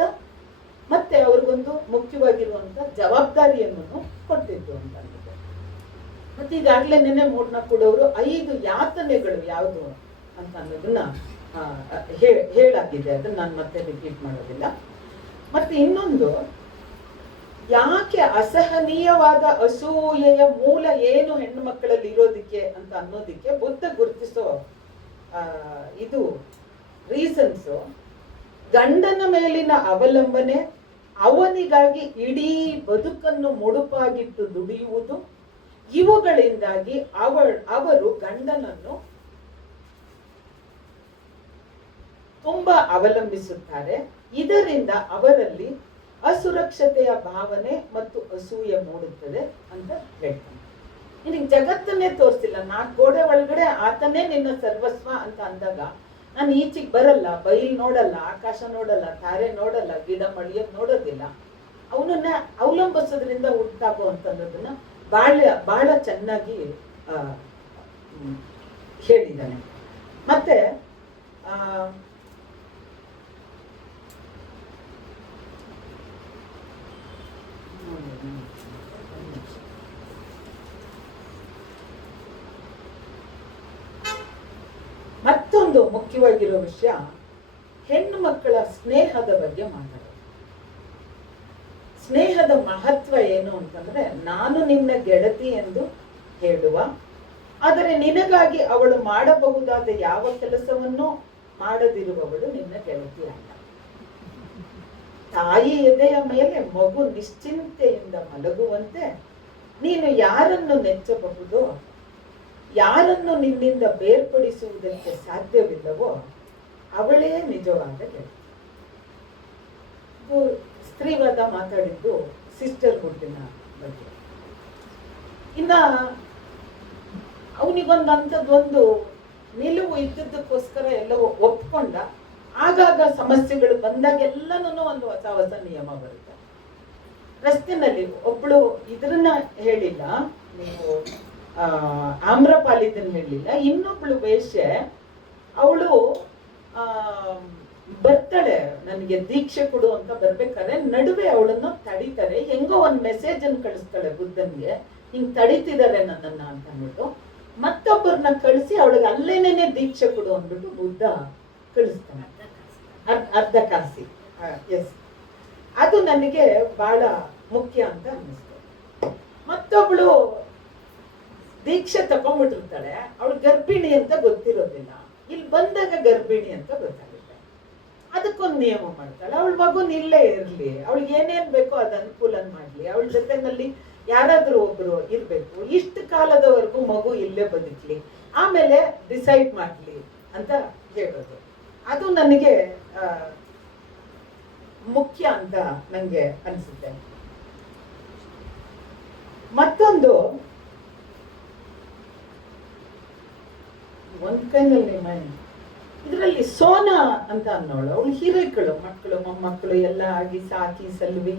ಮತ್ತೆ ಅವ್ರಿಗೊಂದು ಮುಖ್ಯವಾಗಿರುವಂತ ಜವಾಬ್ದಾರಿಯನ್ನು ಕೊಟ್ಟಿದ್ದು ಅಂತ ಅಂದ್ಬಿಟ್ಟು. ಮತ್ತೆ ಈಗಾಗ್ಲೇನೆ ಮೂಡ್ನ ಕೊಡೋರು 5 ಯಾತನೆಗಳು ಯಾವುದು ಅಂತ ಅನ್ನೋದನ್ನ ಹೇಳಾಗಿದೆ. ಅದನ್ನ ನಾನು ಮತ್ತೆ ರಿಪೀಟ್ ಮಾಡೋದಿಲ್ಲ. ಮತ್ತೆ ಇನ್ನೊಂದು, ಯಾಕೆ ಅಸಹನೀಯವಾದ ಅಸೂಯೆಯ ಮೂಲ ಏನು ಹೆಣ್ಣು ಮಕ್ಕಳಲ್ಲಿ ಇರೋದಿಕ್ಕೆ ಅಂತ ಅನ್ನೋದಿಕ್ಕೆ ಬುದ್ಧ ಗುರುತಿಸೋ ಇದು ರೀಸನ್ಸ್, ಗಂಡನ ಮೇಲಿನ ಅವಲಂಬನೆ, ಅವನಿಗಾಗಿ ಇಡೀ ಬದುಕನ್ನು ಮುಡುಪಾಗಿಟ್ಟು ದುಡಿಯುವುದು, ಇವುಗಳಿಂದಾಗಿ ಅವರು ಗಂಡನನ್ನು ತುಂಬಾ ಅವಲಂಬಿಸುತ್ತಾರೆ. ಇದರಿಂದ ಅವರಲ್ಲಿ ಅಸುರಕ್ಷತೆಯ ಭಾವನೆ ಮತ್ತು ಅಸೂಯೆ ಮೂಡುತ್ತದೆ ಅಂತ ಹೇಳ್ತಾನೆ. ನಿನಗೆ ಜಗತ್ತನ್ನೇ ತೋರಿಸಿಲ್ಲ, 4 ಗೋಡೆ ಒಳಗಡೆ ಆತನೇ ನಿನ್ನ ಸರ್ವಸ್ವ ಅಂತ ಅಂದಾಗ ನಾನು ಈಚೆಗೆ ಬರಲ್ಲ, ಬೈಲ್ ನೋಡಲ್ಲ, ಆಕಾಶ ನೋಡಲ್ಲ, ತಾರೆ ನೋಡಲ್ಲ, ಗಿಡ ಮಳಿಯೋದ್ ನೋಡೋದಿಲ್ಲ. ಅವನನ್ನ ಅವಲಂಬಿಸೋದ್ರಿಂದ ಉಂಟಾಗುವಂಥದ್ದನ್ನ ಬಹಳ ಚೆನ್ನಾಗಿ ಹೇಳಿದ್ದಾನೆ. ಮತ್ತೆ ಮತ್ತೊಂದು ಮುಖ್ಯವಾಗಿರೋ ವಿಷಯ, ಹೆಣ್ಣು ಮಕ್ಕಳ ಸ್ನೇಹದ ಬಗ್ಗೆ ಮಾತಾಡೋದು. ಸ್ನೇಹದ ಮಹತ್ವ ಏನು ಅಂತಂದ್ರೆ, ನಾನು ನಿನ್ನ ಗೆಳತಿ ಎಂದು ಹೇಳುವ, ಆದರೆ ನಿನಗಾಗಿ ಅವಳು ಮಾಡಬಹುದಾದ ಯಾವ ಕೆಲಸವನ್ನು ಮಾಡದಿರುವವಳು ನಿನ್ನ ಗೆಳತಿ ಅಲ್ಲ. ತಾಯಿ ಎದೆಯ ಮೇಲೆ ಮಗು ನಿಶ್ಚಿಂತೆಯಿಂದ ಮಲಗುವಂತೆ ನೀನು ಯಾರನ್ನು ನೆಚ್ಚಬಹುದೋ, ಯಾರನ್ನು ನಿನ್ನಿಂದ ಬೇರ್ಪಡಿಸುವುದಕ್ಕೆ ಸಾಧ್ಯವಿಲ್ಲವೋ ಅವಳೇ ನಿಜವಾದ ಗೆಳತಿ. ಸ್ತ್ರೀವಾದ ಮಾತಾಡಿದ್ದು ಸಿಸ್ಟರ್ಹುಡ್ಡಿನ ಬಗ್ಗೆ. ಇನ್ನ ಅವನಿಗೊಂದಂಥದ್ದೊಂದು ನಿಲುವು ಇದ್ದದ್ದಕ್ಕೋಸ್ಕರ ಎಲ್ಲವೂ ಒಪ್ಕೊಂಡ. ಆಗಾಗ ಸಮಸ್ಯೆಗಳು ಬಂದಾಗೆಲ್ಲನೂ ಒಂದು ಹೊಸ ಹೊಸ ನಿಯಮ ಬರುತ್ತೆ. ರಸ್ತೆನಲ್ಲಿ ಒಬ್ಳು ಇದ್ರನ್ನ ಹೇಳಿಲ್ಲ, ನೀವು ಆಮ್ರಪಾಲಿದನ್ನ ಹೇಳಿಲ್ಲ, ಇನ್ನೊಬ್ಳು ವೇಶ್ಯೆ ಅವಳು ಬರ್ತಾಳೆ, ನನಗೆ ದೀಕ್ಷೆ ಕೊಡು ಅಂತ ಬರ್ಬೇಕಾದ್ರೆ ನಡುವೆ ಅವಳನ್ನು ತಡಿತಾರೆ. ಹೆಂಗೋ ಒಂದು ಮೆಸೇಜ್ ಅನ್ನು ಕಳಿಸ್ತಾಳೆ ಬುದ್ಧನ್ಗೆ, ಹಿಂಗ್ ತಡಿತಿದ್ದಾರೆ ನನ್ನನ್ನ ಅಂತ ಅಂದ್ಬಿಟ್ಟು. ಮತ್ತೊಬ್ಬರನ್ನ ಕಳಿಸಿ ಅವಳಿಗೆ ಅಲ್ಲೇನೇನೆ ದೀಕ್ಷೆ ಕೊಡು ಅಂದ್ಬಿಟ್ಟು ಬುದ್ಧ ಕಳಿಸ್ತಾನೆ, ಅರ್ಧ ಕಾಸಿ. ಎಸ್, ಅದು ನನಗೆ ಬಹಳ ಮುಖ್ಯ ಅಂತ ಅನ್ನಿಸ್ತು. ಮತ್ತೊಬ್ಳು ದೀಕ್ಷೆ ತಗೊಂಡ್ಬಿಟ್ಟಿರ್ತಾಳೆ, ಅವಳು ಗರ್ಭಿಣಿ ಅಂತ ಗೊತ್ತಿರೋದಿಲ್ಲ, ಇಲ್ಲಿ ಬಂದಾಗ ಗರ್ಭಿಣಿ ಅಂತ ಗೊತ್ತಾಗುತ್ತೆ. ಅದಕ್ಕೊಂದು ನಿಯಮ ಮಾಡ್ತಾಳೆ, ಅವಳ ಮಗುನ್ ಇಲ್ಲೇ ಇರ್ಲಿ, ಅವಳಿಗೆ ಏನೇನ್ ಬೇಕೋ ಅದು ಅನುಕೂಲ ಮಾಡ್ಲಿ, ಅವಳ ಜೊತೆನಲ್ಲಿ ಯಾರಾದ್ರೂ ಒಬ್ರು ಇರ್ಬೇಕು, ಇಷ್ಟು ಕಾಲದವರೆಗೂ ಮಗು ಇಲ್ಲೇ ಬದುಕ್ಲಿ, ಆಮೇಲೆ ಡಿಸೈಡ್ ಮಾಡ್ಲಿ ಅಂತ ಹೇಳೋದು. ಅದು ನನಗೆ ಮುಖ್ಯ ಅಂತ ನಂಗೆ ಅನ್ಸುತ್ತೆ. ಮತ್ತೊಂದು ಒಂದ್ ಕೈನಲ್ಲಿ ಇದರಲ್ಲಿ ಸೋನಾ ಅಂತ ಅನ್ನೋಳು, ಅವಳು ಹೀರೋಗಳು, ಮಕ್ಕಳು ಮೊಮ್ಮಕ್ಕಳು ಎಲ್ಲ ಆಗಿ ಸಾಕಿ ಸಲ್ವಿ.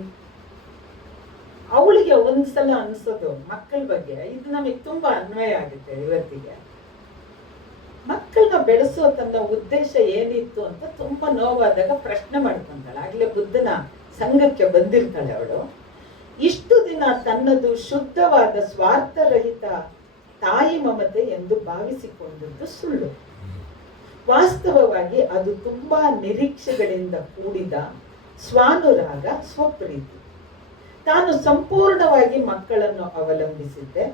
ಅವಳಿಗೆ ಒಂದ್ಸಲ ಅನ್ಸೋದು ಮಕ್ಕಳ ಬಗ್ಗೆ, ಇದು ನಮಗೆ ತುಂಬಾ ಅನ್ವಯ ಆಗುತ್ತೆ ಇವತ್ತಿಗೆ. ಮಕ್ಕಳನ್ನ ಬೆಳೆಸೋ ತನ್ನ ಉದ್ದೇಶ ಏನಿತ್ತು ಅಂತ ತುಂಬಾ ನೋವಾದಾಗ ಪ್ರಶ್ನೆ ಮಾಡ್ಕೊಂತಾಳೆ. ಆಗ್ಲೇ ಬುದ್ಧನ ಸಂಘಕ್ಕೆ ಬಂದಿರ್ತಾಳೆ ಅವಳು. ಇಷ್ಟು ದಿನ ತನ್ನದು ಶುದ್ಧವಾದ ಸ್ವಾರ್ಥರಹಿತ ತಾಯಿ ಮಮತೆ ಎಂದು ಭಾವಿಸಿಕೊಂಡದ್ದು ಸುಳ್ಳು. ವಾಸ್ತವವಾಗಿ ಅದು ತುಂಬಾ ನಿರೀಕ್ಷೆಗಳಿಂದ ಕೂಡಿದ ಸ್ವಾನುರಾಗ, ಸ್ವಪ್ರೀತಿ. ತಾನು ಸಂಪೂರ್ಣವಾಗಿ ಮಕ್ಕಳನ್ನು ಅವಲಂಬಿಸಿದ್ದೆ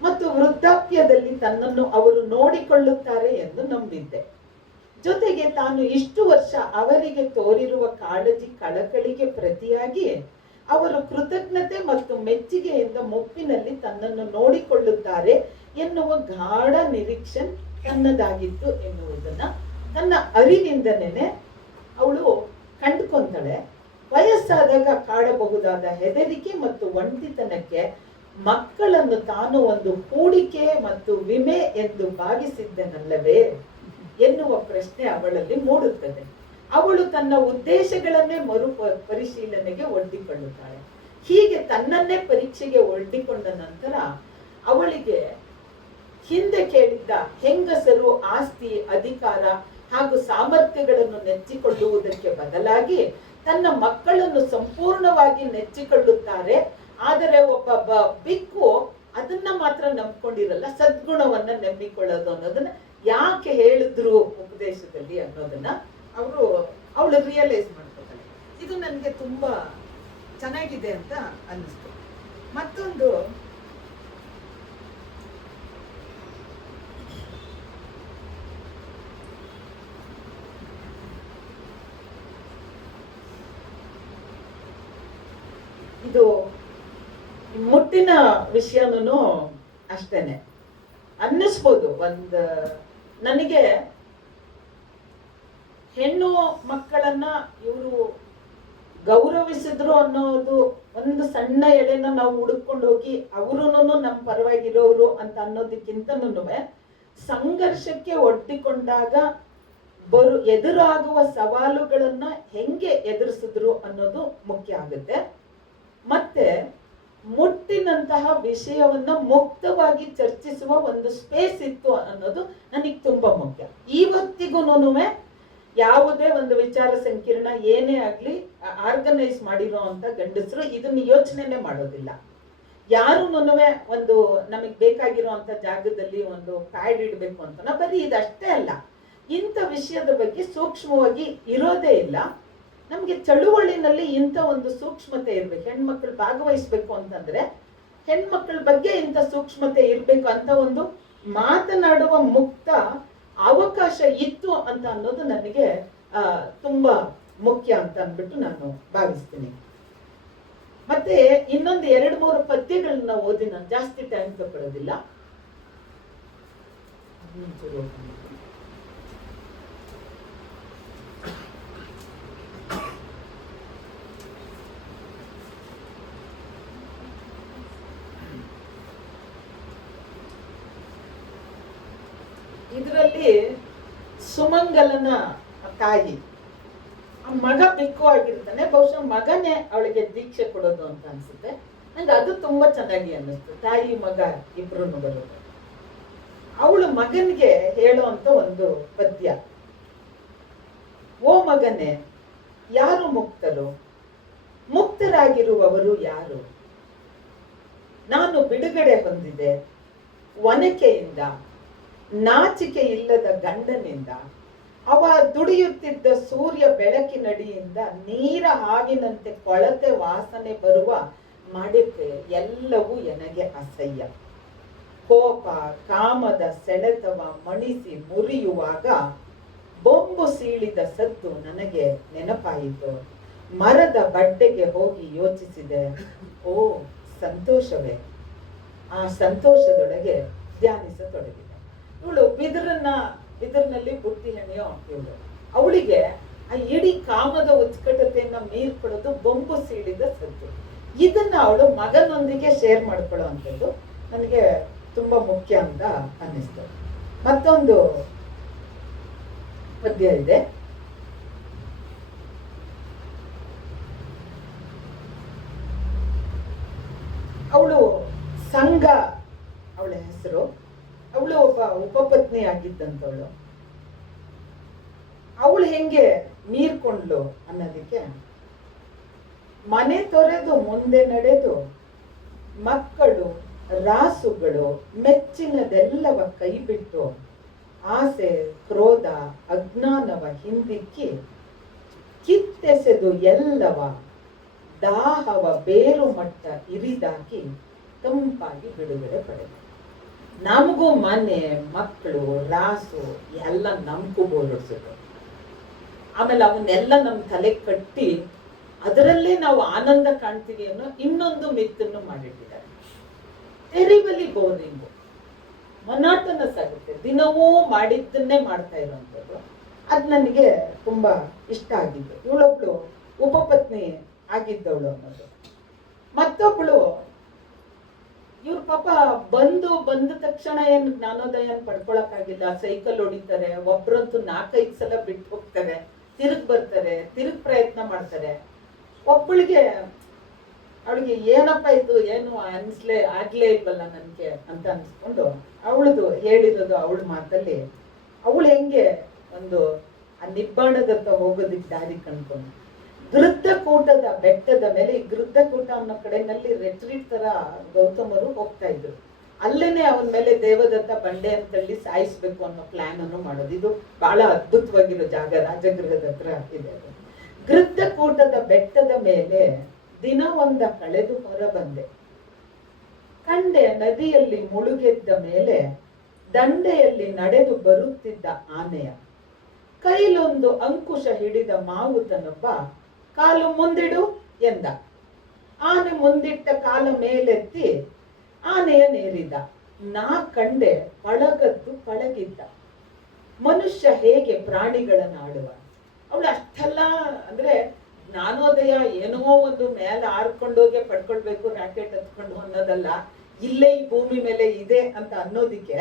ಮತ್ತು ವೃದ್ಧಾಪ್ಯದಲ್ಲಿ ತನ್ನನ್ನು ಅವರು ನೋಡಿಕೊಳ್ಳುತ್ತಾರೆ ಎಂದು ನಂಬಿದ್ದೆ. ಜೊತೆಗೆ ತಾನು ಇಷ್ಟು ವರ್ಷ ಅವರಿಗೆ ತೋರಿರುವ ಕಾಳಜಿ, ಕಳಕಳಿಗೆ ಪ್ರತಿಯಾಗಿ ಅವರು ಕೃತಜ್ಞತೆ ಮತ್ತು ಮೆಚ್ಚುಗೆಯಿಂದ ಮುಪ್ಪಿನಲ್ಲಿ ತನ್ನನ್ನು ನೋಡಿಕೊಳ್ಳುತ್ತಾರೆ ಎನ್ನುವ ಗಾಢ ನಿರೀಕ್ಷೆ ತನ್ನದಾಗಿತ್ತು ಎನ್ನುವುದನ್ನ ತನ್ನ ಅರಿವಿಂದನೇ ಅವಳು ಕಂಡುಕೊಂತಾಳೆ. ವಯಸ್ಸಾದಾಗ ಕಾಡಬಹುದಾದ ಹೆದರಿಕೆ ಮತ್ತು ಒಂಟಿತನಕ್ಕೆ ಮಕ್ಕಳನ್ನು ತಾನು ಒಂದು ಹೂಡಿಕೆ ಮತ್ತು ವಿಮೆ ಎಂದು ಭಾವಿಸಿದ್ದನಲ್ಲವೇ ಎನ್ನುವ ಪ್ರಶ್ನೆ ಅವಳಲ್ಲಿ ಮೂಡುತ್ತದೆ. ಅವಳು ತನ್ನ ಉದ್ದೇಶಗಳನ್ನೇ ಪರಿಶೀಲನೆಗೆ ಒಡ್ಡಿಕೊಳ್ಳುತ್ತಾಳೆ. ಹೀಗೆ ತನ್ನನ್ನೇ ಪರೀಕ್ಷೆಗೆ ಒಡ್ಡಿಕೊಂಡ ನಂತರ ಅವಳಿಗೆ ಹಿಂದೆ ಕೇಳಿದ್ದ ಹೆಂಗಸರು ಆಸ್ತಿ, ಅಧಿಕಾರ ಹಾಗೂ ಸಾಮರ್ಥ್ಯಗಳನ್ನು ನೆಚ್ಚಿಕೊಳ್ಳುವುದಕ್ಕೆ ಬದಲಾಗಿ ತನ್ನ ಮಕ್ಕಳನ್ನು ಸಂಪೂರ್ಣವಾಗಿ ನೆಚ್ಚಿಕೊಳ್ಳುತ್ತಾರೆ. ಆದರೆ ಒಬ್ಬ ಬಿಕ್ಕು ಅದನ್ನ ಮಾತ್ರ ನಂಬ್ಕೊಂಡಿರಲ್ಲ, ಸದ್ಗುಣವನ್ನ ನಂಬಿಕೊಳ್ಳೋದು ಅನ್ನೋದನ್ನ ಯಾಕೆ ಹೇಳಿದ್ರು ಉಪದೇಶದಲ್ಲಿ ಅನ್ನೋದನ್ನ ಅವಳು ರಿಯಲೈಸ್ ಮಾಡ್ಕೊತಾಳೆ. ಇದು ನನಗೆ ತುಂಬಾ ಚೆನ್ನಾಗಿದೆ ಅಂತ ಅನ್ನಿಸ್ತು. ಮತ್ತೊಂದು, ಇದು ಮುಟ್ಟಿನ ವಿಷಯನೂ ಅಷ್ಟೇನೆ ಅನ್ನಿಸ್ಬೋದು. ನನಗೆ ಹೆಣ್ಣು ಮಕ್ಕಳನ್ನ ಇವರು ಗೌರವಿಸಿದ್ರು ಅನ್ನೋದು ಒಂದು ಸಣ್ಣ ಎಳೆನ ನಾವು ಹುಡುಕೊಂಡು ಹೋಗಿ ಅವರು ನಮ್ಮ ಪರವಾಗಿರೋರು ಅಂತ ಅನ್ನೋದಕ್ಕಿಂತನೂ ಸಂಘರ್ಷಕ್ಕೆ ಒಡ್ಡಿಕೊಂಡಾಗ ಎದುರಾಗುವ ಸವಾಲುಗಳನ್ನ ಹೆಂಗೆ ಎದುರಿಸಿದ್ರು ಅನ್ನೋದು ಮುಖ್ಯ ಆಗುತ್ತೆ. ಮತ್ತೆ ಮುಟ್ಟಿನಂತಹ ವಿಷಯವನ್ನ ಮುಕ್ತವಾಗಿ ಚರ್ಚಿಸುವ ಒಂದು ಸ್ಪೇಸ್ ಇತ್ತು ಅನ್ನೋದು ನನಗೆ ತುಂಬಾ ಮುಖ್ಯ. ಇವತ್ತಿಗೂ ಯಾವುದೇ ಒಂದು ವಿಚಾರ ಸಂಕಿರಣ ಏನೇ ಆಗ್ಲಿ ಆರ್ಗನೈಸ್ ಮಾಡಿರೋ ಅಂತ ಗಂಡಸರು ಇದನ್ನ ಯೋಚನೆನೆ ಮಾಡೋದಿಲ್ಲ. ಯಾರು ಒಂದು ನಮಗ್ ಬೇಕಾಗಿರುವಂತ ಜಾಗದಲ್ಲಿ ಒಂದು ಪ್ಯಾಡ್ ಇಡ್ಬೇಕು ಅಂತ ಬರೀ ಇದಷ್ಟೇ ಅಲ್ಲ, ಇಂಥ ವಿಷಯದ ಬಗ್ಗೆ ಸೂಕ್ಷ್ಮವಾಗಿ ಇರೋದೇ ಇಲ್ಲ. ನಮ್ಗೆ ಚಳುವಳಿನಲ್ಲಿ ಇಂಥ ಒಂದು ಸೂಕ್ಷ್ಮತೆ ಇರ್ಬೇಕು. ಹೆಣ್ಮಕ್ಳು ಭಾಗವಹಿಸ್ಬೇಕು ಅಂತಂದ್ರೆ ಹೆಣ್ಮಕ್ಳ ಬಗ್ಗೆ ಇಂಥ ಸೂಕ್ಷ್ಮತೆ ಇರ್ಬೇಕು ಅಂತ ಒಂದು ಮಾತನಾಡುವ ಮುಕ್ತ ಅವಕಾಶ ಇತ್ತು ಅಂತ ಅನ್ನೋದು ನನಗೆ ತುಂಬಾ ಮುಖ್ಯ ಅಂತ ಅಂದ್ಬಿಟ್ಟು ನಾನು ಭಾವಿಸ್ತೀನಿ. ಮತ್ತೆ ಇನ್ನೊಂದು 2-3 ಪದ್ಯಗಳನ್ನ ಓದಿ, ನಾನು ಜಾಸ್ತಿ ಟೈಮ್ ತಗೊಳ್ಳೋದಿಲ್ಲ. ಇದರಲ್ಲಿ ಸುಮಂಗಲನ ತಾಯಿ, ಆ ಮಗ ಬಿಕ್ಕು ಆಗಿರ್ತಾನೆ, ಬಹುಶಃ ಮಗನೇ ಅವಳಿಗೆ ದೀಕ್ಷೆ ಕೊಡೋದು ಅಂತ ಅನ್ಸುತ್ತೆ. ನಂಗೆ ಅದು ತುಂಬಾ ಚೆನ್ನಾಗಿ ಅನ್ನಿಸ್ತು, ತಾಯಿ ಮಗ ಇಬ್ರು ಬರೋದು. ಅವಳು ಮಗನಿಗೆ ಹೇಳುವಂತ ಒಂದು ಪದ್ಯ. ಓ ಮಗನೇ, ಯಾರು ಮುಕ್ತರು? ಮುಕ್ತರಾಗಿರುವವರು ಯಾರು? ನಾನು ಬಿಡುಗಡೆ ಹೊಂದಿದೆ ಒನಕೆಯಿಂದ, ನಾಚಿಕೆ ಇಲ್ಲದ ಗಂಡನಿಂದ, ಅವ ದುಡಿಯುತ್ತಿದ್ದ ಸೂರ್ಯ ಬೆಳಕಿನಡಿಯಿಂದ, ನೀರ ಹಾವಿನಂತೆ ಕೊಳತೆ ವಾಸನೆ ಬರುವ ಮಡಿಕೆ ಎಲ್ಲವೂ ನನಗೆ ಅಸಹ್ಯ. ಕೋಪ ಕಾಮದ ಸೆಳೆತವ ಮಣಿಸಿ ಮುರಿಯುವಾಗ ಬೊಂಬು ಸೀಳಿದ ಸದ್ದು ನನಗೆ ನೆನಪಾಯಿತು. ಮರದ ಬಡ್ಡೆಗೆ ಹೋಗಿ ಯೋಚಿಸಿದೆ, ಓ ಸಂತೋಷವೇ. ಆ ಸಂತೋಷದೊಳಗೆ ಧ್ಯಾನಿಸತೊಡಗಿದೆ. ಇವಳು ಬಿದಿರಿನಲ್ಲಿ ಬುಟ್ಟಿ ಹೆಣೆಯೋ ಇವಳು. ಅವಳಿಗೆ ಆ ಇಡೀ ಕಾಮದ ಉತ್ಕಟತೆಯನ್ನ ಮೀರ್ಕೊಳ್ಳೋದು ಬೊಂಬು ಸೀಳಿದ ಸದ್ದು. ಇದನ್ನ ಅವಳು ಮಗನೊಂದಿಗೆ ಶೇರ್ ಮಾಡ್ಕೊಳ್ಳೋ ಅಂಥದ್ದು ನನಗೆ ತುಂಬಾ ಮುಖ್ಯ ಅಂತ ಅನ್ನಿಸ್ತು. ಮತ್ತೊಂದು ಪದ್ಯ ಇದೆ. ಅವಳು ಸಂಘ ಅವಳ ಹೆಸರು. ಅವಳು ಒಬ್ಬ ಉಪಪತ್ನಿ ಆಗಿದ್ದಂಥವಳು. ಅವಳು ಹೆಂಗೆ ಮೀರ್ಕೊಂಡ್ಲು ಅನ್ನೋದಕ್ಕೆ, ಮನೆ ತೊರೆದು ಮುಂದೆ ನಡೆದು ಮಕ್ಕಳು ರಾಸುಗಳು ಮೆಚ್ಚಿನದೆಲ್ಲವ ಕೈಬಿಟ್ಟು ಆಸೆ ಕ್ರೋಧ ಅಜ್ಞಾನವ ಹಿಂದಿಕ್ಕಿ ಕಿತ್ತೆಸೆದು ಎಲ್ಲವ ದಾಹವ ಬೇರು ಮಟ್ಟ ಇರಿದಾಕಿ ತಂಪಾಗಿ ಬಿಡುಗಡೆ ಪಡೆದ. ನಮಗೂ ಮನೆ ಮಕ್ಕಳು ರಾಸು ಎಲ್ಲ ನಮ್ಗೂ ಬೋರ್ಡಿಸೋದು. ಆಮೇಲೆ ಅವನ್ನೆಲ್ಲ ನಮ್ಮ ತಲೆ ಕಟ್ಟಿ ಅದರಲ್ಲೇ ನಾವು ಆನಂದ ಕಾಣ್ತೀವಿ ಅನ್ನೋ ಇನ್ನೊಂದು ಮಿತ್ತನ್ನು ಮಾಡಿಟ್ಟಿದ್ದಾರೆ. ಟೆರಿಬಲಿ ಬೋರಿಂಗು, ಮೊನಾಟನಸ್ ಆಗುತ್ತೆ, ದಿನವೂ ಮಾಡಿದ್ದನ್ನೇ ಮಾಡ್ತಾ ಇರುವಂಥದ್ದು. ಅದು ನನಗೆ ತುಂಬಾ ಇಷ್ಟ ಆಗಿದ್ದು. ಇವಳೊಬ್ಳು ಉಪಪತ್ನಿ ಆಗಿದ್ದವಳು ಅನ್ನೋದು. ಮತ್ತೊಬ್ಳು, ಇವ್ರ ಪಾಪ ಬಂದ ತಕ್ಷಣ ಏನ್ ಜ್ಞಾನೋದಯ ಪಡ್ಕೊಳಕ್ಕಾಗಿಲ್ಲ. ಸೈಕಲ್ ಹೊಡಿತಾರೆ, ಒಬ್ರಂತೂ 4-5 ಸಲ ಬಿಟ್ಟು ಹೋಗ್ತಾರೆ, ತಿರುಗ್ ಬರ್ತಾರೆ, ತಿರುಗ್ ಪ್ರಯತ್ನ ಮಾಡ್ತಾರೆ. ಒಬ್ಬಳಿಗೆ ಅವಳಿಗೆ ಏನಪ್ಪ ಇದು ಏನು ಆಗ್ಲೇ ಇಲ್ವಲ್ಲ ನನ್ಗೆ ಅಂತ ಅನ್ಸ್ಕೊಂಡು ಅವಳದು ಹೇಳಿರೋದು ಅವಳ ಮಾತಲ್ಲಿ, ಅವಳು ಹೆಂಗೆ ಒಂದು ಆ ನಿಬ್ಬಾಣದತ್ತ ಹೋಗೋದಿಕ್ ದಾರಿ ಕಂಡ್ಕೊಂಡು ಗೃದ್ಧಕೂಟದ ಬೆಟ್ಟದ ಮೇಲೆ, ಈ ಗೃದ್ಧಕೂಟ ಅನ್ನೋ ಕಡೆನಲ್ಲಿ ರೆಟ್ರೀಟ್ ತರ ಗೌತಮರು ಹೋಗ್ತಾ ಇದ್ರು. ಅಲ್ಲೇನೆ ಅವನ ಮೇಲೆ ದೇವದತ್ತ ಬಂಡೆ ಅಂತಲ್ಲಿ ಸಾಯಿಸ್ಬೇಕು ಅನ್ನೋ ಪ್ಲಾನ್ ಅನ್ನು ಮಾಡೋದು. ಇದು ಬಹಳ ಅದ್ಭುತವಾಗಿರೋ ಜಾಗ, ರಾಜಗೃಹದ ಹತ್ರ ಇದೆ. ಗೃದ್ಧಕೂಟದ ಬೆಟ್ಟದ ಮೇಲೆ ದಿನ ಒಂದ ಕಳೆದು ಹೊರ ಬಂದೆ, ಕಂಡೆ ನದಿಯಲ್ಲಿ ಮುಳುಗೆದ್ದ ಮೇಲೆ ದಂಡೆಯಲ್ಲಿ ನಡೆದು ಬರುತ್ತಿದ್ದ ಆನೆಯ, ಕೈಲೊಂದು ಅಂಕುಶ ಹಿಡಿದ ಮಾವುತನೊಬ್ಬ ಕಾಲು ಮುಂದಿಡು ಎಂದ. ಆನೆ ಮುಂದಿಟ್ಟ ಕಾಲ ಮೇಲೆತ್ತಿ ಆನೆಯ ನೇರಿದ. ನಾ ಕಂಡೆ ಪಳಗದ್ದು ಪಳಗಿದ್ದ ಮನುಷ್ಯ ಹೇಗೆ ಪ್ರಾಣಿಗಳನ್ನ ಆಡುವ. ಅವಳು ಅಷ್ಟೆಲ್ಲ ಅಂದ್ರೆ ಜ್ಞಾನೋದಯ ಏನೋ ಒಂದು ಮೇಲೆ ಆರ್ಕೊಂಡೋಗೆ ಪಡ್ಕೊಳ್ಬೇಕು ರಾಕೆಟ್ ಹತ್ಕೊಂಡು ಅನ್ನೋದಲ್ಲ, ಇಲ್ಲೇ ಈ ಭೂಮಿ ಮೇಲೆ ಇದೆ ಅಂತ ಅನ್ನೋದಿಕ್ಕೆ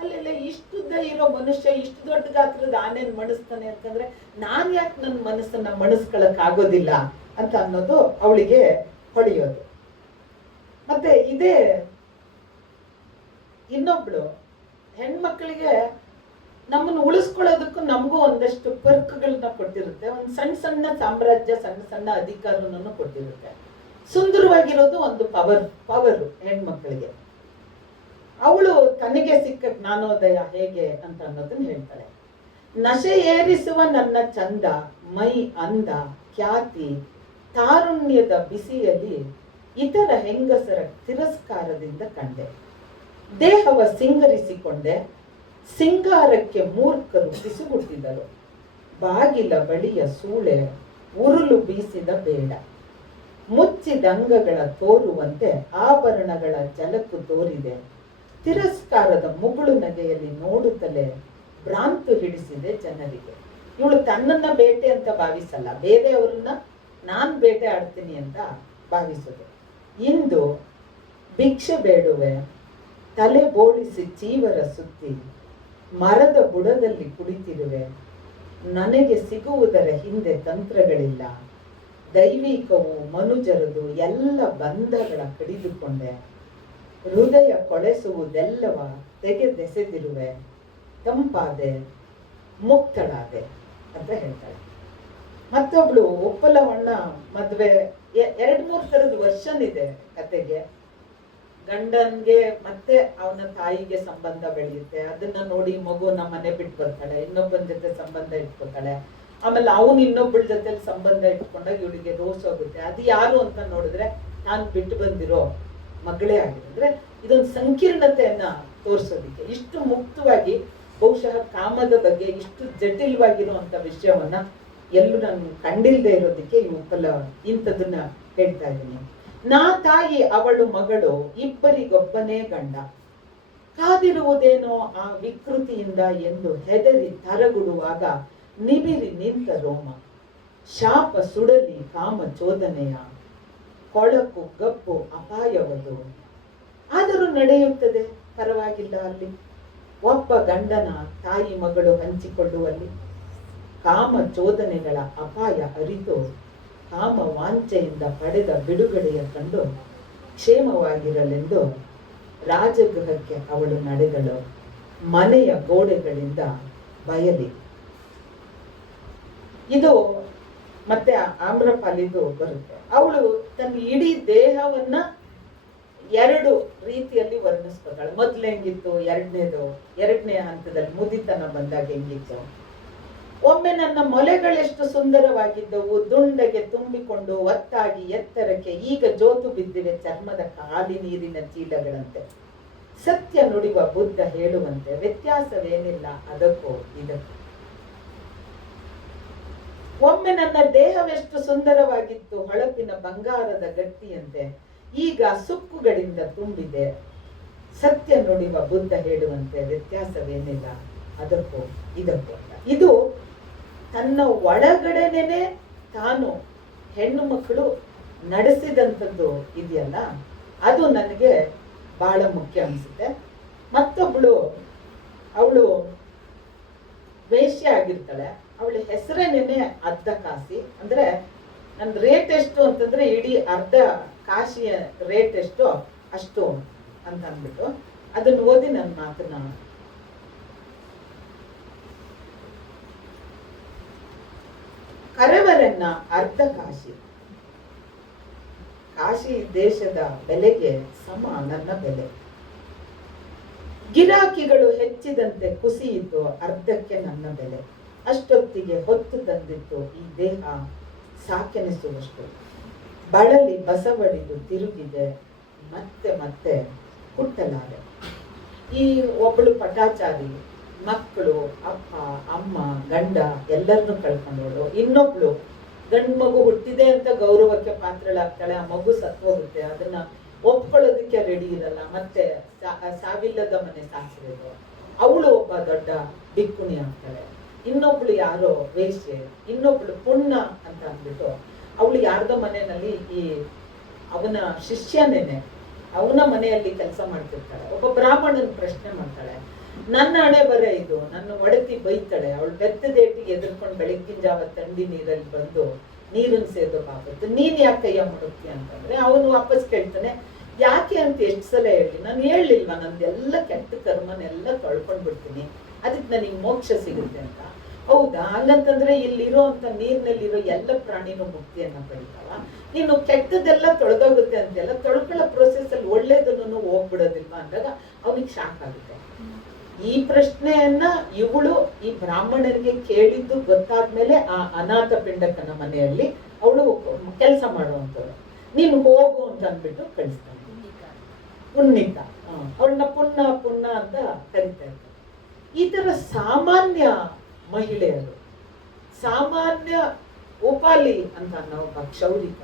ಅಲ್ಲೆಲ್ಲ ಇಷ್ಟುದ್ದ ಇರೋ ಮನುಷ್ಯ ಇಷ್ಟು ದೊಡ್ಡ ಗಾತ್ರದ ಆನೆನ್ ಮಣಿಸ್ತಾನೆ ಅಂತಂದ್ರೆ ನಾನ್ ಯಾಕೆ ನನ್ನ ಮನಸ್ಸನ್ನ ಮಣಿಸ್ಕೊಳಕ್ ಆಗೋದಿಲ್ಲ ಅಂತ ಅನ್ನೋದು ಅವಳಿಗೆ ಹೊಡೆಯೋದು. ಮತ್ತೆ ಇದೇ ಇನ್ನೊಬ್ಳು ಹೆಣ್ಮಕ್ಳಿಗೆ ನಮ್ಮನ್ನು ಉಳಿಸ್ಕೊಳ್ಳೋದಕ್ಕೂ ನಮಗೂ ಒಂದಷ್ಟು ಪರ್ಕ್ಗಳನ್ನ ಕೊಟ್ಟಿರುತ್ತೆ. ಒಂದು ಸಣ್ಣ ಸಣ್ಣ ಸಾಮ್ರಾಜ್ಯ, ಸಣ್ಣ ಸಣ್ಣ ಅಧಿಕಾರವನ್ನು ಕೊಟ್ಟಿರುತ್ತೆ. ಸುಂದರವಾಗಿರೋದು ಒಂದು ಪವರು ಹೆಣ್ಮಕ್ಳಿಗೆ. ಅವಳು ತನಗೆ ಸಿಕ್ಕ ಜ್ಞಾನೋದಯ ಹೇಗೆ ಅಂತ ಅನ್ನೋದನ್ನ ಹೇಳ್ತಾಳೆ. ನಶೆ ಏರಿಸುವ ನನ್ನ ಚಂದ, ಮೈ ಅಂದ, ಖ್ಯಾತಿ, ತಾರುಣ್ಯದ ಬಿಸಿಯಲ್ಲಿ ಇತರ ಹೆಂಗಸರ ತಿರಸ್ಕಾರದಿಂದ ಕಂಡೆ. ದೇಹವ ಸಿಂಗರಿಸಿಕೊಂಡೆ, ಸಿಂಗಾರಕ್ಕೆ ಮೂರ್ಖರು ಪಿಸುಗುಟ್ಟಿದರು. ಬಾಗಿಲ ಬಳಿಯ ಸೂಳೆ ಉರುಳು ಬೀಸಿದ ಬೇಡ, ಮುಚ್ಚಿದಂಗಗಳ ತೋರುವಂತೆ ಆಭರಣಗಳ ಜಲಕು ತೋರಿದೆ. ತಿರಸ್ಕಾರದ ಮುಗುಳು ನಗೆಯಲ್ಲಿ ನೋಡುತ್ತಲೇ ಭ್ರಾಂತು ಹಿಡಿಸಿದೆ ಜನರಿಗೆ. ಇವಳು ತನ್ನನ್ನ ಬೇಟೆ ಅಂತ ಭಾವಿಸಲ್ಲ, ಬೇರೆಯವ್ರನ್ನ ನಾನ್ ಬೇಟೆ ಆಡ್ತೀನಿ ಅಂತ ಭಾವಿಸೋದು. ಇಂದು ಭಿಕ್ಷೆ ಬೇಡುವೆ, ತಲೆ ಬೋಳಿಸಿ ಚೀವರ ಸುತ್ತಿ ಮರದ ಬುಡದಲ್ಲಿ ಕುಳಿತಿರುವೆ. ನನಗೆ ಸಿಗುವುದರ ಹಿಂದೆ ತಂತ್ರಗಳಿಲ್ಲ, ದೈವಿಕವು ಮನುಜರದು ಎಲ್ಲ ಬಂಧಗಳ ಕಡಿದುಕೊಂಡೆ. ಹೃದಯ ಕೊಳೆಸುವುದೆಲ್ಲವ ತೆಗೆದೆಸೆದಿರುವೆ, ತಂಪಾದೆ, ಮುಕ್ತಳಾದೆ ಅಂತ ಹೇಳ್ತಾಳೆ. ಮತ್ತೊಬ್ಳು ಒಪ್ಪಲವಣ್ಣ ಮದ್ವೆ 2-3 ಥರದ ವರ್ಷನ್ ಇದೆ ಕತೆಗೆ. ಗಂಡನ್ಗೆ ಮತ್ತೆ ಅವನ ತಾಯಿಗೆ ಸಂಬಂಧ ಬೆಳೆಯುತ್ತೆ, ಅದನ್ನ ನೋಡಿ ಮಗುನ ಮನೆ ಬಿಟ್ಟು ಬರ್ತಾಳೆ, ಇನ್ನೊಬ್ಬನ ಜೊತೆ ಸಂಬಂಧ ಇಟ್ಕೋತಾಳೆ. ಆಮೇಲೆ ಅವನು ಇನ್ನೊಬ್ಬಳ ಜೊತೆ ಸಂಬಂಧ ಇಟ್ಕೊಂಡಾಗ ಇವಳಿಗೆ ರೋಸ್ ಹೋಗುತ್ತೆ. ಅದು ಯಾರು ಅಂತ ನೋಡಿದ್ರೆ ನಾನು ಬಿಟ್ಟು ಬಂದಿರೋ ಮಗಳೇ ಆಗಿದೆ. ಅಂದ್ರೆ ಇದೊಂದು ಸಂಕೀರ್ಣತೆಯನ್ನ ತೋರಿಸೋದಿಕ್ಕೆ, ಇಷ್ಟು ಮುಕ್ತವಾಗಿ ಬಹುಶಃ ಕಾಮದ ಬಗ್ಗೆ ಇಷ್ಟು ಜಟಿಲವಾಗಿರುವಂತ ವಿಷಯವನ್ನ ಎಲ್ಲೂ ನಾನು ಕಂಡಿಲ್ದೇ ಇರೋದಕ್ಕೆ ಈ ಉಪ್ಪಲ ಇಂಥದನ್ನ ಹೇಳ್ತಾ ಇದ್ದೀನಿ. ನಾ ತಾಯಿ ಅವಳು ಮಗಳು ಇಬ್ಬರಿಗೊಬ್ಬನೇ ಗಂಡ, ಕಾದಿರುವುದೇನೋ ಆ ವಿಕೃತಿಯಿಂದ ಎಂದು ಹೆದರಿ ತರಗುಡುವಾಗ ನಿಬಿರಿ ನಿಂತ ರೋಮ. ಶಾಪ ಸುಡಲಿ ಕಾಮ ಚೋದನೆಯ, ಕೊಳಕು ಗಪ್ಪು ಅಪಾಯವದು. ಆದರೂ ನಡೆಯುತ್ತದೆ ಪರವಾಗಿಲ್ಲ ಅಲ್ಲಿ, ಒಬ್ಬ ಗಂಡನ ತಾಯಿ ಮಗಳು ಹಂಚಿಕೊಳ್ಳುವಲ್ಲಿ. ಕಾಮ ಚೋದನೆಗಳ ಅಪಾಯ ಅರಿತು ಕಾಮ ವಾಂಚೆಯಿಂದ ಪಡೆದ ಬಿಡುಗಡೆಯ ಕಂಡು ಕ್ಷೇಮವಾಗಿರಲೆಂದು ರಾಜಗೃಹಕ್ಕೆ ಅವಳು ನಡೆದಳು, ಮನೆಯ ಗೋಡೆಗಳಿಂದ ಬಯಲಿ. ಇದು ಮತ್ತೆ ಆಮ್ರಪಾಲಿದು ಬರುತ್ತೆ. ಅವಳು ತನ್ನ ಇಡೀ ದೇಹವನ್ನ 2 ರೀತಿಯಲ್ಲಿ ವರ್ಣಿಸ್ಕೊತಾಳೆ. ಮೊದ್ಲು ಹೆಂಗಿತ್ತು, ಎರಡನೇ ಹಂತದಲ್ಲಿ ಮುದಿತನ ಬಂದಾಗ ಹೆಂಗಿತ್ತು. ಒಮ್ಮೆ ನನ್ನ ಮೊಲೆಗಳೆಷ್ಟು ಸುಂದರವಾಗಿದ್ದವು, ದುಂಡಗೆ ತುಂಬಿಕೊಂಡು ಒತ್ತಾಗಿ ಎತ್ತರಕ್ಕೆ ಈಗ ಜೋತು ಬಿದ್ದಿವೆ ಚರ್ಮದ ಖಾಲಿ ನೀರಿನ ಚೀಲಗಳಂತೆ. ಸತ್ಯ ನುಡಿಯುವ ಬುದ್ಧ ಹೇಳುವಂತೆ ವ್ಯತ್ಯಾಸವೇನಿಲ್ಲ ಅದಕ್ಕೂ ಇದಕ್ಕೂ. ಒಮ್ಮೆ ನನ್ನ ದೇಹವೆಷ್ಟು ಸುಂದರವಾಗಿತ್ತು, ಹೊಳಪಿನ ಬಂಗಾರದ ಗಟ್ಟಿಯಂತೆ ಈಗ ಸುಕ್ಕುಗಳಿಂದ ತುಂಬಿದೆ. ಸತ್ಯ ನುಡಿಯುವ ಬುದ್ಧ ಹೇಳುವಂತೆ ವ್ಯತ್ಯಾಸವೇನಿಲ್ಲ ಅದಕ್ಕೂ ಇದಕ್ಕೂ ಅಂತ. ಇದು ತನ್ನ ಒಳಗಡೆನೆ ತಾನು ಹೆಣ್ಣು ಮಕ್ಕಳು ನಡೆಸಿದಂಥದ್ದು ಇದೆಯಲ್ಲ, ಅದು ನನಗೆ ಬಹಳ ಮುಖ್ಯ ಅನಿಸುತ್ತೆ. ಮತ್ತೊಬ್ಳು ಅವಳು ವೇಶ್ಯ ಆಗಿರ್ತಾಳೆ, ಅವಳ ಹೆಸರೇನೇನೆ ಅರ್ಧ ಕಾಸಿ. ಅಂದ್ರೆ ನನ್ನ ರೇಟ್ ಎಷ್ಟು ಅಂತಂದ್ರೆ ಇಡೀ ಅರ್ಧ ಕಾಶಿಯ ರೇಟ್ ಎಷ್ಟು ಅಷ್ಟು ಅಂತ ಅಂದ್ಬಿಟ್ಟು ಅದನ್ನ ಓದಿ ನನ್ನ ಮಾತನ್ನ ಕರವರನ್ನ ಅರ್ಧ ಕಾಶಿ, ಕಾಶಿ ದೇಶದ ಬೆಲೆಗೆ ಸಮ ನನ್ನ ಬೆಲೆ. ಗಿರಾಕಿಗಳು ಹೆಚ್ಚಿದಂತೆ ಕುಸಿಯಿತು ಅರ್ಧಕ್ಕೆ ನನ್ನ ಬೆಲೆ. ಅಷ್ಟೊತ್ತಿಗೆ ಹೊತ್ತು ತಂದಿತ್ತು ಈ ದೇಹ ಸಾಕೆನಿಸುವಷ್ಟು. ಬಳಲಿ ಬಸವಳಿದು ತಿರುಗಿದೆ ಮತ್ತೆ ಮತ್ತೆ ಹುಟ್ಟಲಾರೆ. ಈ ಒಬ್ಬಳು ಪಟಾಚಾರಿ, ಮಕ್ಕಳು, ಅಪ್ಪ ಅಮ್ಮ ಗಂಡ ಎಲ್ಲರನ್ನೂ ಕಳ್ಕೊಂಡವಳು. ಇನ್ನೊಬ್ಳು ಗಂಡು ಮಗು ಹುಟ್ಟಿದೆ ಅಂತ ಗೌರವಕ್ಕೆ ಪಾತ್ರಳಾಗ್ತಾಳೆ, ಆ ಮಗು ಸತ್ತೋಗುತ್ತೆ, ಅದನ್ನ ಒಪ್ಕೊಳ್ಳೋದಕ್ಕೆ ರೆಡಿ ಇರಲ್ಲ, ಮತ್ತೆ ಸಾವಿಲ್ಲದ ಮನೆ ಸಾಸಿರೋದು. ಅವಳು ಒಬ್ಬ ದೊಡ್ಡ ಬಿಕ್ಕುಣಿ ಆಗ್ತಾಳೆ. ಇನ್ನೊಬ್ಳು ಯಾರೋ ವೇಶ್ಯೆ, ಇನ್ನೊಬ್ಳು ಪುಣ್ಯ ಅಂತ ಅಂದ್ಬಿಟ್ಟು ಅವಳು ಯಾರ್ದೋ ಮನೆಯಲ್ಲಿ ಈ ಅವನ ಶಿಷ್ಯನೇನೆ ಅವನ ಮನೆಯಲ್ಲಿ ಕೆಲಸ ಮಾಡ್ತಿರ್ತಾಳೆ. ಒಬ್ಬ ಬ್ರಾಹ್ಮಣನ ಪ್ರಶ್ನೆ ಮಾಡ್ತಾಳೆ, ನನ್ನ ಹಣೆ ಬರ ಇದು, ನನ್ನ ಒಡತಿ ಬೈತಾಳೆ, ಅವಳು ಬೆತ್ತದೇಟಿಗೆ ಎದುರ್ಕೊಂಡು ಬೆಳಗ್ಗಿನ ಜಾವ ಥಂಡಿ ನೀರಲ್ಲಿ ಬಂದು ನೀರನ್ನು ಸೇದೋಕಾಗುತ್ತೆ, ನೀನ್ ಯಾಕೆ ಕೈಯ ಮುಡುಕ್ತಿ ಅಂತಂದ್ರೆ ಅವನು ವಾಪಸ್ ಕೇಳ್ತಾನೆ, ಯಾಕೆ ಅಂತ ಎಷ್ಟು ಸಲ ಹೇಳಿ, ನಾನು ಹೇಳಲಿಲ್ವಾ ನಂದೆಲ್ಲ ಕೆಟ್ಟ ಕರ್ಮನೆಲ್ಲ ತೊಳ್ಕೊಂಡ್ಬಿಡ್ತೀನಿ, ಅದಕ್ಕೆ ನನಗೆ ಮೋಕ್ಷ ಸಿಗುತ್ತೆ ಅಂತ. ಹೌದಾ, ಹಂಗಂತಂದ್ರೆ ಇಲ್ಲಿರೋ ಅಂತ ನೀರಿನಲ್ಲಿರೋ ಎಲ್ಲ ಪ್ರಾಣಿನೂ ಮುಕ್ತಿಯನ್ನ ಪಡಿತಾವ, ನೀನು ಕೆಟ್ಟದೆಲ್ಲ ತೊಳೆದೋಗುತ್ತೆ ಅಂತೆಲ್ಲ ತೊಳ್ಕೊಳ್ಳೋ ಪ್ರೊಸೆಸ್ ಅಲ್ಲಿ ಒಳ್ಳೇದನ್ನು ಹೋಗ್ಬಿಡೋದಿಲ್ವಾ ಅಂದಾಗ ಅವನಿಗೆ ಶಾಕ್ ಆಗುತ್ತೆ. ಈ ಪ್ರಶ್ನೆಯನ್ನ ಇವಳು ಈ ಬ್ರಾಹ್ಮಣರಿಗೆ ಕೇಳಿದ್ದು ಗೊತ್ತಾದ್ಮೇಲೆ ಆ ಅನಾಥ ಪಿಂಡಕನ ಮನೆಯಲ್ಲಿ ಅವಳು ಕೆಲಸ ಮಾಡುವಂಥವ್ಳು. ನೀನು ಹೋಗು ಅಂತ ಅಂದ್ಬಿಟ್ಟು ಕಳಿಸ್ತಾನೆ. ಪುಣ್ಣಿತ, ಅವಳನ್ನ ಪುಣ್ಣ ಅಂತ ಕರಿತಾ ಇದ್ದಾರೆ. ಈ ತರ ಸಾಮಾನ್ಯ ಮಹಿಳೆಯರು, ಸಾಮಾನ್ಯ ಉಪಾಲಿ ಅಂತ ಅನ್ನೋ ಒಬ್ಬ ಕ್ಷೌರಿಕ,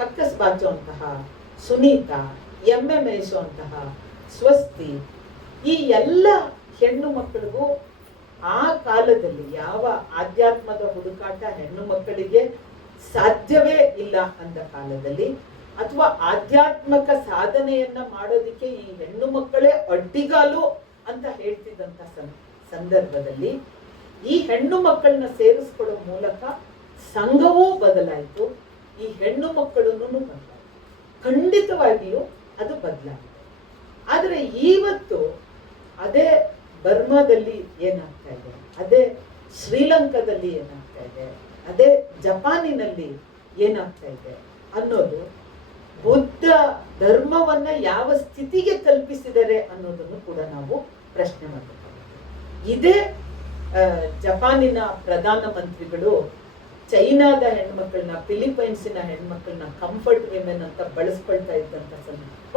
ಕಕ್ಕಸ್ ಬಾಚುವಂತಹ ಸುನೀತಾ, ಎಮ್ಮೆ ಮೇಯಿಸುವಂತಹ ಸ್ವಸ್ತಿ, ಈ ಎಲ್ಲ ಹೆಣ್ಣು ಮಕ್ಕಳಿಗೂ ಆ ಕಾಲದಲ್ಲಿ ಯಾವ ಆಧ್ಯಾತ್ಮದ ಹುಡುಕಾಟ ಹೆಣ್ಣು ಮಕ್ಕಳಿಗೆ ಸಾಧ್ಯವೇ ಇಲ್ಲ ಅಂದ ಕಾಲದಲ್ಲಿ, ಅಥವಾ ಆಧ್ಯಾತ್ಮಿಕ ಸಾಧನೆಯನ್ನ ಮಾಡೋದಿಕ್ಕೆ ಈ ಹೆಣ್ಣು ಮಕ್ಕಳೇ ಅಡ್ಡಿಗಾಲು ಅಂತ ಹೇಳ್ತಿದ್ದಂತ ಸಂದರ್ಭದಲ್ಲಿ ಈ ಹೆಣ್ಣು ಮಕ್ಕಳನ್ನ ಸೇರಿಸ್ಕೊಳ್ಳೋ ಮೂಲಕ ಸಂಘವೂ ಬದಲಾಯಿತು, ಈ ಹೆಣ್ಣು ಮಕ್ಕಳನ್ನು ಬದಲಾಯಿತು. ಖಂಡಿತವಾಗಿಯೂ ಅದು ಬದಲಾಗಿದೆ. ಆದರೆ ಇವತ್ತು ಅದೇ ಬರ್ಮಾದಲ್ಲಿ ಏನಾಗ್ತಾ ಇದೆ, ಅದೇ ಶ್ರೀಲಂಕಾದಲ್ಲಿ ಏನಾಗ್ತಾ ಇದೆ, ಅದೇ ಜಪಾನಿನಲ್ಲಿ ಏನಾಗ್ತಾ ಇದೆ ಅನ್ನೋದು ಬುದ್ಧ ಧರ್ಮವನ್ನ ಯಾವ ಸ್ಥಿತಿಗೆ ತಲುಪಿಸಿದರೆ ಅನ್ನೋದನ್ನು ಕೂಡ ನಾವು ಪ್ರಶ್ನೆ ಮಾಡಬೇಕಾಗುತ್ತೆ. ಇದೇ ಜಪಾನಿನ ಪ್ರಧಾನ ಮಂತ್ರಿಗಳು ಚೈನಾದ ಹೆಣ್ಮಕ್ಳನ್ನ, ಫಿಲಿಪೈನ್ಸಿನ ಹೆಣ್ಮಕ್ಳನ್ನ ಕಂಫರ್ಟ್ ವಿಮೆನ್ ಅಂತ ಬಳಸ್ಕೊಳ್ತಾ ಇದ್ದಂತ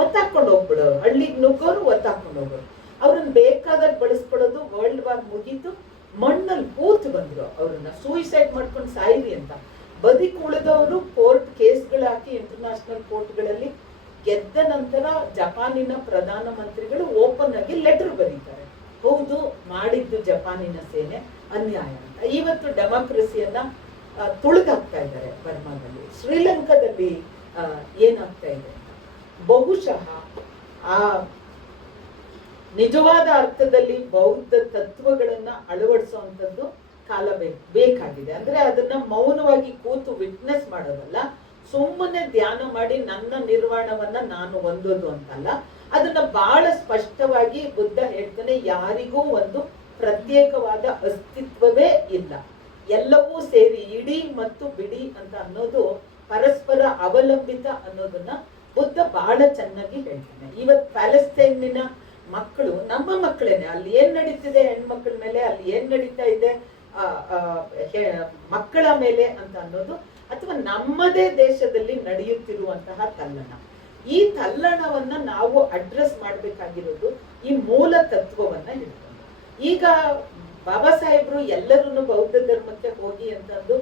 ಒತ್ತಾಕೊಂಡು ಹೋಗ್ಬಿಡೋರು, ಹಳ್ಳಿಗೆ ನುಗ್ಗೋರು ಒತ್ತಾಕೊಂಡು ಹೋಗೋರು. ಅವ್ರನ್ನ ಬೇಕಾದಾಗ ಬಳಸ್ಕೊಳ್ಳೋದು. ವರ್ಲ್ಡ್ ವಾರ್ ಮುಗೀತು, ಮಣ್ಣಲ್ಲಿ ಹೂತು ಬಂದ್ರು, ಅವ್ರನ್ನ ಸೂಯಿಸೈಡ್ ಮಾಡ್ಕೊಂಡು ಸಾಯಿರಿ ಅಂತ. ಬದುಕಿ ಉಳಿದವರು ಕೋರ್ಟ್ ಕೇಸ್ಗಳು ಹಾಕಿ ಇಂಟರ್ನ್ಯಾಷನಲ್ ಕೋರ್ಟ್ಗಳಲ್ಲಿ ಗೆದ್ದ ನಂತರ ಜಪಾನಿನ ಪ್ರಧಾನ ಮಂತ್ರಿಗಳು ಓಪನ್ ಆಗಿ ಲೆಟರ್ ಬರೀತಾರೆ, ಹೌದು ಮಾಡಿದ್ದು ಜಪಾನಿನ ಸೇನೆ ಅನ್ಯಾಯ ಅಂತ. ಇವತ್ತು ಡೆಮಾಕ್ರಸಿಯನ್ನ ತುಳಿದಾಕ್ತಾ ಇದ್ದಾರೆ ಬರ್ಮಾದಲ್ಲಿ. ಶ್ರೀಲಂಕಾದಲ್ಲಿ ಏನಾಗ್ತಾ ಇದೆ, ಬಹುಶಃ ಆ ನಿಜವಾದ ಅರ್ಥದಲ್ಲಿ ಬೌದ್ಧ ತತ್ವಗಳನ್ನ ಅಳವಡಿಸುವಂಥದ್ದು ಕಾಲ ಬೇಕಾಗಿದೆ. ಅಂದ್ರೆ ಅದನ್ನ ಮೌನವಾಗಿ ಕೂತು ವಿಟ್ನೆಸ್ ಮಾಡೋದಲ್ಲ, ಸುಮ್ಮನೆ ಧ್ಯಾನ ಮಾಡಿ ನನ್ನ ನಿರ್ವಾಣವನ್ನ ನಾನು ಹೊಂದೋದು ಅಂತಲ್ಲ, ಅದನ್ನ ಬಹಳ ಸ್ಪಷ್ಟವಾಗಿ ಬುದ್ಧ ಹೇಳ್ತಾನೆ, ಯಾರಿಗೂ ಒಂದು ಪ್ರತ್ಯೇಕವಾದ ಅಸ್ತಿತ್ವವೇ ಇಲ್ಲ, ಎಲ್ಲವೂ ಸೇರಿ ಇಡೀ ಮತ್ತು ಬಿಡಿ ಅಂತ ಅನ್ನೋದು ಪರಸ್ಪರ ಅವಲಂಬಿತ ಅನ್ನೋದನ್ನ ಬುದ್ಧ ಬಹಳ ಚೆನ್ನಾಗಿ ಹೇಳ್ತಾನೆ. ಇವತ್ತು ಪ್ಯಾಲೆಸ್ತೈನಿನ ಮಕ್ಕಳು ನಮ್ಮ ಮಕ್ಕಳೇನೆ, ಅಲ್ಲಿ ಏನ್ ನಡೀತಿದೆ ಹೆಣ್ಮಕ್ಳ ಮೇಲೆ, ಅಲ್ಲಿ ಏನ್ ನಡೀತಾ ಇದೆ ಮಕ್ಕಳ ಮೇಲೆ ಅಂತ ಅನ್ನೋದು, ಅಥವಾ ನಮ್ಮದೇ ದೇಶದಲ್ಲಿ ನಡೆಯುತ್ತಿರುವಂತಹ ತಲ್ಲಣ. ಈ ತಲ್ಲಣವನ್ನ ನಾವು ಅಡ್ರೆಸ್ ಮಾಡ್ಬೇಕಾಗಿರೋದು ಈ ಮೂಲ ತತ್ವವನ್ನ ಹಿಡ್ಕೊಂಡು. ಈಗ ಬಾಬಾ ಸಾಹೇಬ್ರು ಎಲ್ಲರನ್ನು ಬೌದ್ಧ ಧರ್ಮಕ್ಕೆ ಹೋಗಿ ಅಂತಂದು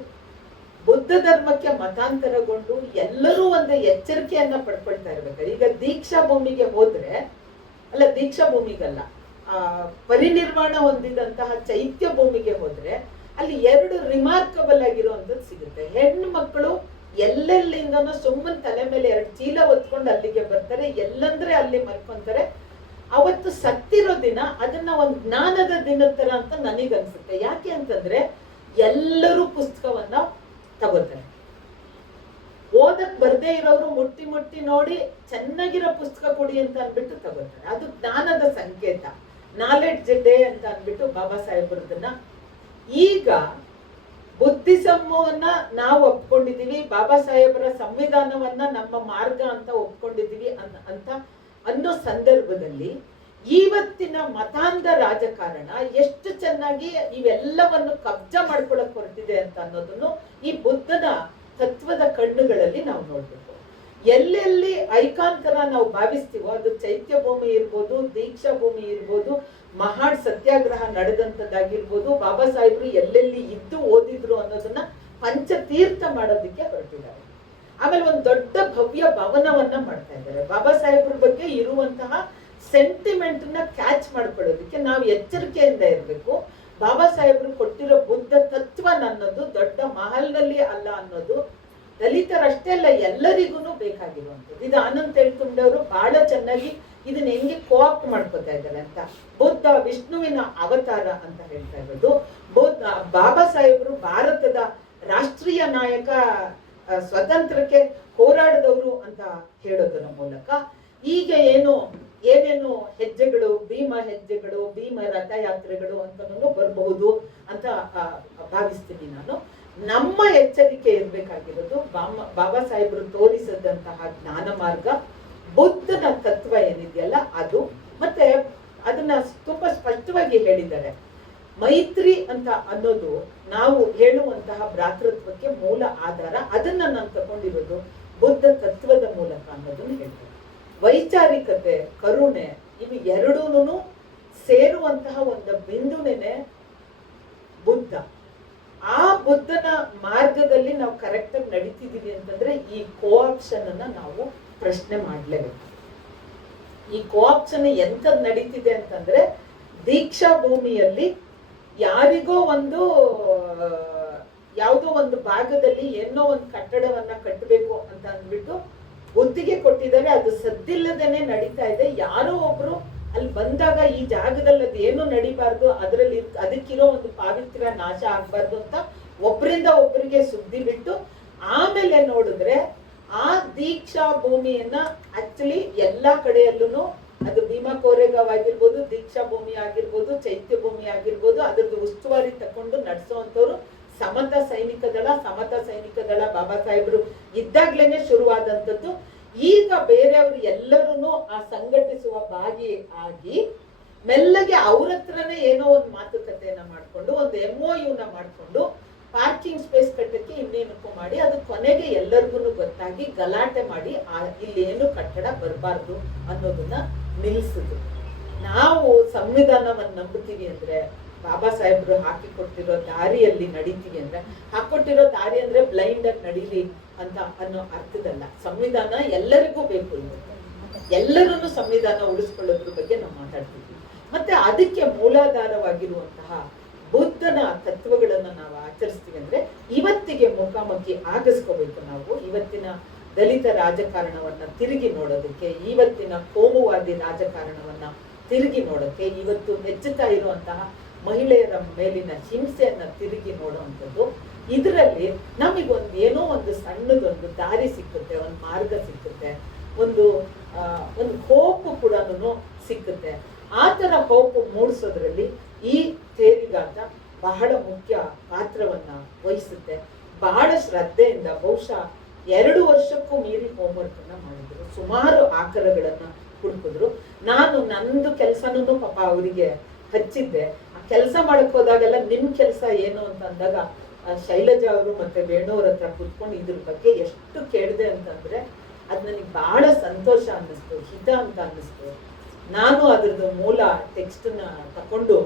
ಬುದ್ಧ ಧರ್ಮಕ್ಕೆ ಮತಾಂತರಗೊಂಡು ಎಲ್ಲರೂ ಒಂದು ಎಚ್ಚರಿಕೆಯನ್ನ ಪಡ್ಕೊಳ್ತಾ ಇರ್ಬೇಕಾದ್ರೆ, ಈಗ ದೀಕ್ಷಾ ಭೂಮಿಗೆ ಹೋದ್ರೆ, ಅಲ್ಲ ದೀಕ್ಷಾ ಭೂಮಿಗಲ್ಲ, ಪರಿನಿರ್ವಾಣ ಹೊಂದಿದಂತಹ ಚೈತ್ಯ ಭೂಮಿಗೆ ಹೋದ್ರೆ ಅಲ್ಲಿ ಎರಡು ರಿಮಾರ್ಕಬಲ್ ಆಗಿರುವಂತದ್ದು ಸಿಗುತ್ತೆ. ಹೆಣ್ಣು ಮಕ್ಕಳು ಎಲ್ಲೆಲ್ಲಿಂದನೋ ಸುಮ್ಮನೆ ತಲೆ ಮೇಲೆ ಎರಡು ಚೀಲ ಹೊತ್ಕೊಂಡು ಅಲ್ಲಿಗೆ ಬರ್ತಾರೆ, ಎಲ್ಲಂದ್ರೆ ಅಲ್ಲಿ ಮಲ್ಕೊಂತಾರೆ. ಅವತ್ತು ಸತ್ತಿರೋ ದಿನ ಅದನ್ನ ಒಂದು ಜ್ಞಾನದ ದಿನದ ತರ ಅಂತ ನನಗನ್ಸುತ್ತೆ. ಯಾಕೆ ಅಂತಂದ್ರೆ ಎಲ್ಲರೂ ಪುಸ್ತಕವನ್ನ ತಗೋತಾರೆ, ಓದಕ್ ಬರ್ದೇ ಇರೋರು ಮುಟ್ಟಿ ಮುಟ್ಟಿ ನೋಡಿ ಚೆನ್ನಾಗಿರೋ ಪುಸ್ತಕ ಕೊಡಿ ಅಂತ ಅನ್ಬಿಟ್ಟು ತಗೋತಾರೆ. ಅದು ಜ್ಞಾನದ ಸಂಕೇತ, ನಾಲೆಡ್ಜ್ ಡೇ ಅಂತ ಅನ್ಬಿಟ್ಟು ಬಾಬಾ ಸಾಹೇಬ್ರದನ್ನ. ಈಗ ಬುದ್ಧಿಸಮವನ್ನ ನಾವು ಒಪ್ಕೊಂಡಿದೀವಿ, ಬಾಬಾ ಸಾಹೇಬರ ಸಂವಿಧಾನವನ್ನ ನಮ್ಮ ಮಾರ್ಗ ಅಂತ ಒಪ್ಕೊಂಡಿದೀವಿ ಅಂತ ಅನ್ನೋ ಸಂದರ್ಭದಲ್ಲಿ ಇವತ್ತಿನ ಮತಾಂಧ ರಾಜಕಾರಣ ಎಷ್ಟು ಚೆನ್ನಾಗಿ ಇವೆಲ್ಲವನ್ನು ಕಬ್ಜಾ ಮಾಡ್ಕೊಳಕ್ ಹೊರಟಿದೆ ಅಂತ ಅನ್ನೋದನ್ನು ಈ ಬುದ್ಧನ ತತ್ವದ ಕಣ್ಣುಗಳಲ್ಲಿ ನಾವು ನೋಡ್ಬೇಕು. ಎಲ್ಲೆಲ್ಲಿ ಐಕಾಂತರ ನಾವು ಭಾವಿಸ್ತೀವೋ, ಅದು ಚೈತ್ಯ ಭೂಮಿ ಇರ್ಬೋದು, ದೀಕ್ಷಾ ಭೂಮಿ ಇರ್ಬೋದು, ಮಹಾಡ್ ಸತ್ಯಾಗ್ರಹ ನಡೆದಂತದ್ದಾಗಿರ್ಬೋದು, ಬಾಬಾ ಸಾಹೇಬ್ರು ಎಲ್ಲೆಲ್ಲಿ ಇದ್ದು ಓದಿದ್ರು ಅನ್ನೋದನ್ನ ಪಂಚತೀರ್ಥ ಮಾಡೋದಕ್ಕೆ ಹೊರಟಿದ್ದಾರೆ. ಆಮೇಲೆ ಒಂದು ದೊಡ್ಡ ಭವ್ಯ ಭವನವನ್ನ ಮಾಡ್ತಾ ಇದ್ದಾರೆ. ಬಾಬಾ ಸಾಹೇಬ್ರ ಬಗ್ಗೆ ಇರುವಂತಹ ಸೆಂಟಿಮೆಂಟ್ ನ ಕ್ಯಾಚ್ ಮಾಡ್ಕೊಳ್ಳೋದಕ್ಕೆ ನಾವು ಎಚ್ಚರಿಕೆಯಿಂದ ಇರಬೇಕು. ಬಾಬಾ ಸಾಹೇಬ್ರು ಕೊಟ್ಟಿರೋ ಬುದ್ಧ ತತ್ವ ಅನ್ನೋದು ದೊಡ್ಡ ಮಹಲ್ನಲ್ಲಿ ಅಲ್ಲ ಅನ್ನೋದು ದಲಿತರಷ್ಟೇ ಅಲ್ಲ, ಎಲ್ಲರಿಗೂ ಬೇಕಾಗಿರುವಂಥದ್ದು. ಇದು ಆನಂದ್ ತೇಳ್ಕೊಂಡವರು ಬಹಳ ಚೆನ್ನಾಗಿ ಇದನ್ನ ಹೆಂಗೆ ಕೋಆಪ್ಟ್ ಮಾಡ್ಕೋತಾ ಇದ್ದಾರೆ ಅಂತ. ಬುದ್ಧ ವಿಷ್ಣುವಿನ ಅವತಾರ ಅಂತ ಹೇಳ್ತಾ ಇರೋದು. ಬಾಬಾ ಸಾಹೇಬ್ರು ಭಾರತದ ರಾಷ್ಟ್ರೀಯ ನಾಯಕ, ಸ್ವತಂತ್ರಕ್ಕೆ ಹೋರಾಡಿದವರು ಅಂತ ಹೇಳೋದರ ಮೂಲಕ ಈಗ ಏನೇನು ಹೆಜ್ಜೆಗಳು, ಭೀಮ ಹೆಜ್ಜೆಗಳು, ಭೀಮ ರಥಯಾತ್ರೆಗಳು ಅಂತ ಬರಬಹುದು ಅಂತ ಭಾವಿಸ್ತೀನಿ ನಾನು. ನಮ್ಮ ಎಚ್ಚರಿಕೆ ಇರ್ಬೇಕಾಗಿರೋದು ಬಾಬಾ ಸಾಹೇಬ್ರು ತೋರಿಸಿದಂತಹ ಜ್ಞಾನ ಮಾರ್ಗ, ಬುದ್ಧನ ತತ್ವ ಏನಿದೆಯಲ್ಲ ಅದು. ಮತ್ತೆ ಅದನ್ನ ತುಂಬಾ ಸ್ಪಷ್ಟವಾಗಿ ಹೇಳಿದ್ದಾರೆ. ಮೈತ್ರಿ ಅಂತ ಅನ್ನೋದು ನಾವು ಹೇಳುವಂತಹ ಭ್ರಾತೃತ್ವಕ್ಕೆ ಮೂಲ ಆಧಾರ. ಅದನ್ನ ನಾನು ತಗೊಂಡಿರೋದು ಬುದ್ಧ ತತ್ವದ ಮೂಲಕ ಅನ್ನೋದನ್ನ ಹೇಳ್ತಾರೆ. ವೈಚಾರಿಕತೆ, ಕರುಣೆ, ಇವು ಎರಡೂನು ಸೇರುವಂತಹ ಒಂದು ಬಿಂದುನೇನೆ ಬುದ್ಧ. ಆ ಬುದ್ಧನ ಮಾರ್ಗದಲ್ಲಿ ನಾವು ಕರೆಕ್ಟ್ ಆಗಿ ನಡೀತಿದೀವಿ ಅಂತಂದ್ರೆ ಈ ಕೋಆಪ್ಷನ್ ಅನ್ನ ನಾವು ಪ್ರಶ್ನೆ ಮಾಡ್ಲೇಬೇಕು. ಈ ಕೋಆಪ್ಷನ್ ಎಂತದ್ ನಡೀತಿದೆ ಅಂತಂದ್ರೆ, ದೀಕ್ಷಾ ಭೂಮಿಯಲ್ಲಿ ಯಾರಿಗೋ ಒಂದು ಯಾವುದೋ ಒಂದು ಭಾಗದಲ್ಲಿ ಏನೋ ಒಂದು ಕಟ್ಟಡವನ್ನ ಕಟ್ಟಬೇಕು ಅಂತ ಅಂದ್ಬಿಟ್ಟು ಗುತ್ತಿಗೆ ಕೊಟ್ಟಿದ್ದಾರೆ. ಅದು ಸದ್ದಿಲ್ಲದೇನೆ ನಡೀತಾ ಇದೆ. ಯಾರೋ ಒಬ್ರು ಅಲ್ಲಿ ಬಂದಾಗ ಈ ಜಾಗದಲ್ಲಿ ಅದು ಏನು ನಡಿಬಾರ್ದು, ಅದರಲ್ಲಿ ಅದಕ್ಕಿರೋ ಒಂದು ಪಾವಿತ್ರ್ಯ ನಾಶ ಆಗ್ಬಾರ್ದು ಅಂತ ಒಬ್ಬರಿಂದ ಒಬ್ಬರಿಗೆ ಸುದ್ದಿ ಬಿಟ್ಟು ಆಮೇಲೆ ನೋಡಿದ್ರೆ ಆ ದೀಕ್ಷಾ ಭೂಮಿಯನ್ನ ಆಕ್ಚುಲಿ ಎಲ್ಲಾ ಕಡೆಯಲ್ಲೂ, ಅದು ಭೀಮಾ ಕೋರೆಗಾವ್ ಆಗಿರ್ಬೋದು, ದೀಕ್ಷಾ ಭೂಮಿ ಆಗಿರ್ಬೋದು, ಚೈತ್ಯ ಭೂಮಿ ಆಗಿರ್ಬೋದು, ಅದ್ರದ್ದು ಉಸ್ತುವಾರಿ ತಕೊಂಡು ನಡೆಸುವಂತವ್ರು ಸಮತಾ ಸೈನಿಕ ದಳ ಬಾಬಾ ಸಾಹೇಬ್ರು ಇದ್ದಾಗ್ಲೇನೆ ಶುರುವಾದಂಥದ್ದು. ಈಗ ಬೇರೆಯವರು ಎಲ್ಲರೂ ಆ ಸಂಘಟಿಸುವ ಭಾಗಿ ಆಗಿ ಮೆಲ್ಲಗೆ ಅವ್ರ ಹತ್ರನೇ ಏನೋ ಒಂದು ಮಾತುಕತೆಯನ್ನ ಮಾಡ್ಕೊಂಡು ಒಂದು MOU ನ ಮಾಡ್ಕೊಂಡು ಪಾರ್ಕಿಂಗ್ ಸ್ಪೇಸ್ ಕಟ್ಟಕ್ಕೆ ಇನ್ನೇನಕ್ಕೂ ಮಾಡಿ, ಅದು ಕೊನೆಗೆ ಎಲ್ಲರಿಗೂ ಗೊತ್ತಾಗಿ ಗಲಾಟೆ ಮಾಡಿ ಇಲ್ಲಿ ಏನು ಕಟ್ಟಡ ಬರಬಾರ್ದು ಅನ್ನೋದನ್ನ ನಿಲ್ಲಿಸಿದ್ರು. ನಾವು ಸಂವಿಧಾನವನ್ನು ನಂಬುತ್ತೀವಿ ಅಂದ್ರೆ, ಬಾಬಾ ಸಾಹೇಬ್ರು ಹಾಕಿಕೊಟ್ಟಿರೋ ದಾರಿಯಲ್ಲಿ ನಡೀತೀವಿ ಅಂದ್ರೆ, ಹಾಕೊಟ್ಟಿರೋ ದಾರಿ ಅಂದ್ರೆ ಬ್ಲೈಂಡ್ ಆಗಿ ನಡೀಲಿ ಅಂತ ಅನ್ನೋ ಅರ್ಥದಲ್ಲ. ಸಂವಿಧಾನ ಎಲ್ಲರಿಗೂ ಬೇಕು. ಎಲ್ಲರನ್ನು ಸಂವಿಧಾನ ಉಳಿಸ್ಕೊಳ್ಳೋದ್ರ ಬಗ್ಗೆ ನಾವು ಮಾತಾಡ್ತೀವಿ. ಮತ್ತೆ ಅದಕ್ಕೆ ಮೂಲಾಧಾರವಾಗಿರುವಂತಹ ಬುದ್ಧನ ತತ್ವಗಳನ್ನ ನಾವು ಆಚರಿಸ್ತೀವಿ ಅಂದ್ರೆ, ಇವತ್ತಿಗೆ ಮುಖಾಮುಖಿ ಆಗಿಸ್ಕೋಬೇಕು. ನಾವು ಇವತ್ತಿನ ದಲಿತ ರಾಜಕಾರಣವನ್ನ ತಿರುಗಿ ನೋಡೋದಕ್ಕೆ, ಇವತ್ತಿನ ಕೋಮುವಾದಿ ರಾಜಕಾರಣವನ್ನ ತಿರುಗಿ ನೋಡೋಕೆ, ಇವತ್ತು ಹೆಚ್ಚುತ್ತಾ ಇರುವಂತಹ ಮಹಿಳೆಯರ ಮೇಲಿನ ಹಿಂಸೆಯನ್ನ ತಿರುಗಿ ನೋಡುವಂಥದ್ದು. ಇದರಲ್ಲಿ ನಮಗೊಂದು ಏನೋ ಒಂದು ಸಣ್ಣದೊಂದು ದಾರಿ ಸಿಕ್ಕುತ್ತೆ, ಒಂದು ಮಾರ್ಗ ಸಿಕ್ಕುತ್ತೆ, ಒಂದು ಹೋಪ್ ಕೂಡ ಸಿಕ್ಕುತ್ತೆ. ಆ ತರ ಹೋಪ್ ಮೂಡಿಸೋದ್ರಲ್ಲಿ ಈ ತೇರಿಗಾಟ ಬಹಳ ಮುಖ್ಯ ಪಾತ್ರವನ್ನ ವಹಿಸುತ್ತೆ. ಬಹಳ ಶ್ರದ್ಧೆಯಿಂದ ಬಹುಶಃ 2 ವರ್ಷಕ್ಕೂ ಮೀರಿ ಹೋಮ್ವರ್ಕ್ ಅನ್ನ ಮಾಡಿದ್ರು. ಸುಮಾರು ಆಕರಗಳನ್ನ ಹುಡುಕಿದ್ರು. ನಾನು ನಂದು ಕೆಲಸನೂ ಪಾಪ ಅವರಿಗೆ ಹಚ್ಚಿದ್ದೆ. ಆ ಕೆಲಸ ಮಾಡಕ್ ಹೋದಾಗೆಲ್ಲ ನಿಮ್ ಕೆಲಸ ಏನು ಅಂತ ಅಂದಾಗ ಶೈಲಜಾ ಅವರು ಮತ್ತೆ ವೇಣುವ್ರ ಹತ್ರ ಕುತ್ಕೊಂಡು ಇದ್ರ ಬಗ್ಗೆ ಎಷ್ಟು ಕೇಳಿದೆ ಅಂತಂದ್ರೆ, ಅದ್ ನನಗೆ ಬಹಳ ಸಂತೋಷ ಅನ್ನಿಸ್ತು, ಹಿತ ಅಂತ ಅನ್ನಿಸ್ತು. ನಾನು ಅದ್ರದ್ದು ಮೂಲ ಟೆಕ್ಸ್ಟ್ ನ ತಕೊಂಡು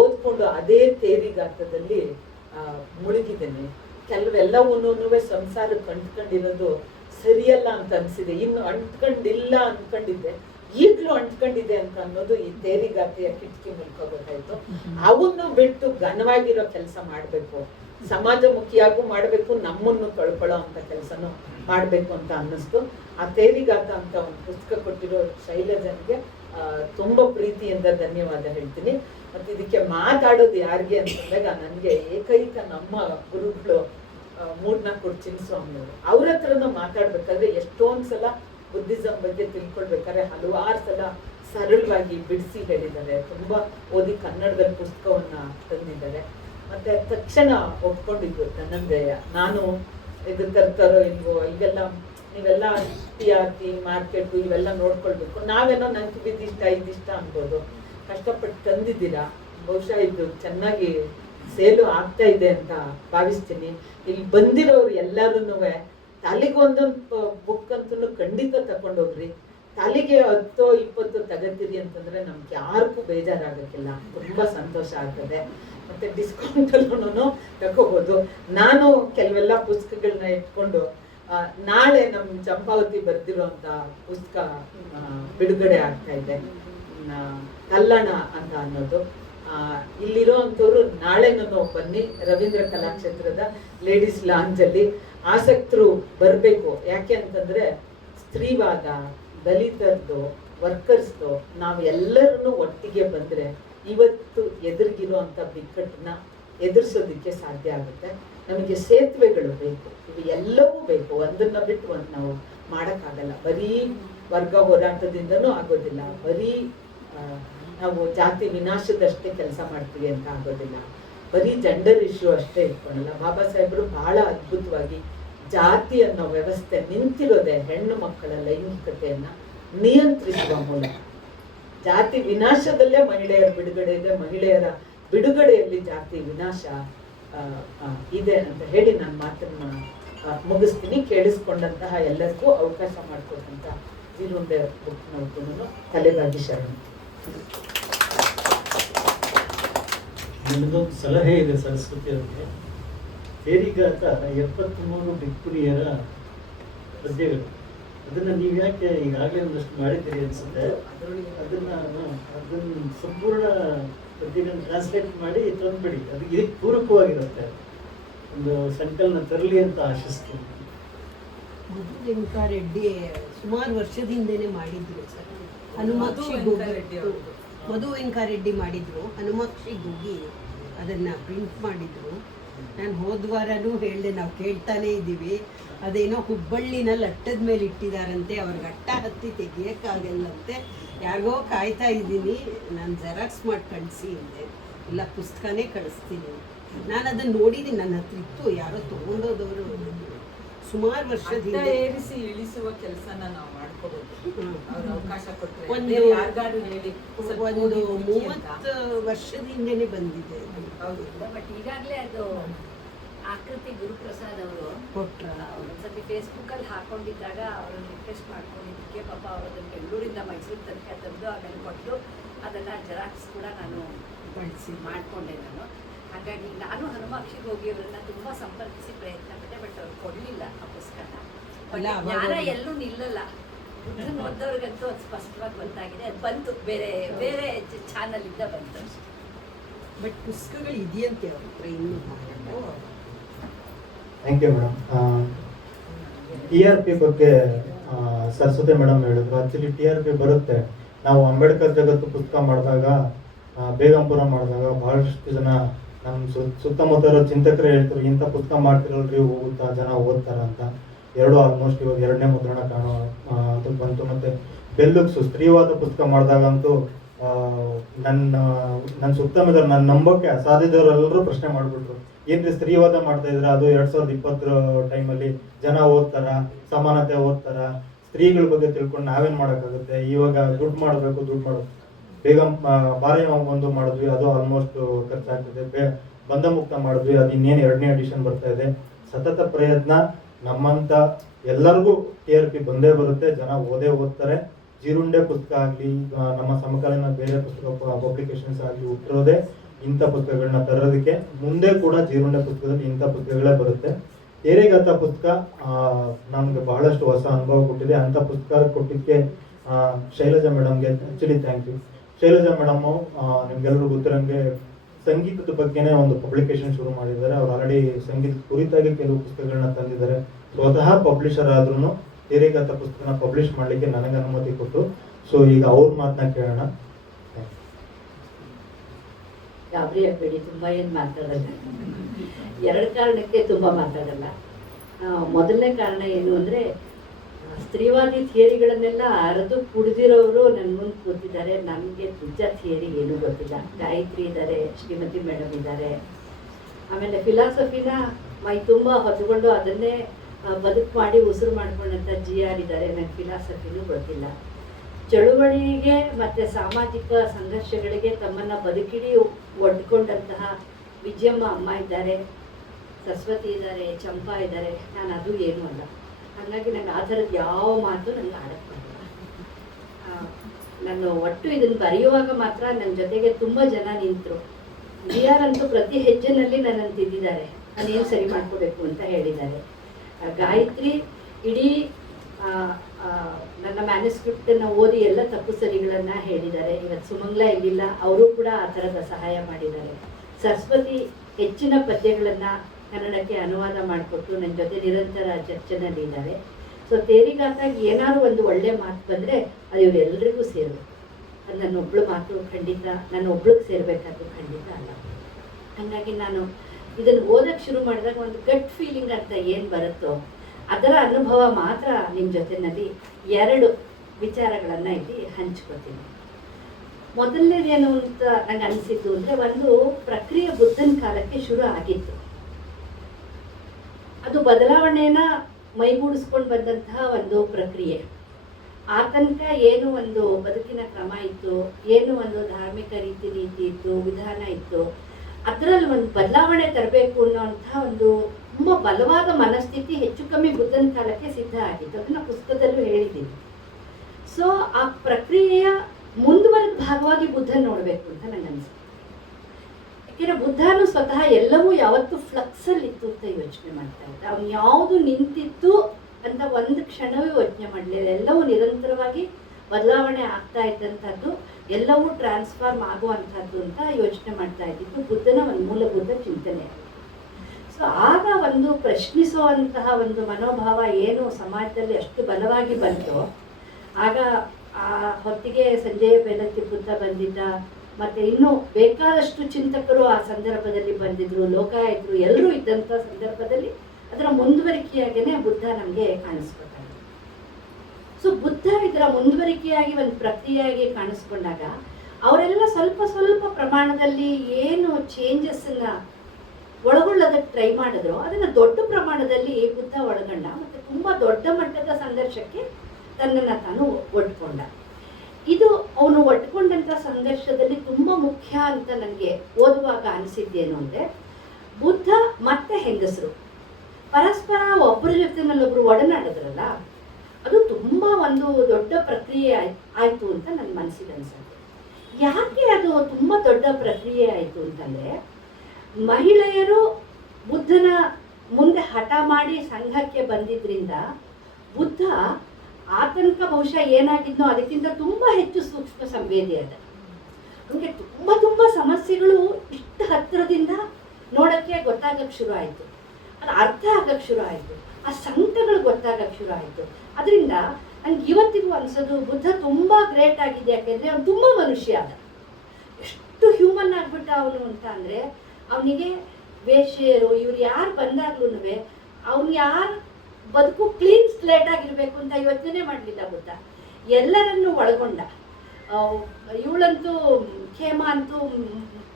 ಓದ್ಕೊಂಡು ಅದೇ ತೇರಿಗಾಟದಲ್ಲಿ ಮುಳುಗಿದ್ದೇನೆ. ಕೆಲವೆಲ್ಲವನ್ನೂ ಸಂಸಾರಕ್ಕೆ ಅಂಟ್ಕೊಂಡಿರೋದು ಸರಿಯಲ್ಲ ಅಂತ ಅನ್ಸಿದೆ. ಇನ್ನು ಅಂಟ್ಕೊಂಡಿಲ್ಲ ಅನ್ಕೊಂಡಿದ್ದೆ, ಈಗ್ಲೂ ಅಂಟ್ಕೊಂಡಿದೆ ಅಂತ ಅನ್ನೋದು ಈ ತೇರಿಗಾತೆಯ ಕಿಟಕಿ ಮೂಲಕ ಗೊತ್ತಾಯ್ತು. ಅವನ್ನು ಬಿಟ್ಟು ಘನವಾಗಿರೋ ಕೆಲಸ ಮಾಡ್ಬೇಕು, ಸಮಾಜಮುಖಿಯಾಗೂ ಮಾಡ್ಬೇಕು, ನಮ್ಮನ್ನು ತೊಳ್ಕೊಳ್ಳೋ ಅಂತ ಕೆಲಸನೂ ಮಾಡ್ಬೇಕು ಅಂತ ಅನ್ನಿಸ್ತು. ಆ ತೇರಿಗಾತ ಅಂತ ಒಂದು ಪುಸ್ತಕ ಕೊಟ್ಟಿರೋ ಶೈಲಜನ್ಗೆ ತುಂಬಾ ಪ್ರೀತಿಯಿಂದ ಧನ್ಯವಾದ ಹೇಳ್ತೀನಿ. ಮತ್ತೆ ಇದಕ್ಕೆ ಮಾತಾಡೋದು ಯಾರಿಗೆ ಅಂತಂದಾಗ, ನನ್ಗೆ ಏಕೈಕ ನಮ್ಮ ಗುರುಗಳು ಮೂರ್ನಾಲ್ಕು ಚಿನ್ನಸ್ವಾಮಿಯವರು, ಅವ್ರ ಹತ್ರನೂ ಮಾತಾಡ್ಬೇಕಾದ್ರೆ ಎಷ್ಟೊಂದ್ಸಲ ಬುದ್ಧಿಸಂ ಬಗ್ಗೆ ತಿಳ್ಕೊಳ್ಬೇಕಾದ್ರೆ ಹಲವಾರು ಸಲ ಸರಳವಾಗಿ ಬಿಡಿಸಿ ಹೇಳಿದ್ದಾರೆ. ತುಂಬಾ ಓದಿ ಕನ್ನಡದಲ್ಲಿ ಪುಸ್ತಕವನ್ನ ತಂದಿದ್ದಾರೆ. ಮತ್ತೆ ತಕ್ಷಣ ಒಪ್ಕೊಂಡಿದ್ದು ಧನಂಜಯ, ನಾನು ಇದು ತರ್ತಾರೋ ಇಲ್ವೋ, ನೀವೆಲ್ಲ TRP ಮಾರ್ಕೆಟ್ ಇವೆಲ್ಲ ನೋಡ್ಕೊಳ್ಬೇಕು, ನಾವೇನೋ ನಂಗೆ ಇದಿಷ್ಟ ಅನ್ಬೋದು, ಕಷ್ಟಪಟ್ಟು ತಂದಿದ್ದೀರಾ, ಬಹುಶಃ ಇದು ಚೆನ್ನಾಗಿ ಸೇಲು ಆಗ್ತಾ ಇದೆ ಅಂತ ಭಾವಿಸ್ತೀನಿ. ಇಲ್ಲಿ ಬಂದಿರೋರು ಎಲ್ಲರೂ ತಲೆಗೆ ಒಂದೊಂದು ಬುಕ್ ಅಂತೂ ಖಂಡಿತ ತಕೊಂಡೋಗ್ರಿ. ತಲೆಗೆ 10-20 ತಗತ್ತೀರಿ ಅಂತಂದ್ರೆ ನಮ್ಗೆ ಯಾರಿಗೂ ಬೇಜಾರಾಗಕ್ಕಿಲ್ಲ, ತುಂಬಾ ಸಂತೋಷ ಆಗ್ತದೆ. ಮತ್ತೆ ಡಿಸ್ಕೌಂಟ್ ಅಲ್ಲೂ ತಗೋಬಹುದು. ನಾನು ಕೆಲವೆಲ್ಲ ಪುಸ್ತಕಗಳನ್ನ ಇಟ್ಕೊಂಡು ನಾಳೆ ನಮ್ ಚಂಪಾವತಿ ಬರ್ದಿರೋಂತ ಪುಸ್ತಕ ಬಿಡುಗಡೆ ಆಗ್ತಾ ಇದೆ, ಕಲ್ಲಣ ಅಂತ ಅನ್ನೋದು. ಇಲ್ಲಿರೋ ಅಂಥವ್ರು ನಾಳೆನೂ ಬನ್ನಿ, ರವೀಂದ್ರ ಕಲಾಕ್ಷೇತ್ರದ ಲೇಡೀಸ್ ಲಾಂಜ್ ಅಲ್ಲಿ ಆಸಕ್ತರು ಬರ್ಬೇಕು. ಯಾಕೆ ಅಂತಂದ್ರೆ ಸ್ತ್ರೀವಾದ, ದಲಿತರದ್ದು, ವರ್ಕರ್ಸ್ದು ನಾವು ಎಲ್ಲರನ್ನು ಒಟ್ಟಿಗೆ ಬಂದ್ರೆ ಇವತ್ತು ಎದುರಿಗಿರುವಂತ ಬಿಕ್ಕಟ್ಟನ್ನ ಎದುರಿಸೋದಕ್ಕೆ ಸಾಧ್ಯ ಆಗುತ್ತೆ. ನಮಗೆ ಸೇತುವೆಗಳು ಬೇಕು, ಇವು ಎಲ್ಲವೂ ಬೇಕು. ಒಂದನ್ನ ಬಿಟ್ಟು ಒಂದು ನಾವು ಮಾಡೋಕ್ಕಾಗಲ್ಲ. ಬರೀ ವರ್ಗ ಹೋರಾಟದಿಂದನೂ ಆಗೋದಿಲ್ಲ, ಬರೀ ನಾವು ಜಾತಿ ವಿನಾಶದಷ್ಟೇ ಕೆಲಸ ಮಾಡ್ತೀವಿ ಅಂತ ಆಗೋದಿಲ್ಲ, ಬರೀ ಜೆಂಡರ್ ಇಶ್ಯೂ ಅಷ್ಟೇ ಇಟ್ಕೊಳ್ಳಲ್ಲ. ಬಾಬಾ ಸಾಹೇಬರು ಬಹಳ ಅದ್ಭುತವಾಗಿ ಜಾತಿ ಅನ್ನೋ ವ್ಯವಸ್ಥೆ ನಿಂತಿರೋದೆ ಹೆಣ್ಣು ಮಕ್ಕಳ ಲೈಂಗಿಕತೆಯನ್ನ ನಿಯಂತ್ರಿಸುವ ಮೂಲಕ. ಜಾತಿ ವಿನಾಶದಲ್ಲೇ ಮಹಿಳೆಯರ ಬಿಡುಗಡೆ ಇದೆ, ಮಹಿಳೆಯರ ಬಿಡುಗಡೆಯಲ್ಲಿ ಜಾತಿ ವಿನಾಶ ಇದೆ ಅಂತ ಹೇಳಿ ನಾನು ಮಾತನ್ನ ಮುಗಿಸ್ತೀನಿ. ಕೇಳಿಸ್ಕೊಂಡಂತಹ ಎಲ್ಲರಿಗೂ ಅವಕಾಶ ಮಾಡಿಕೊಟ್ಟಂತ ಜೀರುಂಡೆ ಬುಕ್ನವ್ರಿಗೂ ತಲೆಬಾಗಿ ಶರಣ. ನನಗೊಂದು ಸಲಹೆ ಇದೆ ಸರಸ್ವತಿ ಅವರಿಗೆ. ತೇರಿಗಾತ 73 ಡಿಕ್ಕುರಿಯರ ಪದ್ಯಗಳು, ಅದನ್ನ ನೀವು ಯಾಕೆ ಈಗಾಗಲೇ ಒಂದಷ್ಟು ಮಾಡಿದ್ದೀರಿ ಅನ್ಸುತ್ತೆ, ಅದನ್ನ ಸಂಪೂರ್ಣ ಪದ್ಯಗಳನ್ನ ಟ್ರಾನ್ಸ್ಲೇಟ್ ಮಾಡಿ ತಂದ್ಬಿಡಿ. ಅದು ಇದಕ್ಕೆ ಪೂರಕವಾಗಿರುತ್ತೆ. ಒಂದು ಸಂಕಲನ ತರಲಿ ಅಂತ ಆಶಿಸ್ತೀನಿ. ಮಧು ವೆಂಕಾರೆಡ್ಡಿ ಸುಮಾರು ವರ್ಷದಿಂದನೇ ಮಾಡಿದ್ರು ಸರ್. ಮಧು ವೆಂಕಾರೆಡ್ಡಿ ಮಾಡಿದ್ರು, ಹನುಮಾಕ್ಷಿಗೆ ಹೋಗಿ ಅದನ್ನು ಪ್ರಿಂಟ್ ಮಾಡಿದ್ರು. ನಾನು ಹೋದ ವಾರನೂ ಹೇಳಿದೆ, ನಾವು ಕೇಳ್ತಾನೇ ಇದ್ದೀವಿ, ಅದೇನೋ ಹುಬ್ಬಳ್ಳಿನಲ್ಲಿ ಅಟ್ಟದ ಮೇಲೆ ಇಟ್ಟಿದ್ದಾರಂತೆ, ಅವ್ರಿಗೆ ಅಟ್ಟ ಹತ್ತಿ ತೆಗಿಯೋಕ್ಕಾಗಲ್ಲಂತೆ, ಯಾರಿಗೋ ಕಾಯ್ತಾ ಇದ್ದೀನಿ, ನಾನು ಜೆರಾಕ್ಸ್ ಮಾಡಿ ಕಳಿಸಿ ಅಂದೆ. ಇಲ್ಲ, ಪುಸ್ತಕನೇ ಕಳಿಸ್ತೀನಿ. ನಾನು ಅದನ್ನು ನೋಡಿದ್ದೀನಿ, ನನ್ನ ಹತ್ರ ಇತ್ತು, ಯಾರೋ ತೊಗೊಂಡೋದವರು. ಸುಮಾರು ವರ್ಷದಿಂದ ಏರಿಸಿ ಇಳಿಸುವ ಕೆಲಸನ ನಾವು ಮಾಡ್ಕೋಬಹುದು, ಅವ್ರು ಅವಕಾಶ ಕೊಟ್ಟರೆ. ಒಂದು ಯಾರಿಗಾರು ಹೇಳಿ ಒಂದು 30 ವರ್ಷದಿಂದನೇ ಬಂದಿದೆ. ಹೌದು. ಬಟ್ ಈಗಾಗಲೇ ಅದು ಆಕೃತಿ ಗುರುಪ್ರಸಾದ್ ಅವರು ಕೊಟ್ರ ಒಂದ್ಸತಿ ಫೇಸ್ಬುಕ್ಕಲ್ಲಿ ಹಾಕೊಂಡಿದ್ದಾಗ ಅವ್ರನ್ನ ರಿಕ್ವೆಸ್ಟ್ ಮಾಡ್ಕೊಂಡಿದ್ದಕ್ಕೆ ಪಾಪ ಅವರು ಅದನ್ನು ಬೆಂಗಳೂರಿಂದ ಮೈಸೂರು ತನಕ ತಂದು ಆಮೇಲೆ ಕೊಟ್ಟು ಅದನ್ನು ಜೆರಾಕ್ಸ್ ಕೂಡ ನಾನು ಮಾಡಿಕೊಂಡೆ ನಾನು. ಹಾಗಾಗಿ ನಾನು ಹನುಮಾಕ್ಷಿಗೆ ಹೋಗಿ ಅವರನ್ನ ತುಂಬ ಸಂಪರ್ಕಿಸಿ ಪ್ರಯತ್ನ ಪಟ್ಟೆ, ಬಟ್ ಅವ್ರು ಕೊಡಲಿಲ್ಲ ಆ ಪುಸ್ತಕನ. ಜ್ಞಾನ ಎಲ್ಲೂ ನಿಲ್ಲಲ್ಲ, ಬುದ್ಧನ ಓದೋರ್ಗಂತೂ ಅದು ಸ್ಪಷ್ಟವಾಗಿ ಗೊತ್ತಾಗಿದೆ. ಅದು ಬಂತು, ಬೇರೆ ಬೇರೆ ಚಾನಲಿಂದ ಬಂತು. ಬಟ್ ಪುಸ್ತಕಗಳು ಇದೆಯಂತೆ ಅವ್ರ ಹತ್ರ ಇನ್ನೂ. Thank you madam. TRP ಬಗ್ಗೆ ಸರಸ್ವತಿ ಮೇಡಮ್ ಹೇಳಿದ್ರು. ಆಕ್ಚುಲಿ TRP ಬರುತ್ತೆ. ನಾವು ಅಂಬೇಡ್ಕರ್ ಜಗತ್ತು ಪುಸ್ತಕ ಮಾಡಿದಾಗ, ಬೇಗಂಪುರ ಮಾಡಿದಾಗ ಬಹಳಷ್ಟು ಜನ ನಮ್ಮ ಸುತ್ತಮುತ್ತ ಇರೋ ಚಿಂತಕರು ಹೇಳ್ತಾರೆ, ಇಂಥ ಪುಸ್ತಕ ಮಾಡ್ತಿರಲ್ರಿ, ಹೋಗುತ್ತಾ ಜನ ಓದ್ತಾರ ಅಂತ. ಆಲ್ಮೋಸ್ಟ್ ಇವಾಗ 2ನೇ ಮುದ್ರಣ ಕಾಣೋ ಅದು ಬಂತು. ಮತ್ತೆ ಬೆಲ್ಲುಕ್ಸು ಸ್ತ್ರೀವಾದ ಪುಸ್ತಕ ಮಾಡಿದಾಗಂತೂ ನನ್ನ ಸುತ್ತಮುತ್ತ ನನ್ನ ನಂಬೋಕೆ ಅಸಾಧ್ಯದವರೆಲ್ಲರೂ ಪ್ರಶ್ನೆ ಮಾಡಿಬಿಟ್ರು, ಏನ್ರಿ ಸ್ತ್ರೀವಾದ ಮಾಡ್ತಾ ಇದ್ರೆ, ಅದು 2020 ಟೈಮಲ್ಲಿ ಜನ ಓದ್ತಾರ, ಸಮಾನತೆ ಓದ್ತಾರ, ಸ್ತ್ರೀಗಳ ಬಗ್ಗೆ ತಿಳ್ಕೊಂಡು ನಾವೇನ್ ಮಾಡೋಕ್ಕಾಗುತ್ತೆ, ಇವಾಗ ದುಡ್ಡು ಮಾಡಬೇಕು. ಬೇಗ ಬಾರಿ ಒಂದು ಮಾಡಿದ್ವಿ, ಅದು ಆಲ್ಮೋಸ್ಟ್ ಖರ್ಚಾಗ್ತದೆ. ಬಂಧ ಮುಕ್ತ ಮಾಡಿದ್ವಿ, ಅದು ಇನ್ನೇನು 2ನೇ ಎಡಿಷನ್ ಬರ್ತಾ ಇದೆ. ಸತತ ಪ್ರಯತ್ನ ನಮ್ಮಂತ ಎಲ್ಲರಿಗೂ TRP ಬಂದೇ ಬರುತ್ತೆ, ಜನ ಓದ್ತಾರೆ. ಜೀರುಂಡೆ ಪುಸ್ತಕ ಆಗಲಿ, ನಮ್ಮ ಸಮಕಾಲೀನ ಬೇರೆ ಪುಸ್ತಕ ಪಬ್ಲಿಕೇಶನ್ಸ್ ಆಗಲಿ ಹುಟ್ಟಿರೋದೇ ಇಂಥ ಪುಸ್ತಕಗಳನ್ನ ತರೋದಕ್ಕೆ. ಮುಂದೆ ಕೂಡ ಜೀರುಂಡೆ ಪುಸ್ತಕದಲ್ಲಿ ಇಂಥ ಪುಸ್ತಕಗಳೇ ಬರುತ್ತೆ. ತೇರಿಗಾತ ಪುಸ್ತಕ ನಮ್ಗೆ ಬಹಳಷ್ಟು ಹೊಸ ಅನುಭವ ಕೊಟ್ಟಿದೆ. ಅಂಥ ಪುಸ್ತಕ ಕೊಟ್ಟಿದ್ದಕ್ಕೆ ಶೈಲಜಾ ಮೇಡಮ್ಗೆ actually thank you. Shailaja madam ನಿಮ್ಗೆಲ್ಲರೂ ಗೊತ್ತಿರೋಂಗೆ ಸಂಗೀತದ ಬಗ್ಗೆನೇ ಒಂದು ಪಬ್ಲಿಕೇಶನ್ ಶುರು ಮಾಡಿದ್ದಾರೆ. ಅವ್ರು ಆಲ್ರೆಡಿ ಸಂಗೀತ ಕುರಿತಾಗಿ ಕೆಲವು ಪುಸ್ತಕಗಳನ್ನ ತಂದಿದ್ದಾರೆ. ಸ್ವತಃ ಪಬ್ಲಿಷರ್ ಆದ್ರೂ ತೇರಿಗಾತ ಪುಸ್ತಕನ ಪಬ್ಲಿಷ್ ಮಾಡಲಿಕ್ಕೆ ನನಗೆ ಅನುಮತಿ ಕೊಟ್ಟು. ಸೊ ಈಗ ಅವ್ರ ಮಾತನ್ನ ಕೇಳೋಣ. ಗಾಬರಿ ಆಗಬೇಡಿ, ತುಂಬ ಏನು ಮಾತಾಡಲ್ಲ. 2 ಕಾರಣಕ್ಕೆ ತುಂಬ ಮಾತಾಡಲ್ಲ. ಮೊದಲನೇ ಕಾರಣ ಏನು ಅಂದರೆ, ಸ್ತ್ರೀವಾದಿ ಥಿಯರಿಗಳನ್ನೆಲ್ಲ ಅರೆದು ಕುಡಿದಿರೋರು ನನ್ನ ಮುಂದೆ ಕೂತಿದ್ದಾರೆ. ನನಗೆ ನಿಜ ಥಿಯರಿ ಏನೂ ಗೊತ್ತಿಲ್ಲ. ಗಾಯತ್ರಿ ಇದ್ದಾರೆ, ಶ್ರೀಮತಿ ಮೇಡಮ್ ಇದ್ದಾರೆ. ಆಮೇಲೆ ಫಿಲಾಸಫಿನ ಮೈ ತುಂಬ ಹೊತ್ಕೊಂಡು ಅದನ್ನೇ ಬದುಕು ಮಾಡಿ ಉಸಿರು ಮಾಡ್ಕೊಂಡಂಥ GR ಇದ್ದಾರೆ. ನನಗೆ ಫಿಲಾಸಫಿನೂ ಗೊತ್ತಿಲ್ಲ. ಚಳುವಳಿಗೆ ಮತ್ತು ಸಾಮಾಜಿಕ ಸಂಘರ್ಷಗಳಿಗೆ ತಮ್ಮನ್ನು ಬದುಕಿಡಿ ಒಡ್ಕೊಂಡಂತಹ ವಿಜಯಮ್ಮ ಅಮ್ಮ ಇದ್ದಾರೆ, ಸರಸ್ವತಿ ಇದ್ದಾರೆ, ಚಂಪಾ ಇದ್ದಾರೆ. ನಾನು ಅದು ಏನೂ ಅಲ್ಲ. ಹಾಗಾಗಿ ನನಗೆ ಆ ಥರದ್ದು ಯಾವ ಮಾತು ನನಗೆ ಆಡಕ್ಕೆ ಬರಲ್ಲ. ನಾನು ಒಟ್ಟು ಇದನ್ನು ಬರೆಯುವಾಗ ಮಾತ್ರ ನನ್ನ ಜೊತೆಗೆ ತುಂಬ ಜನ ನಿಂತರು. GR ಅಂತೂ ಪ್ರತಿ ಹೆಜ್ಜೆನಲ್ಲಿ ನನ್ನನ್ನು ತಿದ್ದಿದ್ದಾರೆ, ನಾನೇನು ಸರಿ ಮಾಡ್ಕೋಬೇಕು ಅಂತ ಹೇಳಿದ್ದಾರೆ. ಗಾಯತ್ರಿ ಇಡೀ ನನ್ನ ಮ್ಯಾನುಸ್ಕ್ರಿಪ್ಟನ್ನು ಓದಿ ಎಲ್ಲ ತಪ್ಪು ಸರಿಗಳನ್ನು ಹೇಳಿದ್ದಾರೆ. ಇವತ್ತು ಸುಮಂಗ್ಲ ಇಲ್ಲಿಲ್ಲ, ಅವರು ಕೂಡ ಆ ಥರದ ಸಹಾಯ ಮಾಡಿದ್ದಾರೆ. ಸರಸ್ವತಿ ಹೆಚ್ಚಿನ ಪದ್ಯಗಳನ್ನು ಕನ್ನಡಕ್ಕೆ ಅನುವಾದ ಮಾಡಿಕೊಟ್ಟು ನನ್ನ ಜೊತೆ ನಿರಂತರ ಚರ್ಚೆನಲ್ಲಿ ಇದ್ದಾರೆ. ಸೊ ತೇರಿಗಾತಾಗಿ ಏನಾದ್ರು ಒಂದು ಒಳ್ಳೆಯ ಮಾತು ಬಂದರೆ ಅದು ಇವರೆಲ್ಲರಿಗೂ ಸೇರಬೇಕು. ಅದು ನನ್ನೊಬ್ಳು ಮಾತು ಖಂಡಿತ ನನ್ನೊಬ್ಳಿಗೆ ಸೇರಬೇಕಾದ್ದು ಖಂಡಿತ ಅಲ್ಲ. ಹಾಗಾಗಿ ನಾನು ಇದನ್ನು ಓದಕ್ಕೆ ಶುರು ಮಾಡಿದಾಗ ಒಂದು ಗಟ್ ಫೀಲಿಂಗ್ ಅಂತ ಏನು ಬರುತ್ತೋ ಅದರ ಅನುಭವ ಮಾತ್ರ ನಿಮ್ಮ ಜೊತೆಯಲ್ಲಿ 2 ವಿಚಾರಗಳನ್ನು ಇಲ್ಲಿ ಹಂಚ್ಕೊತೀನಿ. ಮೊದಲನೇದೇನು ಅಂತ ನಂಗೆ ಅನಿಸಿದ್ದು ಅಂದರೆ, ಒಂದು ಪ್ರಕ್ರಿಯೆ ಬುದ್ಧನ ಕಾಲಕ್ಕೆ ಶುರು ಆಗಿತ್ತು. ಅದು ಬದಲಾವಣೆಯನ್ನು ಮೈಗೂಡಿಸ್ಕೊಂಡು ಬಂದಂತಹ ಒಂದು ಪ್ರಕ್ರಿಯೆ. ಆ ತನಕ ಏನು ಒಂದು ಬದುಕಿನ ಕ್ರಮ ಇತ್ತು, ಏನು ಒಂದು ಧಾರ್ಮಿಕ ರೀತಿ ನೀತಿ ಇತ್ತು, ವಿಧಾನ ಇತ್ತು, ಅದರಲ್ಲಿ ಒಂದು ಬದಲಾವಣೆ ತರಬೇಕು ಅನ್ನೋಂಥ ಒಂದು ತುಂಬ ಬಲವಾದ ಮನಸ್ಥಿತಿ ಹೆಚ್ಚು ಕಮ್ಮಿ ಬುದ್ಧನ ಕಾಲಕ್ಕೆ ಸಿದ್ಧ ಆಗಿತ್ತು. ಅದನ್ನು ಪುಸ್ತಕದಲ್ಲೂ ಹೇಳಿದ್ದೀನಿ. ಸೊ ಆ ಪ್ರಕ್ರಿಯೆಯ ಮುಂದುವರೆದ ಭಾಗವಾಗಿ ಬುದ್ಧನ ನೋಡಬೇಕು ಅಂತ ನಂಗೆ ಅನಿಸುತ್ತೆ. ಯಾಕೆಂದರೆ ಬುದ್ಧನು ಸ್ವತಃ ಎಲ್ಲವೂ ಯಾವತ್ತೂ ಫ್ಲಕ್ಸಲ್ಲಿ ಇತ್ತು ಅಂತ ಯೋಚನೆ ಮಾಡ್ತಾ ಇದ್ದ. ಅವ್ನು ಯಾವುದು ನಿಂತಿತ್ತು ಅಂತ ಒಂದು ಕ್ಷಣವೂ ಯೋಚನೆ ಮಾಡಲಿಲ್ಲ. ಎಲ್ಲವೂ ನಿರಂತರವಾಗಿ ಬದಲಾವಣೆ ಆಗ್ತಾ ಇದ್ದಂಥದ್ದು, ಎಲ್ಲವೂ ಟ್ರಾನ್ಸ್ಫಾರ್ಮ್ ಆಗುವಂಥದ್ದು ಅಂತ ಯೋಚನೆ ಮಾಡ್ತಾ ಇದ್ದಿದ್ದು ಬುದ್ಧನ ಒಂದು ಮೂಲಭೂತ ಚಿಂತನೆ. ಸೊ ಆಗ ಒಂದು ಪ್ರಶ್ನಿಸುವಂತಹ ಒಂದು ಮನೋಭಾವ ಏನು ಸಮಾಜದಲ್ಲಿ ಅಷ್ಟು ಬಲವಾಗಿ ಬಂತು, ಆಗ ಆ ಹೊತ್ತಿಗೆ ಸಂಜಯ ಬೇಲತ್ತಿ ಬುದ್ಧ ಬಂದಿದ್ದ, ಮತ್ತು ಇನ್ನೂ ಬೇಕಾದಷ್ಟು ಚಿಂತಕರು ಆ ಸಂದರ್ಭದಲ್ಲಿ ಬಂದಿದ್ರು, ಲೋಕಾಯತರು ಎಲ್ಲರೂ ಇದ್ದಂಥ ಸಂದರ್ಭದಲ್ಲಿ ಅದರ ಮುಂದುವರಿಕೆಯಾಗೇ ಬುದ್ಧ ನಮಗೆ ಕಾಣಿಸ್ಕೊತಾರೆ. ಸೊ ಬುದ್ಧ ಇದರ ಮುಂದುವರಿಕೆಯಾಗಿ ಒಂದು ಪ್ರಕ್ರಿಯೆಯಾಗಿ ಕಾಣಿಸ್ಕೊಂಡಾಗ ಅವರೆಲ್ಲ ಸ್ವಲ್ಪ ಸ್ವಲ್ಪ ಪ್ರಮಾಣದಲ್ಲಿ ಏನು ಚೇಂಜಸ್ಸನ್ನು ಒಳಗೊಳ್ಳೋದಕ್ಕೆ ಟ್ರೈ ಮಾಡಿದ್ರು, ಅದನ್ನು ದೊಡ್ಡ ಪ್ರಮಾಣದಲ್ಲಿ ಬುದ್ಧ ಒಳಗೊಂಡ ಮತ್ತು ತುಂಬ ದೊಡ್ಡ ಮಟ್ಟದ ಸಂಘರ್ಷಕ್ಕೆ ತನ್ನನ್ನು ತಾನು ಒಡ್ಕೊಂಡ. ಇದು ಅವನು ಒಟ್ಕೊಂಡಂಥ ಸಂಘರ್ಷದಲ್ಲಿ ತುಂಬ ಮುಖ್ಯ ಅಂತ ನನಗೆ ಓದುವಾಗ ಅನಿಸಿದ್ದೇನು ಅಂದರೆ, ಬುದ್ಧ ಮತ್ತೆ ಹೆಂಗಸರು ಪರಸ್ಪರ ಒಬ್ಬರ ಜೊತೆನಲ್ಲೊಬ್ರು ಒಡನಾಡಿದ್ರಲ್ಲ, ಅದು ತುಂಬ ಒಂದು ದೊಡ್ಡ ಪ್ರಕ್ರಿಯೆ ಆಯಿತು ಅಂತ ನನ್ನ ಮನಸ್ಸಿಗೆ ಅನಿಸುತ್ತೆ. ಯಾಕೆ ಅದು ತುಂಬ ದೊಡ್ಡ ಪ್ರಕ್ರಿಯೆ ಆಯಿತು ಅಂತಂದರೆ, ಮಹಿಳೆಯರು ಬುದ್ಧನ ಮುಂದೆ ಹಠ ಮಾಡಿ ಸಂಘಕ್ಕೆ ಬಂದಿದ್ದರಿಂದ ಬುದ್ಧ ಆ ತನಕ ಬಹುಶಃ ಏನಾಗಿದ್ನೋ ಅದಕ್ಕಿಂತ ತುಂಬ ಹೆಚ್ಚು ಸೂಕ್ಷ್ಮ ಸಂವೇದಿ ಅದ. ನಮಗೆ ತುಂಬ ತುಂಬ ಸಮಸ್ಯೆಗಳು ಇಷ್ಟು ಹತ್ತಿರದಿಂದ ನೋಡೋಕ್ಕೆ ಗೊತ್ತಾಗಕ್ಕೆ ಶುರು ಆಯಿತು, ಅದು ಅರ್ಥ ಆಗಕ್ಕೆ ಶುರು ಆಯಿತು, ಆ ಸಂಕಟಗಳು ಗೊತ್ತಾಗಕ್ಕೆ ಶುರು ಆಯಿತು. ಅದರಿಂದ ನನಗೆ ಇವತ್ತಿಗೂ ಅನಿಸೋದು ಬುದ್ಧ ತುಂಬ ಗ್ರೇಟ್ ಆಗಿದೆ. ಯಾಕೆಂದರೆ ಅವನು ತುಂಬ ಮನುಷ್ಯ ಆದ, ಎಷ್ಟು ಹ್ಯೂಮನ್ ಆಗಿಬಿಟ್ಟ ಅವನು ಅಂತ ಅಂದರೆ, ಅವನಿಗೆ ವೇಶ್ಯರು ಇವ್ರು ಯಾರು ಬಂದಾಗ್ಲೂ ಅವನು ಯಾರು ಬದುಕು ಕ್ಲೀನ್ ಸ್ಲೇಟ್ ಆಗಿರಬೇಕು ಅಂತ ಯೋಚನೆ ಮಾಡಲಿಲ್ಲ ಬುದ್ಧ. ಎಲ್ಲರನ್ನೂ ಒಳಗೊಂಡ. ಇವಳಂತೂ ಖೇಮ ಅಂತೂ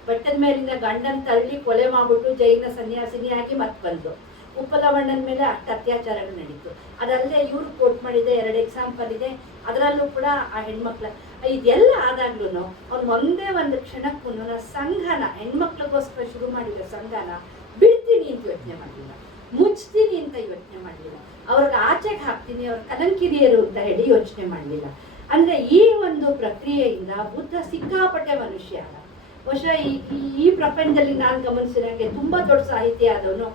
ಬೆಟ್ಟದ ಮೇಲಿನ ಗಂಡನ ತಳ್ಳಿ ಕೊಲೆ ಮಾಡಿಬಿಟ್ಟು ಜೈನ ಸನ್ಯಾಸಿನಿಯಾಗಿ ಮತ್ತೆ ಬಂದು ಉಪ್ಪಲವಣ್ಣನ ಮೇಲೆ ಅಷ್ಟು ಅತ್ಯಾಚಾರಗಳು ನಡೀತು. ಅದಲ್ಲದೆ ಇವರು ಕೋಟ್ ಮಾಡಿದೆ 2 ಎಕ್ಸಾಂಪಲ್ ಇದೆ, ಅದರಲ್ಲೂ ಕೂಡ ಆ ಹೆಣ್ಮಕ್ಳ ಇದೆಲ್ಲ ಆದಾಗ್ಲೂ ಅವ್ನು ಒಂದೇ ಒಂದು ಕ್ಷಣಕ್ಕೂ ಸಂಘನ ಹೆಣ್ಮಕ್ಳಿಗೋಸ್ಕರ ಶುರು ಮಾಡಿದ ಸಂಘನ ಬಿಡ್ತೀನಿ ಅಂತ ಯೋಚನೆ ಮಾಡಲಿಲ್ಲ, ಮುಚ್ತೀನಿ ಅಂತ ಯೋಚನೆ ಮಾಡಲಿಲ್ಲ, ಅವ್ರಿಗೆ ಆಚೆಗೆ ಹಾಕ್ತೀನಿ, ಅವ್ರ ಕಲಂಕಿರಿಯರು ಅಂತ ಹೇಳಿ ಯೋಚನೆ ಮಾಡಲಿಲ್ಲ. ಅಂದರೆ ಈ ಒಂದು ಪ್ರಕ್ರಿಯೆಯಿಂದ ಬುದ್ಧ ಸಿಕ್ಕಾಪಟ್ಟೆ ಮನುಷ್ಯ ಅಲ್ಲ. ಬಹುಶಃ ಈ ಪ್ರಪಂಚದಲ್ಲಿ ನಾನು ಗಮನಿಸಿದಂಗೆ ತುಂಬ ದೊಡ್ಡ ಸಾಹಿತ್ಯ ಆದವನು,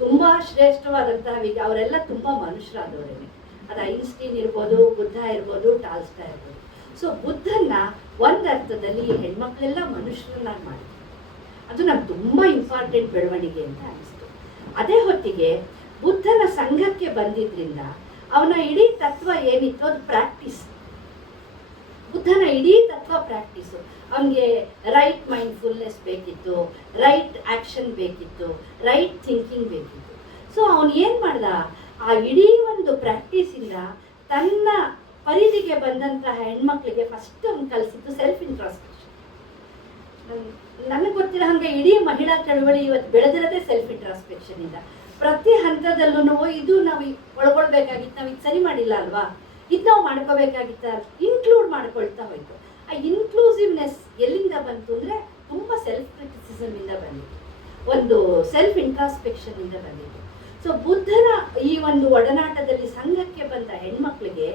ತುಂಬ ಶ್ರೇಷ್ಠವಾದಂತಹ ಅವರೆಲ್ಲ ತುಂಬ ಮನುಷ್ಯರಾದವರೇನೆ. ಅದು ಐನ್ಸ್ಟೀನ್ ಇರ್ಬೋದು, ಬುದ್ಧ ಇರ್ಬೋದು, ಟಾಲ್ಸ್ಟಾ ಇರ್ಬೋದು. ಸೊ ಬುದ್ಧನ ಒಂದು ಅರ್ಥದಲ್ಲಿ ಹೆಣ್ಮಕ್ಳೆಲ್ಲ ಮನುಷ್ಯರನ್ನಾಗಿ ಮಾಡಿದ್ರು. ಅದು ನಮ್ಗೆ ತುಂಬ ಇಂಪಾರ್ಟೆಂಟ್ ಬೆಳವಣಿಗೆ ಅಂತ ಅನಿಸ್ತು. ಅದೇ ಹೊತ್ತಿಗೆ ಬುದ್ಧನ ಸಂಘಕ್ಕೆ ಬಂದಿದ್ರಿಂದ ಅವನ ಇಡೀ ತತ್ವ ಏನಿತ್ತು ಅದು ಪ್ರಾಕ್ಟೀಸ್. ಬುದ್ಧನ ಇಡೀ ತತ್ವ ಪ್ರಾಕ್ಟೀಸು. ಅವನಿಗೆ ರೈಟ್ ಮೈಂಡ್ಫುಲ್ನೆಸ್ ಬೇಕಿತ್ತು, ರೈಟ್ ಆ್ಯಕ್ಷನ್ ಬೇಕಿತ್ತು, ರೈಟ್ ಥಿಂಕಿಂಗ್ ಬೇಕಿತ್ತು. ಸೊ ಅವನು ಏನು ಮಾಡ್ದ, ಆ ಇಡೀ ಒಂದು ಪ್ರಾಕ್ಟೀಸಿಂದ ತನ್ನ ಪರಿಧಿಗೆ ಬಂದಂತಹ ಹೆಣ್ಮಕ್ಳಿಗೆ ಫಸ್ಟ್ ಅವ್ನು ಕಲಿಸಿದ್ದು ಸೆಲ್ಫ್ ಇಂಟ್ರಾಸ್ಪೆಕ್ಷನ್. ನನಗೆ ಗೊತ್ತಿರೋ ಹಾಗೆ ಇಡೀ ಮಹಿಳಾ ಚಳವಳಿ ಇವತ್ತು ಬೆಳೆದಿರೋದೇ ಸೆಲ್ಫ್ ಇಂಟ್ರಾಸ್ಪೆಕ್ಷನ್ ಇಂದ. ಪ್ರತಿ ಹಂತದಲ್ಲೂ ಇದು ನಾವು ಒಳಗೊಳ್ಬೇಕಾಗಿತ್ತು, ನಾವು ಇದು ಸರಿ ಮಾಡಿಲ್ಲ ಅಲ್ವಾ, ಇದು ನಾವು ಮಾಡ್ಕೋಬೇಕಾಗಿತ್ತ, ಇನ್ಕ್ಲೂಡ್ ಮಾಡ್ಕೊಳ್ತಾ ಹೋಯ್ತು. ಆ ಇನ್ಕ್ಲೂಸಿವ್ನೆಸ್ ಎಲ್ಲಿಂದ ಬಂತು ಅಂದರೆ ತುಂಬ ಸೆಲ್ಫ್ ಕ್ರಿಟಿಸಿಸಮಿಂದ ಬಂದಿತ್ತು, ಒಂದು ಸೆಲ್ಫ್ ಇಂಟ್ರಾಸ್ಪೆಕ್ಷನ್ ಇಂದ ಬಂದಿತ್ತು. ಸೊ ಬುದ್ಧನ ಈ ಒಂದು ಒಡನಾಟದಲ್ಲಿ ಸಂಘಕ್ಕೆ ಬಂದ ಹೆಣ್ಮಕ್ಳಿಗೆ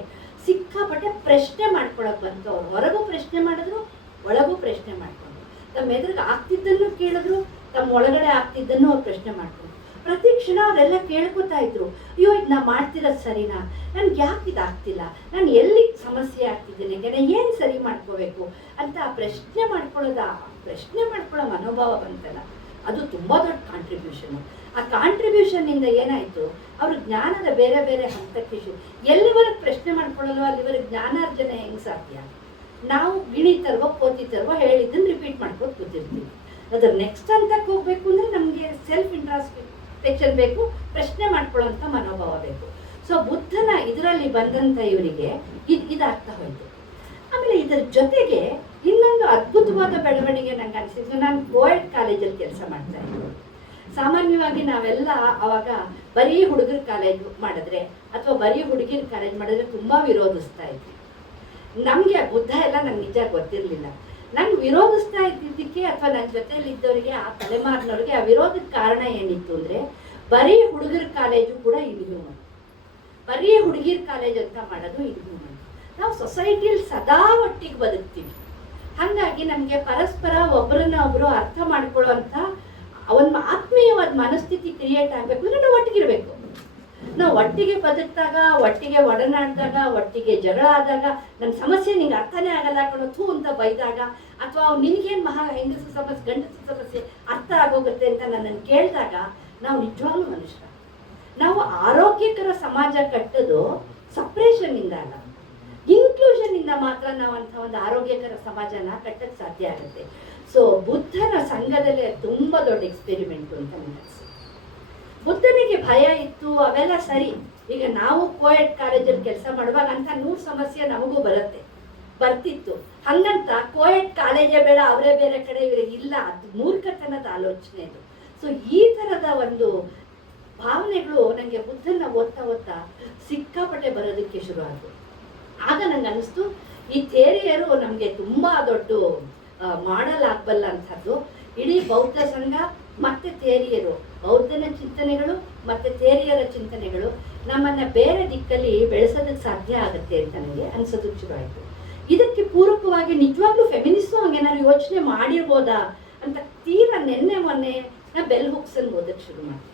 ಸಿಕ್ಕಾಪಟ್ಟೆ ಪ್ರಶ್ನೆ ಮಾಡ್ಕೊಳಕ್ ಬಂತು. ಅವ್ರು ಹೊರಗೂ ಪ್ರಶ್ನೆ ಮಾಡಿದ್ರು, ಒಳಗೂ ಪ್ರಶ್ನೆ ಮಾಡ್ಕೊಂಡ್ರು. ತಮ್ಮ ಎದುರಿಗೆ ಆಗ್ತಿದ್ದನ್ನು ಕೇಳಿದ್ರು, ತಮ್ಮ ಒಳಗಡೆ ಆಗ್ತಿದ್ದನ್ನು ಅವ್ರು ಪ್ರಶ್ನೆ ಮಾಡ್ಕೊಂಡ್ರು. ಪ್ರತಿ ಕ್ಷಣ ಅವರೆಲ್ಲ ಕೇಳ್ಕೊತಾ ಇದ್ರು, ಅಯ್ಯೋ ಇದು ನಾ ಮಾಡ್ತಿರೋದು ಸರಿನಾ, ನನ್ಗೆ ಯಾಕೆ ಇದು ಆಗ್ತಿಲ್ಲ, ನಾನು ಎಲ್ಲಿ ಸಮಸ್ಯೆ ಆಗ್ತಿದ್ದೀನಿ, ನಾನು ಏನು ಸರಿ ಮಾಡ್ಕೋಬೇಕು ಅಂತ ಪ್ರಶ್ನೆ ಮಾಡ್ಕೊಳ್ಳೋ ಮನೋಭಾವ ಬಂತಲ್ಲ, ಅದು ತುಂಬ ದೊಡ್ಡ ಕಾಂಟ್ರಿಬ್ಯೂಷನು. ಆ ಕಾಂಟ್ರಿಬ್ಯೂಷನ್ನಿಂದ ಏನಾಯಿತು, ಅವ್ರ ಜ್ಞಾನದ ಬೇರೆ ಬೇರೆ ಹಂತಕ್ಕೆ ಎಲ್ಲಿವರೆಗೆ ಪ್ರಶ್ನೆ ಮಾಡ್ಕೊಳ್ಳಲ್ವ ಅಲ್ಲಿವರೆಗೆ ಜ್ಞಾನಾರ್ಜನೆ ಹೆಂಗೆ ಸಾಧ್ಯ? ನಾವು ಗಿಣಿ ತರ್ವೋ ಕೋತಿ ತರ್ವೋ ಹೇಳಿದ್ದನ್ನು ರಿಪೀಟ್ ಮಾಡ್ಕೊಂಡು ಕೂತಿರ್ತೀವಿ. ಅದ್ರ ನೆಕ್ಸ್ಟ್ ಹಂತಕ್ಕೆ ಹೋಗಬೇಕು ಅಂದರೆ ನಮಗೆ ಸೆಲ್ಫ್ ಇಂಟ್ರಾಸ್ಪೆಕ್ಷನ್ ಬೇಕು, ಪ್ರಶ್ನೆ ಮಾಡ್ಕೊಳ್ಳೋಂಥ ಮನೋಭಾವ ಬೇಕು. ಸೊ ಬುದ್ಧನ ಇದರಲ್ಲಿ ಬಂದಂಥ ಇವರಿಗೆ ಇದಾಗ್ತಾ ಹೋಯಿತು. ಆಮೇಲೆ ಇದರ ಜೊತೆಗೆ ಇನ್ನೊಂದು ಅದ್ಭುತವಾದ ಬೆಳವಣಿಗೆ ನಂಗೆ ಅನಿಸಿದ್ದು, ನಾನು ಕೋಯೆಡ್ ಕಾಲೇಜಲ್ಲಿ ಕೆಲಸ ಮಾಡ್ತಾ ಇದ್ದೆ. ಸಾಮಾನ್ಯವಾಗಿ ನಾವೆಲ್ಲ ಅವಾಗ ಬರೀ ಹುಡುಗರ ಕಾಲೇಜ್ ಮಾಡಿದ್ರೆ ಅಥವಾ ಬರೀ ಹುಡುಗಿರ ಕಾಲೇಜ್ ಮಾಡಿದ್ರೆ ತುಂಬ ವಿರೋಧಿಸ್ತಾ ಇದ್ವಿ. ನಮಗೆ ಬುದ್ಧ ಎಲ್ಲ ನಂಗೆ ನಿಜ ಗೊತ್ತಿರಲಿಲ್ಲ. ನಂಗೆ ವಿರೋಧಿಸ್ತಾ ಇದ್ದಿದ್ದಕ್ಕೆ ಅಥವಾ ನನ್ನ ಜೊತೆಯಲ್ಲಿ ಇದ್ದವರಿಗೆ, ಆ ತಲೆಮಾರಿನವ್ರಿಗೆ ಆ ವಿರೋಧದ ಕಾರಣ ಏನಿತ್ತು ಅಂದರೆ, ಬರೀ ಹುಡುಗರ ಕಾಲೇಜು ಕೂಡ ಇನ್ಹ್ಯೂಮನ್, ಬರೀ ಹುಡುಗಿರ ಕಾಲೇಜ್ ಅಂತ ಮಾಡೋದು ಇನ್ಹ್ಯೂಮನ್. ನಾವು ಸೊಸೈಟಿಯಲ್ಲಿ ಸದಾ ಒಟ್ಟಿಗೆ ಬದುಕ್ತೀವಿ. ಹಾಗಾಗಿ ನಮಗೆ ಪರಸ್ಪರ ಒಬ್ಬರನ್ನ ಒಬ್ಬರು ಅರ್ಥ ಮಾಡ್ಕೊಳ್ಳೋಂಥ ಒಂದು ಆತ್ಮೀಯವಾದ ಮನಸ್ಥಿತಿ ಕ್ರಿಯೇಟ್ ಆಗಬೇಕು ಅಂದರೆ ನಾವು ಒಟ್ಟಿಗಿರಬೇಕು. ನಾವು ಒಟ್ಟಿಗೆ ಬದುಕಿದಾಗ, ಒಟ್ಟಿಗೆ ಒಡನಾಡಿದಾಗ, ಒಟ್ಟಿಗೆ ಜಗಳ ಆದಾಗ, ನನ್ನ ಸಮಸ್ಯೆ ನಿಂಗೆ ಅರ್ಥನೇ ಆಗಲ್ಲ ಕಣೋ ಥೂ ಅಂತ ಬೈದಾಗ, ಅಥವಾ ನಿನಗೇನು ಹೆಂಗಸು ಸಮಸ್ಯೆ ಗಂಡಸು ಸಮಸ್ಯೆ ಅರ್ಥ ಆಗೋಗುತ್ತೆ ಅಂತ ನನ್ನನ್ನು ಕೇಳಿದಾಗ ನಾವು ನಿಜವಾಗ್ಲೂ ಮನುಷ್ಯ. ನಾವು ಆರೋಗ್ಯಕರ ಸಮಾಜ ಕಟ್ಟೋದು ಸಪ್ರೇಷನ್ನಿಂದ ಅಲ್ಲ, ಇನ್ಕ್ಲೂಷನ್ನಿಂದ ಮಾತ್ರ ನಾವು ಅಂಥ ಒಂದು ಆರೋಗ್ಯಕರ ಸಮಾಜನ ಕಟ್ಟಕ್ಕೆ ಸಾಧ್ಯ ಆಗುತ್ತೆ. ಸೊ ಬುದ್ಧನ ಸಂಘದಲ್ಲೇ ತುಂಬ ದೊಡ್ಡ ಎಕ್ಸ್ಪೆರಿಮೆಂಟು ಅಂತ ನನಗೆ ಅನಿಸುತ್ತೆ. ಬುದ್ಧನಿಗೆ ಭಯ ಇತ್ತು, ಅವೆಲ್ಲ ಸರಿ. ಈಗ ನಾವು ಕೋಯೆಡ್ ಕಾಲೇಜಲ್ಲಿ ಕೆಲಸ ಮಾಡುವಾಗ ಅಂತ 100 ಸಮಸ್ಯೆ ನಮಗೂ ಬರ್ತಿತ್ತು. ಹಂಗಂತ ಕೋಯೆಡ್ ಕಾಲೇಜೇ ಬೇಡ, ಅವರೇ ಬೇರೆ ಕಡೆ ಇಲ್ಲ, ಅದು ಮೂರ್ಖತನದ ಆಲೋಚನೆ ಇದು. ಸೊ ಈ ಥರದ ಒಂದು ಭಾವನೆಗಳು ನನಗೆ ಬುದ್ಧನ ಓದ್ತಾ ಸಿಕ್ಕಾಪಟ್ಟೆ ಬರೋದಕ್ಕೆ ಶುರು ಆಯಿತು. ಆಗ ನಂಗೆ ಅನ್ನಿಸ್ತು, ಈ ಥೇರಿಯರು ನಮಗೆ ತುಂಬ ದೊಡ್ಡ ಮಾಡಲ್ ಆಗಬಲ್ಲ ಅಂಥದ್ದು. ಇಡೀ ಬೌದ್ಧ ಸಂಘ ಮತ್ತು ಥೇರಿಯರು, ಬೌದ್ಧನ ಚಿಂತನೆಗಳು ಮತ್ತು ಥೇರಿಯರ ಚಿಂತನೆಗಳು ನಮ್ಮನ್ನು ಬೇರೆ ದಿಕ್ಕಲ್ಲಿ ಬೆಳೆಸೋದಕ್ಕೆ ಸಾಧ್ಯ ಆಗುತ್ತೆ ಅಂತ ನನಗೆ ಅನ್ಸೋದಕ್ಕೆ ಶುರು ಆಯಿತು. ಇದಕ್ಕೆ ಪೂರಕವಾಗಿ ನಿಜವಾಗ್ಲೂ ಫೆಮಿನಿಸ್ಟು ಹಂಗೇನಾದ್ರು ಯೋಚನೆ ಮಾಡಿರ್ಬೋದಾ ಅಂತ ತೀರಾ ಮೊನ್ನೆ ನಾ ಬೆಲ್ ಹುಕ್ಸನ್ನು ಓದೋಕ್ಕೆ ಶುರು ಮಾಡಿದೆ.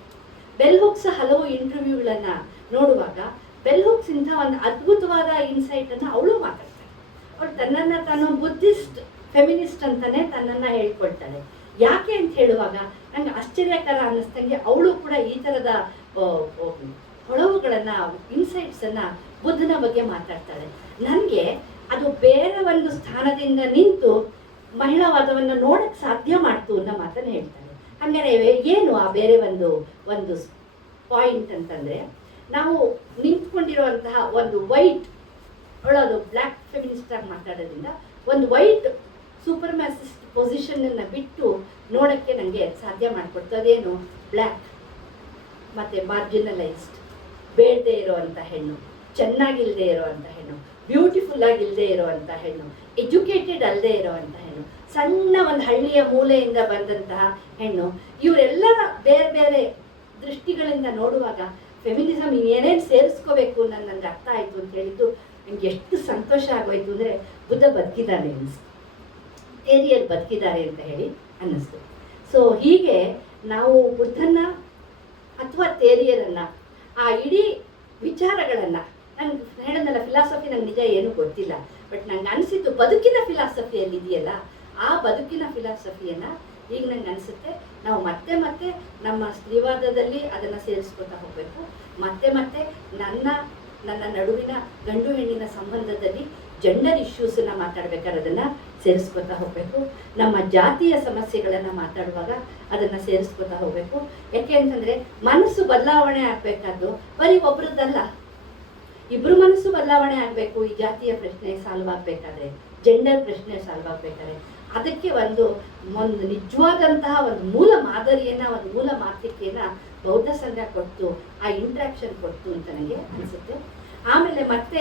ಬೆಲ್ ಹುಕ್ಸ್ ಹಲವು ಇಂಟರ್ವ್ಯೂಗಳನ್ನು ನೋಡುವಾಗ ಬೆಲ್ ಹುಕ್ಸ್ ಇಂಥ ಒಂದು ಅದ್ಭುತವಾದ ಇನ್ಸೈಟನ್ನು ಅವಳು ಮಾತಾಡ್ತಾಳೆ. ಅವಳು ತನ್ನನ್ನು ತಾನು ಬುದ್ಧಿಸ್ಟ್ ಫೆಮಿನಿಸ್ಟ್ ಅಂತಲೇ ತನ್ನನ್ನು ಹೇಳ್ಕೊಳ್ತಾಳೆ. ಯಾಕೆ ಅಂತ ಹೇಳುವಾಗ ನಂಗೆ ಆಶ್ಚರ್ಯಕರ ಅನ್ನಿಸ್ತಂಗೆ ಅವಳು ಕೂಡ ಈ ಥರದ ಹೊಳವುಗಳನ್ನು, ಇನ್ಸೈಟ್ಸನ್ನು ಬುದ್ಧನ ಬಗ್ಗೆ ಮಾತಾಡ್ತಾಳೆ. ನನಗೆ ಅದು ಬೇರೆ ಒಂದು ಸ್ಥಾನದಿಂದ ನಿಂತು ಮಹಿಳಾವಾದವನ್ನು ನೋಡಕ್ಕೆ ಸಾಧ್ಯ ಮಾಡ್ತು ಅನ್ನೋ ಮಾತನ್ನು ಹೇಳ್ತಾಳೆ. ಹಾಗಾದ್ರೆ ಏನು ಆ ಬೇರೆ ಒಂದು ಪಾಯಿಂಟ್ ಅಂತಂದರೆ, ನಾವು ನಿಂತ್ಕೊಂಡಿರುವಂತಹ ಒಂದು ವೈಟ್, ಅವಳದು ಬ್ಲ್ಯಾಕ್ ಫೆಮಿನಿಸ್ಟ್ ಆಗಿ ಮಾತಾಡೋದ್ರಿಂದ ಒಂದು ವೈಟ್ ಸೂಪರ್ಮ್ಯಾಸಿಸ್ಟ್ ಪೊಸಿಷನನ್ನು ಬಿಟ್ಟು ನೋಡೋಕ್ಕೆ ನನಗೆ ಸಾಧ್ಯ ಮಾಡಿಕೊಡ್ತು. ಅದೇನು, ಬ್ಲ್ಯಾಕ್ ಮತ್ತು ಮಾರ್ಜಿನಲೈಸ್ಡ್, ಬೇಡದೇ ಇರೋವಂಥ ಹೆಣ್ಣು, ಚೆನ್ನಾಗಿಲ್ಲದೆ ಇರೋವಂಥ ಹೆಣ್ಣು, ಬ್ಯೂಟಿಫುಲ್ ಆಗಿಲ್ಲದೆ ಇರೋವಂಥ ಹೆಣ್ಣು, ಎಜುಕೇಟೆಡ್ ಅಲ್ಲದೆ ಇರೋವಂಥ ಹೆಣ್ಣು, ಸಣ್ಣ ಒಂದು ಹಳ್ಳಿಯ ಮೂಲೆಯಿಂದ ಬಂದಂತಹ ಹೆಣ್ಣು, ಇವರೆಲ್ಲರ ಬೇರೆ ಬೇರೆ ದೃಷ್ಟಿಗಳಿಂದ ನೋಡುವಾಗ ಫೆಮಿನಿಸಮ್ ಏನೇನು ಸೇರಿಸ್ಕೋಬೇಕು ನನಗೆ ಅರ್ಥ ಆಯಿತು ಅಂತ ಹೇಳಿದ್ದು ನನಗೆ ಎಷ್ಟು ಸಂತೋಷ ಆಗೋಯ್ತು ಅಂದರೆ, ಬುದ್ಧ ಬದುಕಿದ್ದಾನೆ ಅನಿಸ್ತು, ಥೇರಿಯರ್ ಬದುಕಿದ್ದಾರೆ ಅಂತ ಹೇಳಿ ಅನ್ನಿಸ್ತು. ಸೊ ಹೀಗೆ ನಾವು ಬುದ್ಧನ ಅಥವಾ ಥೇರಿಯರನ್ನು, ಆ ಇಡೀ ವಿಚಾರಗಳನ್ನು, ನಂಗೆ ಹೇಳೋದಲ್ಲ ಫಿಲಾಸಫಿ ನಂಗೆ ನಿಜ ಏನೂ ಗೊತ್ತಿಲ್ಲ, ಬಟ್ ನಂಗೆ ಅನಿಸಿದ್ದು ಬದುಕಿನ ಫಿಲಾಸಫಿಯಲ್ಲಿ ಇದೆಯಲ್ಲ, ಆ ಬದುಕಿನ ಫಿಲಾಸಫಿಯನ್ನು ಈಗ ನಂಗೆ ಅನಿಸುತ್ತೆ ನಾವು ಮತ್ತೆ ಮತ್ತೆ ನಮ್ಮ ಸ್ತ್ರೀವಾದದಲ್ಲಿ ಅದನ್ನು ಸೇರಿಸ್ಕೊತಾ ಹೋಗಬೇಕು. ಮತ್ತೆ ಮತ್ತೆ ನನ್ನ ನಡುವಿನ ಗಂಡು ಹೆಣ್ಣಿನ ಸಂಬಂಧದಲ್ಲಿ ಜೆಂಡರ್ ಇಶ್ಯೂಸನ್ನು ಮಾತಾಡ್ಬೇಕಾದ್ರೆ ಅದನ್ನು ಸೇರಿಸ್ಕೊತಾ ಹೋಗಬೇಕು. ನಮ್ಮ ಜಾತಿಯ ಸಮಸ್ಯೆಗಳನ್ನು ಮಾತಾಡುವಾಗ ಅದನ್ನು ಸೇರಿಸ್ಕೊತಾ ಹೋಗಬೇಕು. ಯಾಕೆ ಅಂತಂದರೆ ಮನಸ್ಸು ಬದಲಾವಣೆ ಆಗಬೇಕಾದ್ದು ಬರೀ ಒಬ್ರದ್ದಲ್ಲ, ಇಬ್ಬರು ಮನಸ್ಸು ಬದಲಾವಣೆ ಆಗಬೇಕು. ಈ ಜಾತಿಯ ಪ್ರಶ್ನೆ ಸಾಲ್ವ್ ಆಗಬೇಕಾದ್ರೆ, ಜೆಂಡರ್ ಪ್ರಶ್ನೆ ಸಾಲ್ವ್ ಆಗಬೇಕಾದ್ರೆ ಅದಕ್ಕೆ ಒಂದು ನಿಜವಾದಂತಹ ಒಂದು ಮೂಲ ಮಾದರಿಯನ್ನು, ಒಂದು ಮೂಲ ಮಾತೃಕೆಯನ್ನು ಬೌದ್ಧ ಸಂಘ ಕೊಟ್ಟು, ಆ ಇಂಟ್ರಾಕ್ಷನ್ ಕೊಟ್ಟು ಅಂತ ನನಗೆ ಅನಿಸುತ್ತೆ. ಆಮೇಲೆ ಮತ್ತೆ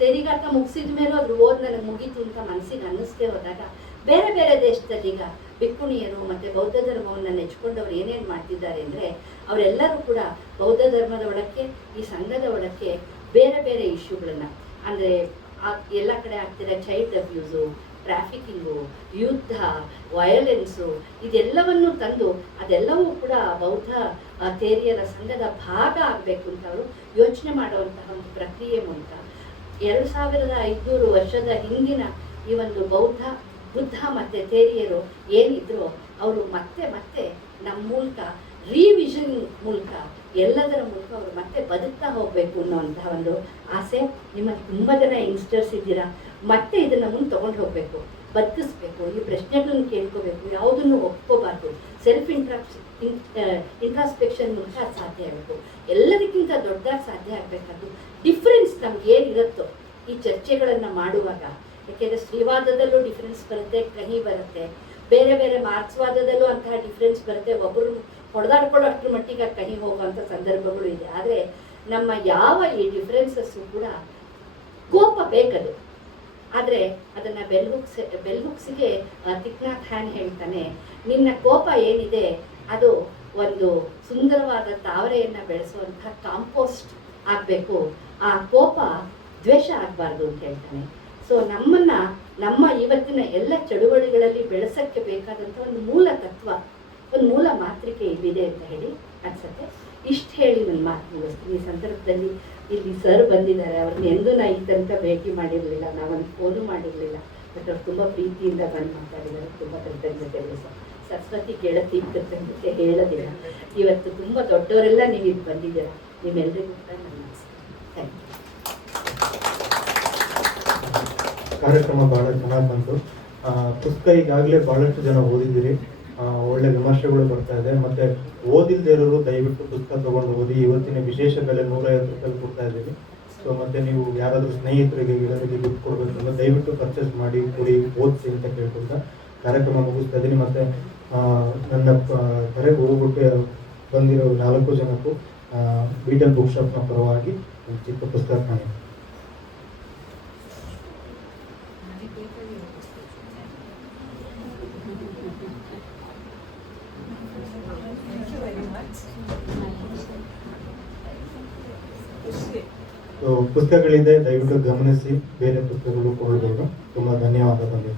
ತೆರಿಗಾಟ ಮುಗಿಸಿದ ಮೇಲೂ ಅದ್ರ ಓದ್ ನನಗೆ ಮುಗೀತು ಅಂತ ಮನಸ್ಸಿಗೆ ಅನ್ನಿಸ್ತೇ ಹೋದಾಗ, ಬೇರೆ ಬೇರೆ ದೇಶದಲ್ಲಿ ಈಗ ಭಿಕ್ಕುಣಿಯರು ಮತ್ತು ಬೌದ್ಧ ಧರ್ಮವನ್ನು ನೆಚ್ಕೊಂಡವ್ರು ಏನೇನು ಮಾಡ್ತಿದ್ದಾರೆ ಅಂದರೆ, ಅವರೆಲ್ಲರೂ ಕೂಡ ಬೌದ್ಧ ಧರ್ಮದ ಒಳಕ್ಕೆ, ಈ ಸಂಘದ ಒಳಕ್ಕೆ ಬೇರೆ ಬೇರೆ ಇಶ್ಯೂಗಳನ್ನು, ಅಂದರೆ ಎಲ್ಲ ಕಡೆ ಆಗ್ತಿರೋ ಚೈಲ್ಡ್ ಅಬ್ಯೂಸು, ಟ್ರಾಫಿಕಿಂಗು, ಯುದ್ಧ, ವಯಲೆನ್ಸು, ಇದೆಲ್ಲವನ್ನು ತಂದು ಅದೆಲ್ಲವೂ ಕೂಡ ಬೌದ್ಧ ಥೇರಿಯರ ಸಂಘದ ಭಾಗ ಆಗಬೇಕು ಅಂತ ಅವರು ಯೋಚನೆ ಮಾಡುವಂತಹ ಒಂದು ಪ್ರಕ್ರಿಯೆ ಮೂಲಕ 2500 ವರ್ಷದ ಹಿಂದಿನ ಈ ಒಂದು ಬುದ್ಧ ಮತ್ತು ಥೇರಿಯರು ಏನಿದ್ರು ಅವರು ಮತ್ತೆ ನಮ್ಮ ಮೂಲಕ ರಿವಿಷನಿಂಗ್ ಮೂಲಕ ಎಲ್ಲದರ ಮೂಲಕ ಅವರು ಮತ್ತೆ ಬದುಕ್ತಾ ಹೋಗಬೇಕು ಅನ್ನೋವಂತಹ ಒಂದು ಆಸೆ. ನಿಮ್ಮಲ್ಲಿ ತುಂಬ ಜನ ಯಂಗ್ಸ್ಟರ್ಸ್ ಇದ್ದೀರಾ, ಮತ್ತೆ ಇದನ್ನು ಮುಂದೆ ತೊಗೊಂಡು ಹೋಗಬೇಕು, ಬದುಕಿಸ್ಬೇಕು, ಈ ಪ್ರಶ್ನೆಗಳನ್ನು ಕೇಳ್ಕೋಬೇಕು, ಯಾವುದನ್ನು ಒಪ್ಕೋಬಾರ್ದು. ಸೆಲ್ಫ್ ಇಂಟ್ರಾಸ್ಪೆಕ್ಷನ್ ಮೂಲಕ ಅದು ಸಾಧ್ಯ ಆಗಬೇಕು. ಎಲ್ಲದಕ್ಕಿಂತ ದೊಡ್ಡದಾಗಿ ಸಾಧ್ಯ ಆಗಬೇಕಾದ್ದು ಡಿಫ್ರೆನ್ಸ್ ನಮ್ಗೆ ಏನಿರುತ್ತೋ ಈ ಚರ್ಚೆಗಳನ್ನು ಮಾಡುವಾಗ. ಯಾಕೆಂದರೆ ಸ್ತ್ರೀವಾದದಲ್ಲೂ ಡಿಫ್ರೆನ್ಸ್ ಬರುತ್ತೆ, ಕಹಿ ಬರುತ್ತೆ, ಬೇರೆ ಬೇರೆ ಮಾರ್ಕ್ಸ್ವಾದದಲ್ಲೂ ಅಂತಹ ಡಿಫ್ರೆನ್ಸ್ ಬರುತ್ತೆ, ಒಬ್ಬರು ಹೊಡೆದಾಡ್ಕೊಳ್ಳೋ ಅಷ್ಟರ ಮಟ್ಟಿಗೆ ಕಹಿ ಹೋಗುವಂಥ ಸಂದರ್ಭಗಳು ಇದೆ. ಆದರೆ ನಮ್ಮ ಯಾವ ಈ ಡಿಫ್ರೆನ್ಸಸ್ಸು ಕೂಡ ಕೋಪ ಬೇಕದು, ಆದರೆ ಅದನ್ನು ಬೆಲ್ ಹುಕ್ಸ್ಗೆ ತಿಕ್ನಾಥ್ ಹ್ಯಾನ್ ಹೇಳ್ತಾನೆ, ನಿನ್ನ ಕೋಪ ಏನಿದೆ ಅದು ಒಂದು ಸುಂದರವಾದ ತಾವರೆಯನ್ನು ಬೆಳೆಸುವಂತಹ ಕಾಂಪೋಸ್ಟ್ ಆಗಬೇಕು, ಆ ಕೋಪ ದ್ವೇಷ ಆಗಬಾರ್ದು ಅಂತ ಹೇಳ್ತಾನೆ. ಸೊ ನಮ್ಮ ಇವತ್ತಿನ ಎಲ್ಲ ಚಳುವಳಿಗಳಲ್ಲಿ ಬೆಳೆಸೋಕ್ಕೆ ಬೇಕಾದಂಥ ಒಂದು ಮೂಲ ತತ್ವ, ಒಂದು ಮೂಲ ಮಾತೃಕೆ ಇಲ್ಲಿದೆ ಅಂತ ಹೇಳಿ ಅನ್ಸುತ್ತೆ. ಇಷ್ಟು ಹೇಳಿ ನನ್ನ ಮಾತು ಮುಗಿಸ್ತೀನಿ. ಈ ಸಂದರ್ಭದಲ್ಲಿ ಇಲ್ಲಿ ಸರ್ ಬಂದಿದ್ದಾರೆ, ಅವ್ರನ್ನ ಎಂದೂ ನಾ ಈ ತನಕ ಭೇಟಿ ಮಾಡಿರಲಿಲ್ಲ, ನಾವೊಂದು ಫೋನು ಮಾಡಿರಲಿಲ್ಲ. ಬಟ್ ಅವ್ರು ತುಂಬ ಪ್ರೀತಿಯಿಂದ ಬಂದು ಮಾತಾಡಿದ್ದಾರೆ. ತುಂಬ ಕೃತಜ್ಞತೆಗಳು ಸರ್. ಸರಸ್ವತಿ ಕೇಳತ್ತಿ ಕೃತಜ್ಞತೆ ಹೇಳೋದಿಲ್ಲ. ಇವತ್ತು ತುಂಬ ದೊಡ್ಡವರೆಲ್ಲ ನೀವು ಇಲ್ಲಿ ಬಂದಿದ್ದೀರಾ. ನಿಮ್ಮೆಲ್ಲರಿಗೂ ಕೂಡ ನನ್ನ ಥ್ಯಾಂಕ್ ಯು. ಕಾರ್ಯಕ್ರಮ ಬಹಳ ಚೆನ್ನಾಗಿ ಬಂತು. ಪುಸ್ತಕ ಈಗಾಗಲೇ ಬಹಳಷ್ಟು ಜನ ಓದಿದ್ದೀರಿ, ಒಳ್ಳೆ ವಿಮರ್ಶೆಗಳು ಬರ್ತಾ ಇದೆ. ಮತ್ತೆ ಓದಿಲ್ದೇ ಇರೋರು ದಯವಿಟ್ಟು ಪುಸ್ತಕ ತಗೊಂಡು ಓದಿ. ಇವತ್ತಿನ ವಿಶೇಷ ಬೆಲೆ 150 ರೂಪಾಯಿ ಕೊಡ್ತಾ ಇದ್ದೀವಿ. ಸೊ ಮತ್ತೆ ನೀವು ಯಾರಾದರೂ ಸ್ನೇಹಿತರಿಗೆ ಗಿಡರಿಗೆ ದುಡ್ಡು ಕೊಡಬೇಕಂದ್ರೆ ದಯವಿಟ್ಟು ಪರ್ಚೇಸ್ ಮಾಡಿ ಕೊಡಿ, ಓದಿಸಿ ಅಂತ ಕೇಳ್ಕೊಳ್ತಾ ಕಾರ್ಯಕ್ರಮ ಮುಗಿಸ್ತಾ ಇದ್ದೀನಿ. ಮತ್ತೆ ನನ್ನ ಕರೆಗೆ ಹೋಗ್ಬಿಟ್ಟು ಬಂದಿರೋ 4 ಜನಕ್ಕೂ ಬೀಟಲ್ ಬುಕ್ ಶಾಪ್ನ ಪರವಾಗಿ ಒಂದು ಚಿಕ್ಕ ಪುಸ್ತಕ ಕಾಣಿ. ಪುಸ್ತಕಗಳಿದೆ, ದಯವಿಟ್ಟು ಗಮನಿಸಿ ಬೇರೆ ಪುಸ್ತಕಗಳು ಕೊಳ್ಳಬಹುದು. ತುಂಬ ಧನ್ಯವಾದ ಬಂದಿದೆ.